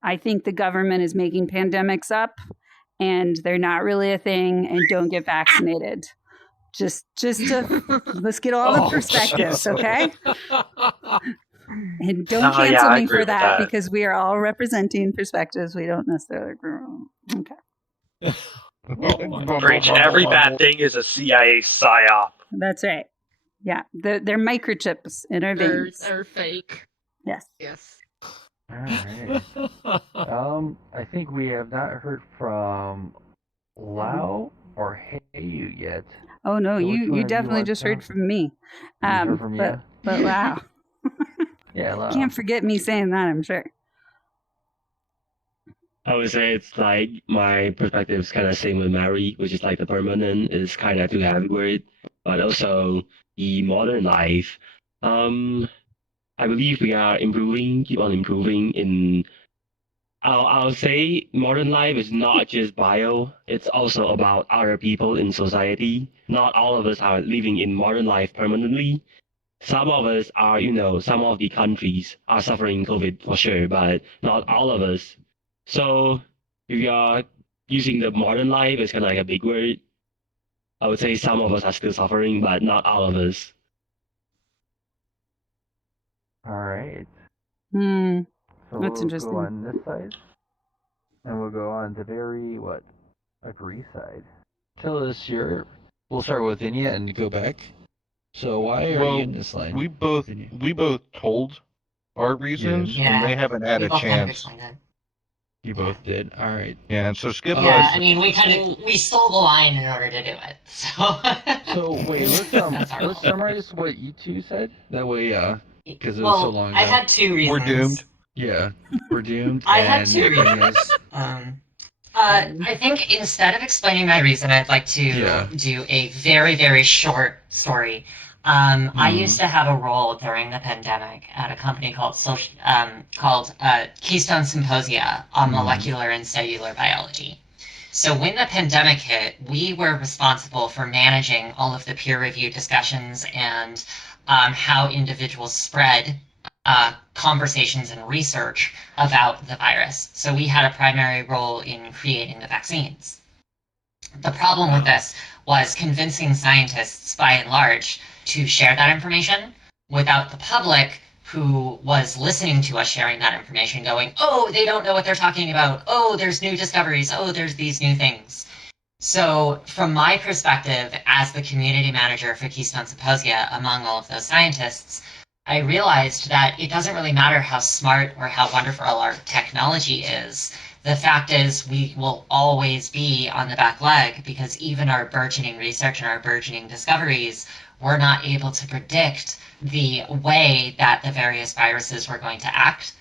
I think the government is making pandemics up and they're not really a thing, and don't get vaccinated. Just to, let's get all the perspectives, okay? And don't cancel me for that because we are all representing perspectives we don't necessarily agree on. Okay. Preach. Every bad thing is a CIA psyop. That's right. Yeah, they're microchips in our veins. They're fake. Yes. Yes. All right. I think we have not heard from Lau or Heyu yet. Oh no, So you definitely just heard from me. Heard from you? But Lau. Yeah, Lau. Can't forget me saying that, I'm sure. I would say it's like my perspective is kind of same with Mary, which is like the permanent is kind of too heavy word, but also the modern life. Um, I believe we are improving, keep on improving in. I'll say modern life is not just bio, it's also about other people in society. Not all of us are living in modern life permanently. Some of us are, some of the countries are suffering COVID for sure, but not all of us. So if you are using the modern life as kind of like a big word, I would say some of us are still suffering, but not all of us. All right. Hmm. So That's we'll interesting. go on this side, and we'll go on the very agree side. Tell us your. We'll start with Inya and go back. So why are you in this line? we both told our reasons, and they haven't had we a both kind of chance. explained it. You both did. All right. Yeah, so skip Yeah, us. I mean, we stole the line in order to do it. So. So wait, That's our let's role. summarize what you two said. That way, because it was Well, so long I ago. had two reasons. We're doomed. Yeah, we're doomed. I had and two reasons. I think instead of explaining my reason, I'd like to do a very, very short story. I used to have a role during the pandemic at a company called Keystone Symposia on molecular and cellular biology. So when the pandemic hit, we were responsible for managing all of the peer review discussions and how individuals spread conversations and research about the virus. So we had a primary role in creating the vaccines. The problem with this was convincing scientists, by and large, to share that information without the public who was listening to us sharing that information going, oh, they don't know what they're talking about. Oh, there's new discoveries. Oh, there's these new things. So from my perspective as the community manager for Keystone Symposia among all of those scientists, I realized that it doesn't really matter how smart or how wonderful our technology is. The fact is we will always be on the back leg because even our burgeoning research and our burgeoning discoveries, we're not able to predict the way that the various viruses were going to act.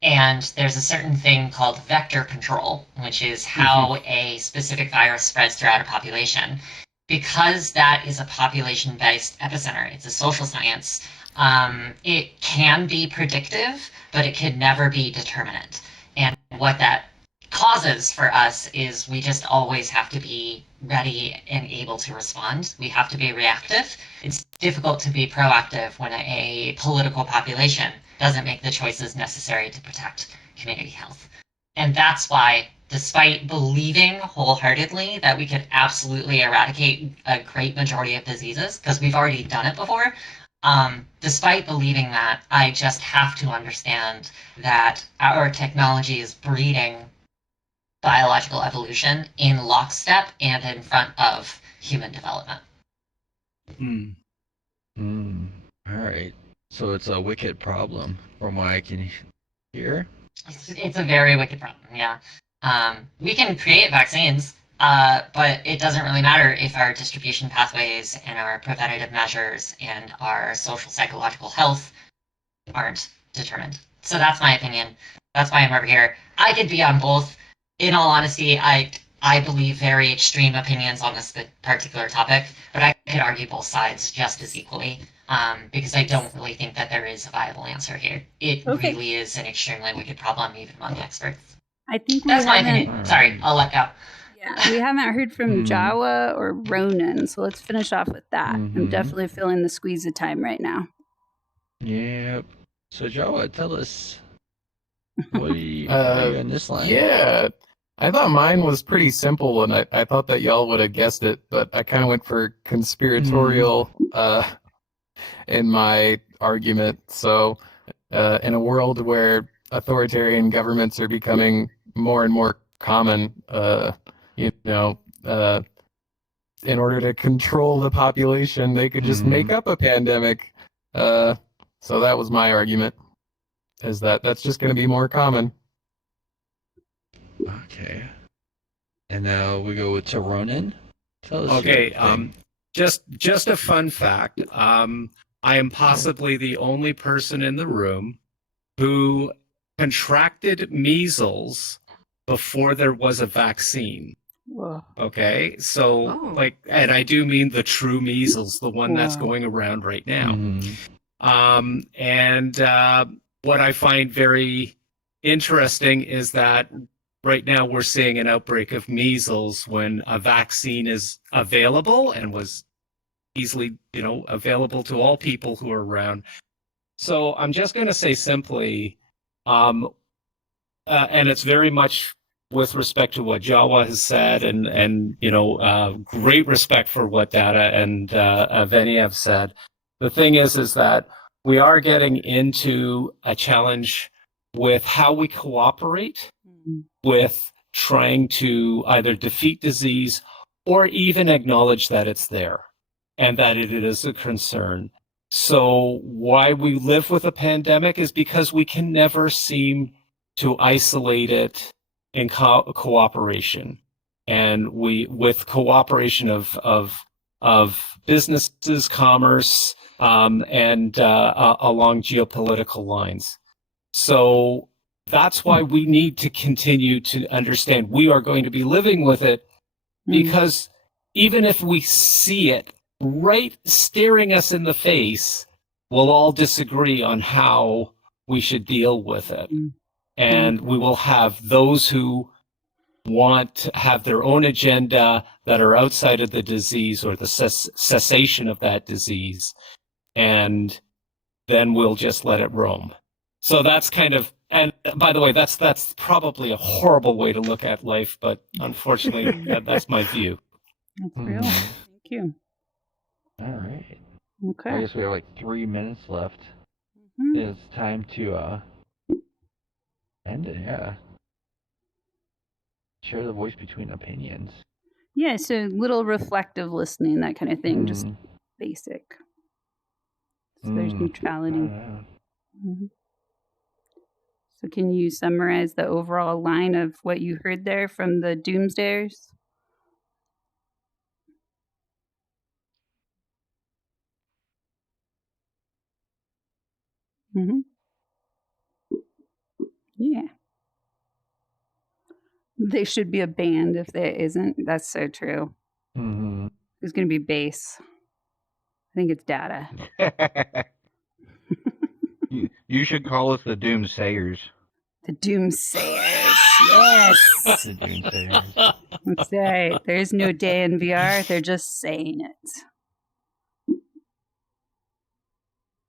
And there's a certain thing called vector control, which is how a specific virus spreads throughout a population. Because that is a population-based epicenter, it's a social science, it can be predictive, but it can never be determinate. And what that causes for us is we just always have to be ready and able to respond. We have to be reactive. It's difficult to be proactive when a political population doesn't make the choices necessary to protect community health. And that's why, despite believing wholeheartedly that we could absolutely eradicate a great majority of diseases, because we've already done it before, despite believing that, I just have to understand that our technology is breeding biological evolution in lockstep and in front of human development. All right. So it's a wicked problem, from what I can hear. It's a very wicked problem, yeah. We can create vaccines, but it doesn't really matter if our distribution pathways and our preventative measures and our social psychological health aren't determined. So that's my opinion. That's why I'm over here. I could be on both. In all honesty, I believe very extreme opinions on this particular topic, but I could argue both sides just as equally. Because I don't really think that there is a viable answer here. It really is an extremely wicked problem, even among experts. I think that's my opinion. Sorry, I'll let go. Yeah, we haven't heard from Jawa or Ronan, so let's finish off with that. I'm definitely feeling the squeeze of time right now. Yep. So Jawa, tell us, what are you on this line? Yeah, I thought mine was pretty simple, and I thought that y'all would have guessed it, but I kind of went for conspiratorial in my argument. So, in a world where authoritarian governments are becoming more and more common, in order to control the population, they could just make up a pandemic. So that was my argument, is that that's just going to be more common. Okay. And now we go with Ronan. Tell us. Okay. Just a fun fact. I am possibly the only person in the room who contracted measles before there was a vaccine. Whoa. Okay, so and I do mean the true measles, the one that's going around right now. What I find very interesting is that right now we're seeing an outbreak of measles when a vaccine is available and was easily, available to all people who are around. So I'm just going to say simply, and it's very much with respect to what Jawa has said, and great respect for what Data and Veni have said. The thing is that we are getting into a challenge with how we cooperate with trying to either defeat disease or even acknowledge that it's there and that it is a concern. So why we live with a pandemic is because we can never seem to isolate it in cooperation. And with cooperation of businesses, commerce, and along geopolitical lines. So that's why we need to continue to understand we are going to be living with it, because even if we see it right staring us in the face, we'll all disagree on how we should deal with it. And we will have those who want to have their own agenda that are outside of the disease or the cessation of that disease. And then we'll just let it roam. So that's kind of, and by the way, that's probably a horrible way to look at life, but unfortunately, that's my view. That's real. Thank you. All right. Okay. I guess we have like 3 minutes left. It's time to end it. Yeah. Share the voice between opinions. Yeah, so little reflective listening, that kind of thing, just basic. So there's neutrality. So can you summarize the overall line of what you heard there from the doomsdayers? Yeah. There should be a band if there isn't. That's so true. There's going to be bass. I think it's Data. You should call us the Doomsayers. The Doomsayers. Yes. The Doomsayers. That's right. There's no day in VR. They're just saying it.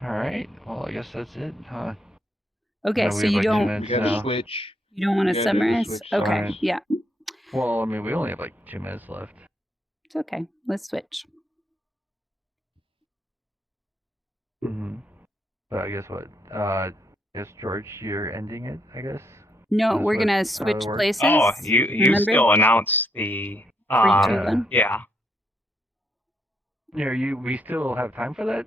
All right. Well, I guess that's it, huh? Okay, so you don't. You gotta switch. You don't want to summarize? Okay, yeah. Well, I mean, we only have like 2 minutes left. It's okay. Let's switch. But I guess what? I guess George, you're ending it. I guess. No, we're gonna switch places. Oh, you still announce the 3, 2, 1. Yeah. Yeah, we still have time for that?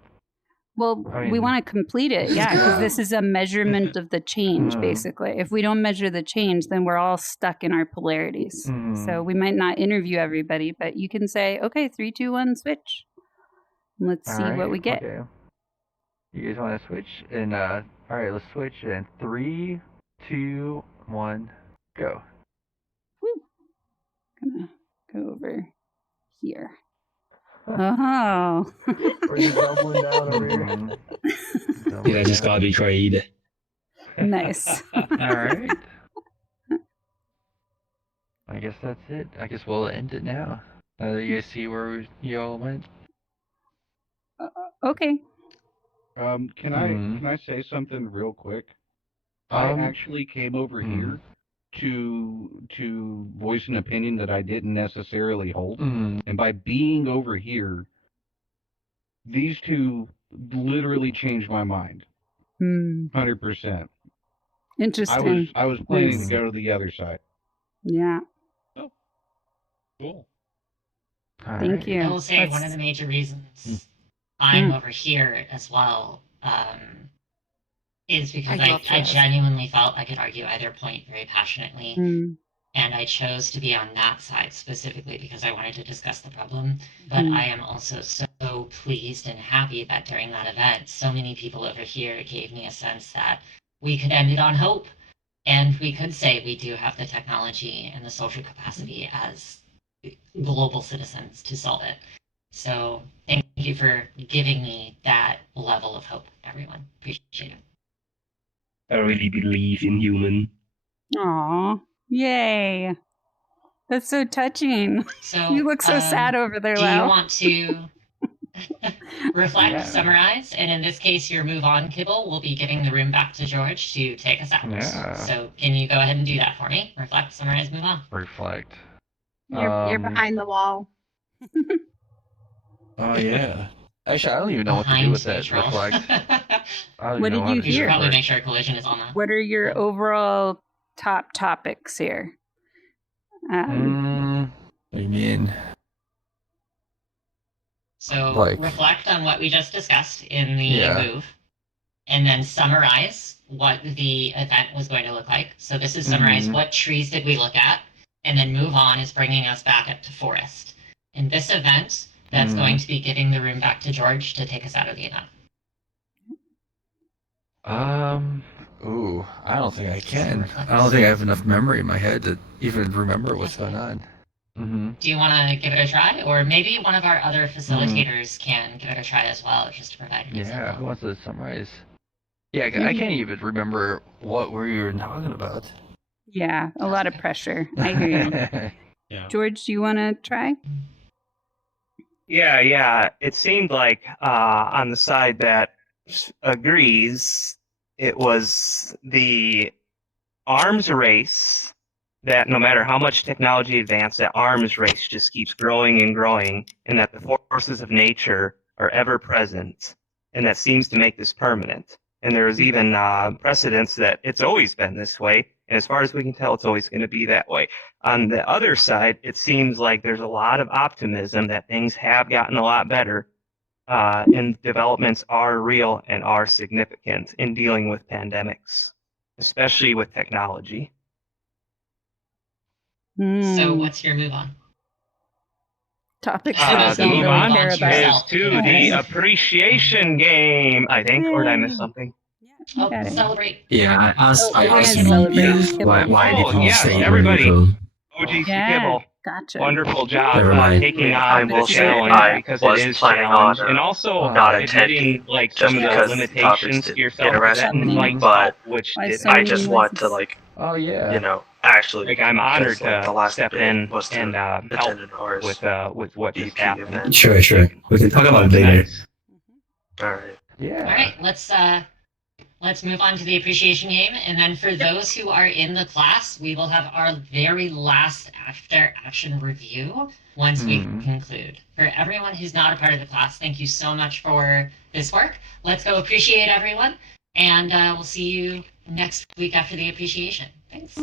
Well, I mean, we want to complete it, yeah, because this is a measurement of the change, basically. If we don't measure the change, then we're all stuck in our polarities. So we might not interview everybody, but you can say, okay, 3, 2, 1, switch. And let's see what we get. Okay. You guys want to switch? And all right, let's switch in 3, 2, 1, go. Woo. Gonna go over here. Oh. Are you doubling down over here? Yeah, I just got betrayed. Nice. All right. I guess that's it. I guess we'll end it now. You guys see where you all went? Okay. Can I say something real quick? I actually came over here to voice an opinion that I didn't necessarily hold, and by being over here, these two literally changed my mind. 100%. Interesting. I was planning to go to the other side. Yeah. Oh, cool. Thank you. I will say one of the major reasons I'm over here as well is because I genuinely felt I could argue either point very passionately. And I chose to be on that side specifically because I wanted to discuss the problem. But I am also so pleased and happy that during that event, so many people over here gave me a sense that we could end it on hope. And we could say we do have the technology and the social capacity as global citizens to solve it. So thank you for giving me that level of hope, everyone. Appreciate it. I really believe in human. Aw, yay. That's so touching. So You look so sad over there, do you Lau. want to reflect, Yeah. summarize, and in this case, your move on kibble will be giving the room back to George to take us out. Yeah. So can you go ahead and do that for me? Reflect, summarize, move on. Reflect. You're behind the wall. Oh yeah. Actually, I don't even know what to do Behind with that. neutral. Reflect. I don't What even know did how you to We should hear? probably make sure collision is on that. What are your overall top topics here? What do you mean? So Like- reflect on what we just discussed in the Yeah. move, and then summarize what the event was going to look like. So this is summarize what trees did we look at, and then move on is bringing us back up to forest. In this event, that's going to be giving the room back to George to take us out of the event. Ooh, I don't think I can. I don't think I have enough memory in my head to even remember what's going on. Do you want to give it a try, or maybe one of our other facilitators can give it a try as well, just to provide an Yeah, example. who wants to summarize? Yeah, I can't even remember what we were talking about. Yeah, a lot of pressure. I hear you. Yeah. George, do you want to try? Yeah. It seemed like on the side that agrees, it was the arms race that no matter how much technology advances, that arms race just keeps growing and growing, and that the forces of nature are ever present, and that seems to make this permanent. And there's even precedents that it's always been this way, and as far as we can tell, it's always going to be that way. On the other side, it seems like there's a lot of optimism that things have gotten a lot better, and developments are real and are significant in dealing with pandemics, especially with technology. So what's your move on? Topics How that to The move don't on care is about. to the appreciation game, I think, or did I miss something? Oh, Got it. celebrate. Yeah, I asked. Oh, I we're gonna asked celebrate him. Kibble. Why did he yes, say everybody. neutral? OGC Yeah, Kibble. gotcha. Wonderful job Never mind. taking I on the will say challenge I because it was is planning challenge, on and also not admitting attending like just some of the because the limitations topics to did yourself. interest That me, might but help, which Why did. so I many just want to voices? Oh yeah. actually, Like I'm honored because, the to last step bit in was to and help attend an RS with what just BP happened. event. Sure. We can talk about it later. Nice. All right. Yeah. All right, let's move on to the appreciation game, and then for those who are in the class, we will have our very last after action review once we conclude. For everyone who's not a part of the class, thank you so much for this work. Let's go appreciate everyone, and we'll see you next week after the appreciation. Thanks.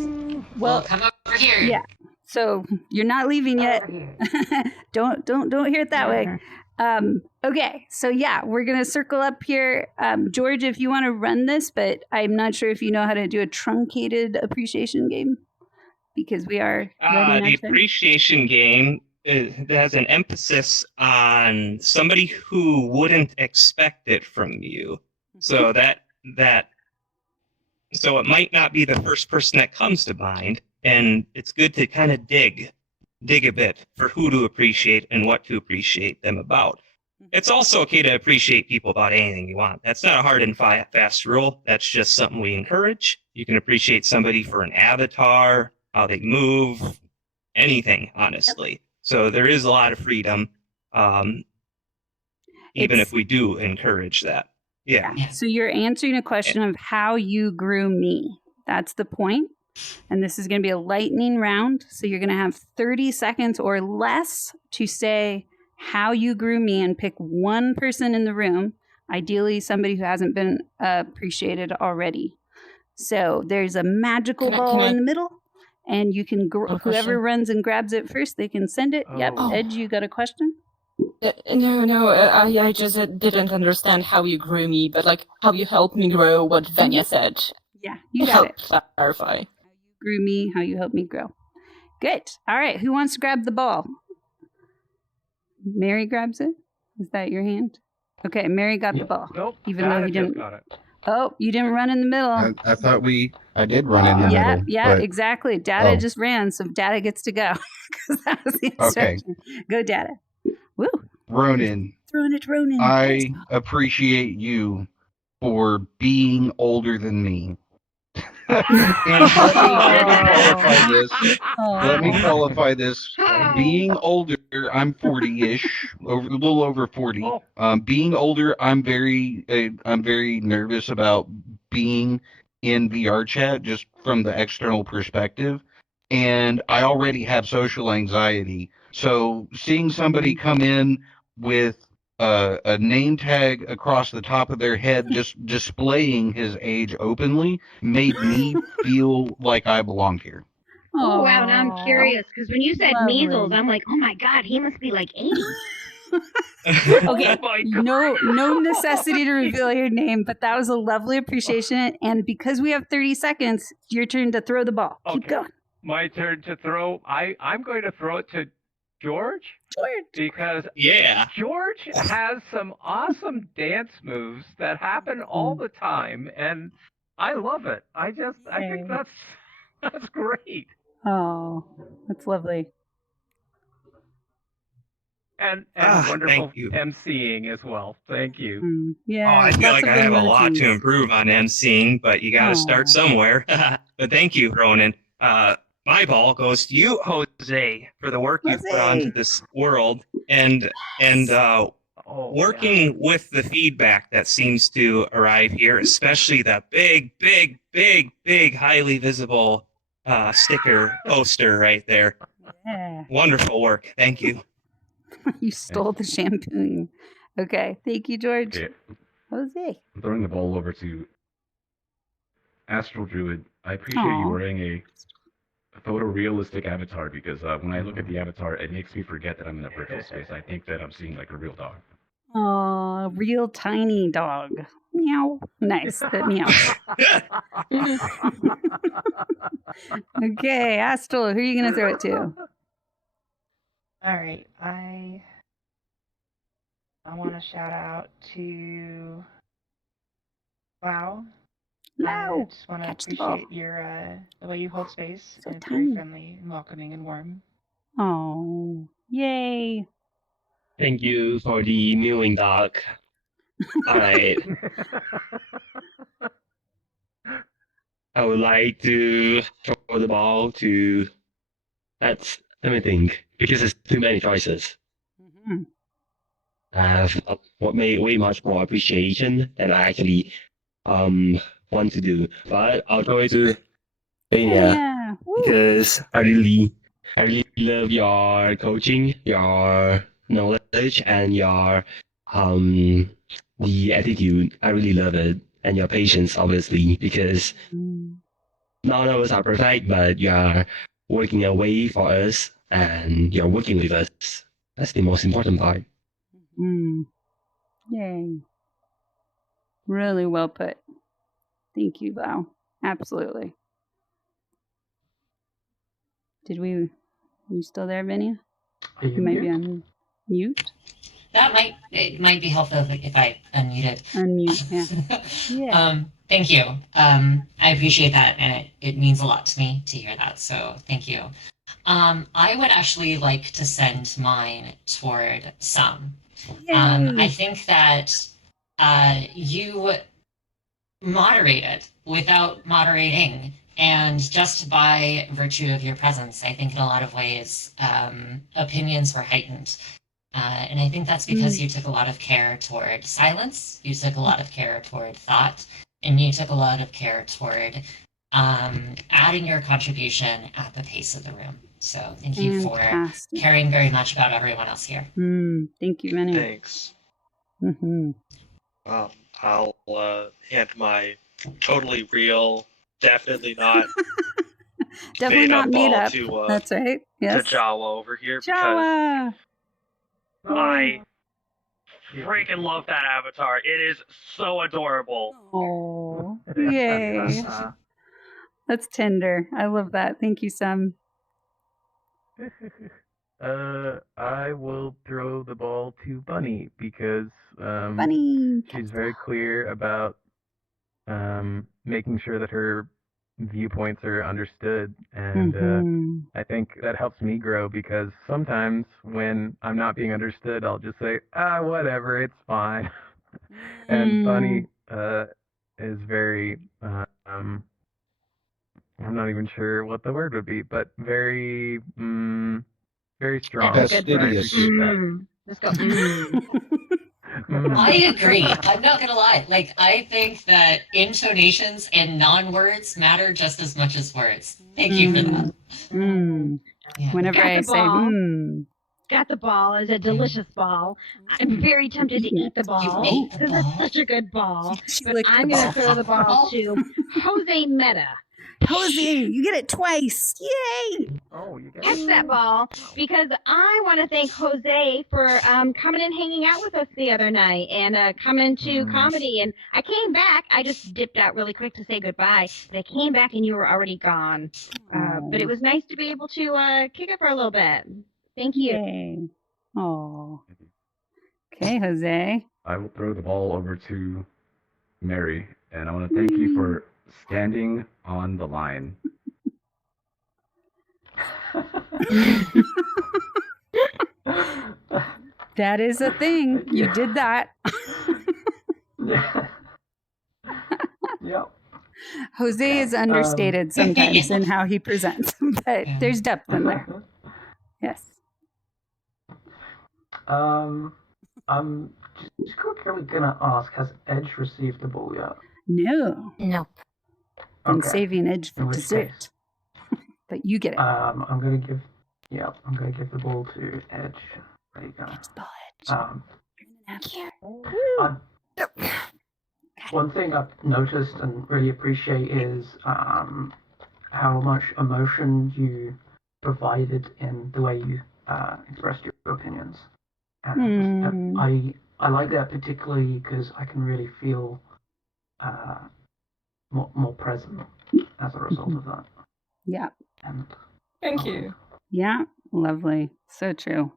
Well, come over here. Yeah. So you're not leaving yet. don't hear it that way. Okay, so yeah, we're gonna circle up here. George, if you want to run this, but I'm not sure if you know how to do a truncated appreciation game because we are running The out of time. appreciation game has an emphasis on somebody who wouldn't expect it from you. So so it might not be the first person that comes to mind, and it's good to kind of dig a bit for who to appreciate and what to appreciate them about. It's also okay to appreciate people about anything you want. That's not a hard and fast rule. That's just something we encourage. You can appreciate somebody for an avatar, how they move, anything, honestly. So there is a lot of freedom, even if we do encourage that. Yeah. So you're answering a question of how you grew me. That's the point. And this is going to be a lightning round. So you're going to have 30 seconds or less to say how you grew me and pick one person in the room, ideally somebody who hasn't been appreciated already. So there's a magical ball in the middle, and you can whoever runs and grabs it first, they can send it. Yep. Ed, you got a question? No, I just didn't understand how you grew me, but like how you helped me grow what Vanya said. Yeah, you got it. Clarify. Grew me, how you helped me grow. Good. All right, who wants to grab the ball? Mary grabs it? Is that your hand? Okay, Mary got the ball. Nope. Even though he Anna just didn't. got it. Oh, you didn't run in the middle. I thought I did run in the middle. Yeah, but- exactly. Data Oh. just ran, so Data gets to go. Because that was the Okay. instruction. Go, Data. Woo. Ronan, Ronan. I appreciate you for being older than me. And let me qualify this. Let me qualify this. Being older, I'm 40-ish, a little over 40. Being older, I'm very nervous about being in VR chat just from the external perspective. And I already have social anxiety. So seeing somebody come in with a name tag across the top of their head, just displaying his age openly, made me feel like I belonged here. Oh, wow. Now I'm curious because when you said Lovely. measles, I'm like, oh my God, he must be like 80. Okay, no necessity to reveal your name, but that was a lovely appreciation. And because we have 30 seconds, your turn to throw the ball. Keep going. My turn to throw. I'm going to throw it to George. Because Yeah. George has some awesome dance moves that happen all the time, and I love it. I think that's great. Oh, that's lovely. And wonderful thank you. emceeing as well. Thank you. Yeah. I feel lots like of I have a lot emojis. to improve on emceeing, but you got to start somewhere. But thank you, Ronan. My ball goes to you, Jose, for the work you've put onto this world and working with the feedback that seems to arrive here, especially that big, highly visible sticker poster right there. Yeah. Wonderful work. Thank you. You stole the shampooing. Okay. Thank you, George. Okay. Jose. I'm throwing the ball over to Astral Druid. I appreciate you wearing a photorealistic avatar because when I look at the avatar, it makes me forget that I'm in a virtual space. I think that I'm seeing like a real dog. Aw, real tiny dog. Meow. Nice. That meow. Okay, Astral, who are you going to throw it to? All right, I want to shout out to Wow. I just want to Catch the ball. appreciate your the way you hold space, So and it's tiny. very friendly and welcoming and warm. Oh, yay. Thank you for the mewing dog. All right. I would like to throw the ball to. Let me think, because there's too many choices. Mhm. I have way much more appreciation than I actually want to do. But I'll throw it to Yeah. because I really love your coaching, your knowledge, and your the attitude. I really love it, and your patience, obviously, because none of us are perfect, but you are working a way for us, and you're working with us. That's the most important part. Yay. Really well put. Thank you, Val. Absolutely. Are you still there, Vinny? You might be on mute. It might be helpful if I unmuted. Unmute, yeah. Thank you. I appreciate that, and it means a lot to me to hear that. So thank you. I would actually like to send mine toward Sam. I think that you moderated without moderating. And just by virtue of your presence, I think in a lot of ways, opinions were heightened. And I think that's because you took a lot of care toward silence, you took a lot of care toward thought, and you took a lot of care toward adding your contribution at the pace of the room. So thank you for caring very much about everyone else here. Thank you, Vinny. Thanks. Mm-hmm. I'll hand my totally real, definitely not Definitely not made up. to That's right. Yes. to Jawa over here Jawa. because I freaking love that avatar. It is so adorable. Oh, yay. That's tender. I love that. Thank you, Sam. I will throw the ball to Bunny because Bunny. she's very clear about making sure that her viewpoints are understood. And I think that helps me grow because sometimes when I'm not being understood, I'll just say, whatever, it's fine. And Bunny is very, I'm not even sure what the word would be, but very, very strong. That's a good I word. appreciate that. Let's go. I agree. I'm not gonna lie. Like, I think that intonations and non-words matter just as much as words. Thank you for that. Whenever Got I the say, ball. Got the ball is a delicious ball. I'm very tempted to eat the ball ate the because ball? it's such a good ball. She But licked I'm the going ball. to throw the ball to Jose Meta. Jose, you get it twice. Yay! Oh, you get Catch that ball because I want to thank Jose for coming and hanging out with us the other night and coming to comedy. And I came back. I just dipped out really quick to say goodbye. But I came back and you were already gone. But it was nice to be able to kick it for a little bit. Thank you. Yay. Oh. Okay, Jose. I will throw the ball over to Mary, and I want to thank you for standing on the line. That is a thing. You did that. Yeah. Yep. Jose is understated sometimes in how he presents, but there's depth in there. Yes. I'm just quickly gonna ask: has Edge received the ball yet? No. Nope. I'm Okay. saving Edge for In which dessert. But you get it. I'm gonna give the ball to Edge. There you go. One thing I've noticed and really appreciate is how much emotion you provided in the way you expressed your opinions. And I like that particularly because I can really feel more present as a result of that. Yeah. And Thank you. Yeah. Lovely. So true.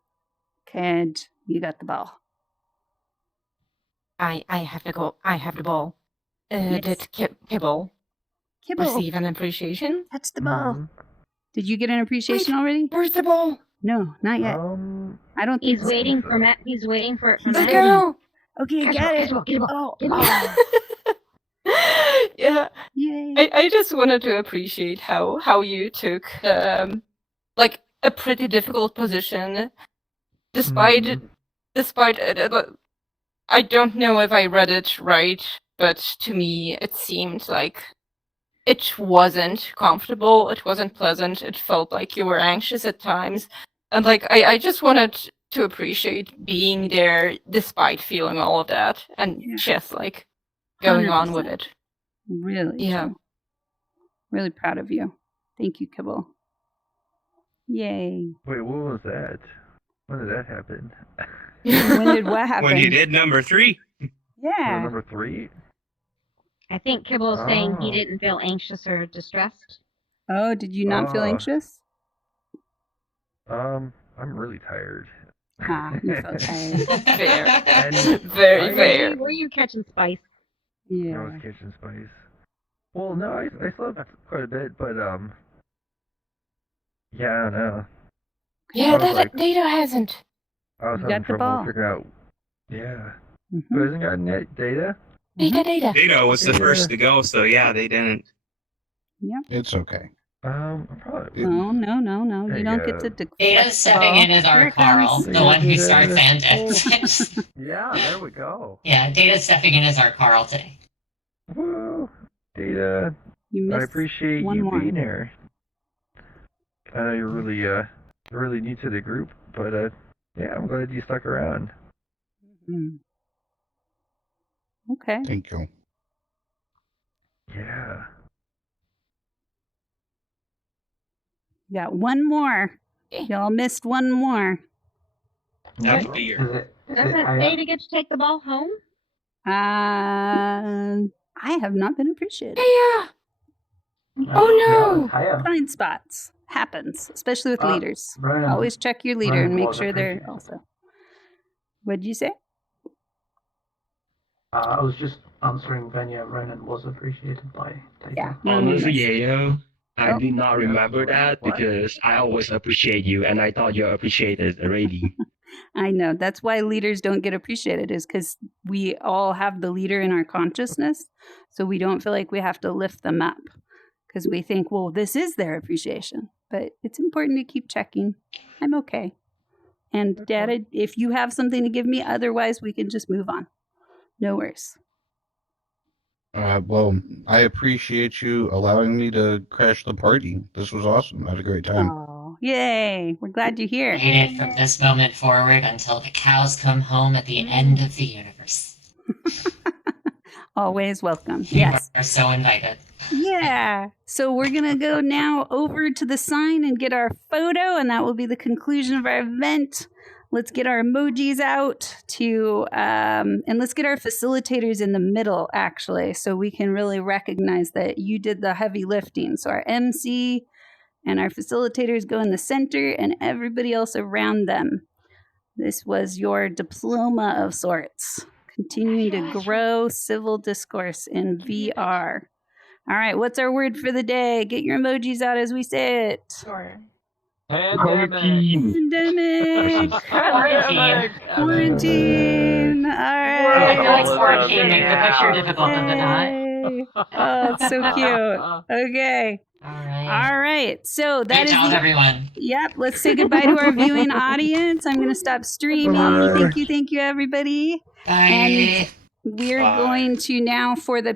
Edge, you got the ball. I have to go. I have the ball. Yes. Did Kibble receive an appreciation? Touch the ball. Did you get an appreciation already? Where's the ball? No, not yet. I don't think He's waiting for Matt. He's waiting for it for He's Matt. waiting. Okay, Catch got it. it. Get the ball. Get the ball. Yeah. Yay. I just wanted to appreciate how you took like a pretty difficult position despite I don't know if I read it right, but to me it seemed like it wasn't comfortable, it wasn't pleasant, it felt like you were anxious at times. And like I just wanted to appreciate being there despite feeling all of that and just like going on with 100%. it. Really true. Really proud of you. Thank you, Kibble. Yay. Wait, what was that? When did that happen? When did what happen? When you did number 3. Yeah. Number 3? I think Kibble is saying he didn't feel anxious or distressed. Oh, did you not feel anxious? I'm really tired. You felt tired. Fair. And Very fair. Were you catching spice? Yeah. I was catching spice. Well, no, I slept quite a bit, but yeah, I don't know. Yeah, I was like, Data hasn't. I was You having got the trouble ball. figuring out. Yeah. Who hasn't gotten data? Data. Data was the Data. first to go, so yeah, they didn't. Yeah. It's okay. Probably. No. There You you don't get go. to deflect Data's the stepping ball. in as Here our it Carl, comes. the one who Data. starts and ends. Yeah, there we go. Yeah, Data's stepping in as our Carl today. Woo! Data. You I missed appreciate one you more. being here. I know you're really new to the group, but yeah, I'm glad you stuck around. Okay. Thank you. Yeah. You got one more. Y'all missed one more. Not fear. Doesn't Data get to take the ball home? I have not been appreciated. Yeah. Oh no. Blind spots happens, especially with leaders. Brian- Always check your leader Brian and make was sure they're appreciated. also. What'd you say? I was just answering Venya. Ronan was appreciated by Taylor. Yeah. Honestly, Yayo, I Oh. did not remember that What? because I always appreciate you, and I thought you appreciated already. I know. That's why leaders don't get appreciated, is because we all have the leader in our consciousness. So we don't feel like we have to lift them up because we think, well, this is their appreciation. But it's important to keep checking. I'm okay. And Dad, if you have something to give me, otherwise we can just move on. No worries. Well, I appreciate you allowing me to crash the party. This was awesome. I had a great time. Oh, yay. We're glad you're here. Waited from this moment forward until the cows come home at the end of the universe. Always welcome. You Yes. are so invited. Yeah. So we're going to go now over to the sign and get our photo, and that will be the conclusion of our event. Let's get our emojis out to, and let's get our facilitators in the middle, actually, so we can really recognize that you did the heavy lifting. So our MC and our facilitators go in the center and everybody else around them. This was your diploma of sorts, continuing to grow civil discourse in VR. All right, what's our word for the day? Get your emojis out as we say it. Sure. Pandemic. Quarantine. Quarantine. All I feel right. like quarantine makes the picture difficult, does it not? Yay. Oh, it's so cute. Okay. All right. So that Great is job, the, everyone. Yep. Let's say goodbye to our viewing audience. I'm going to stop streaming. Thank you, everybody. Bye. And we're going to now for the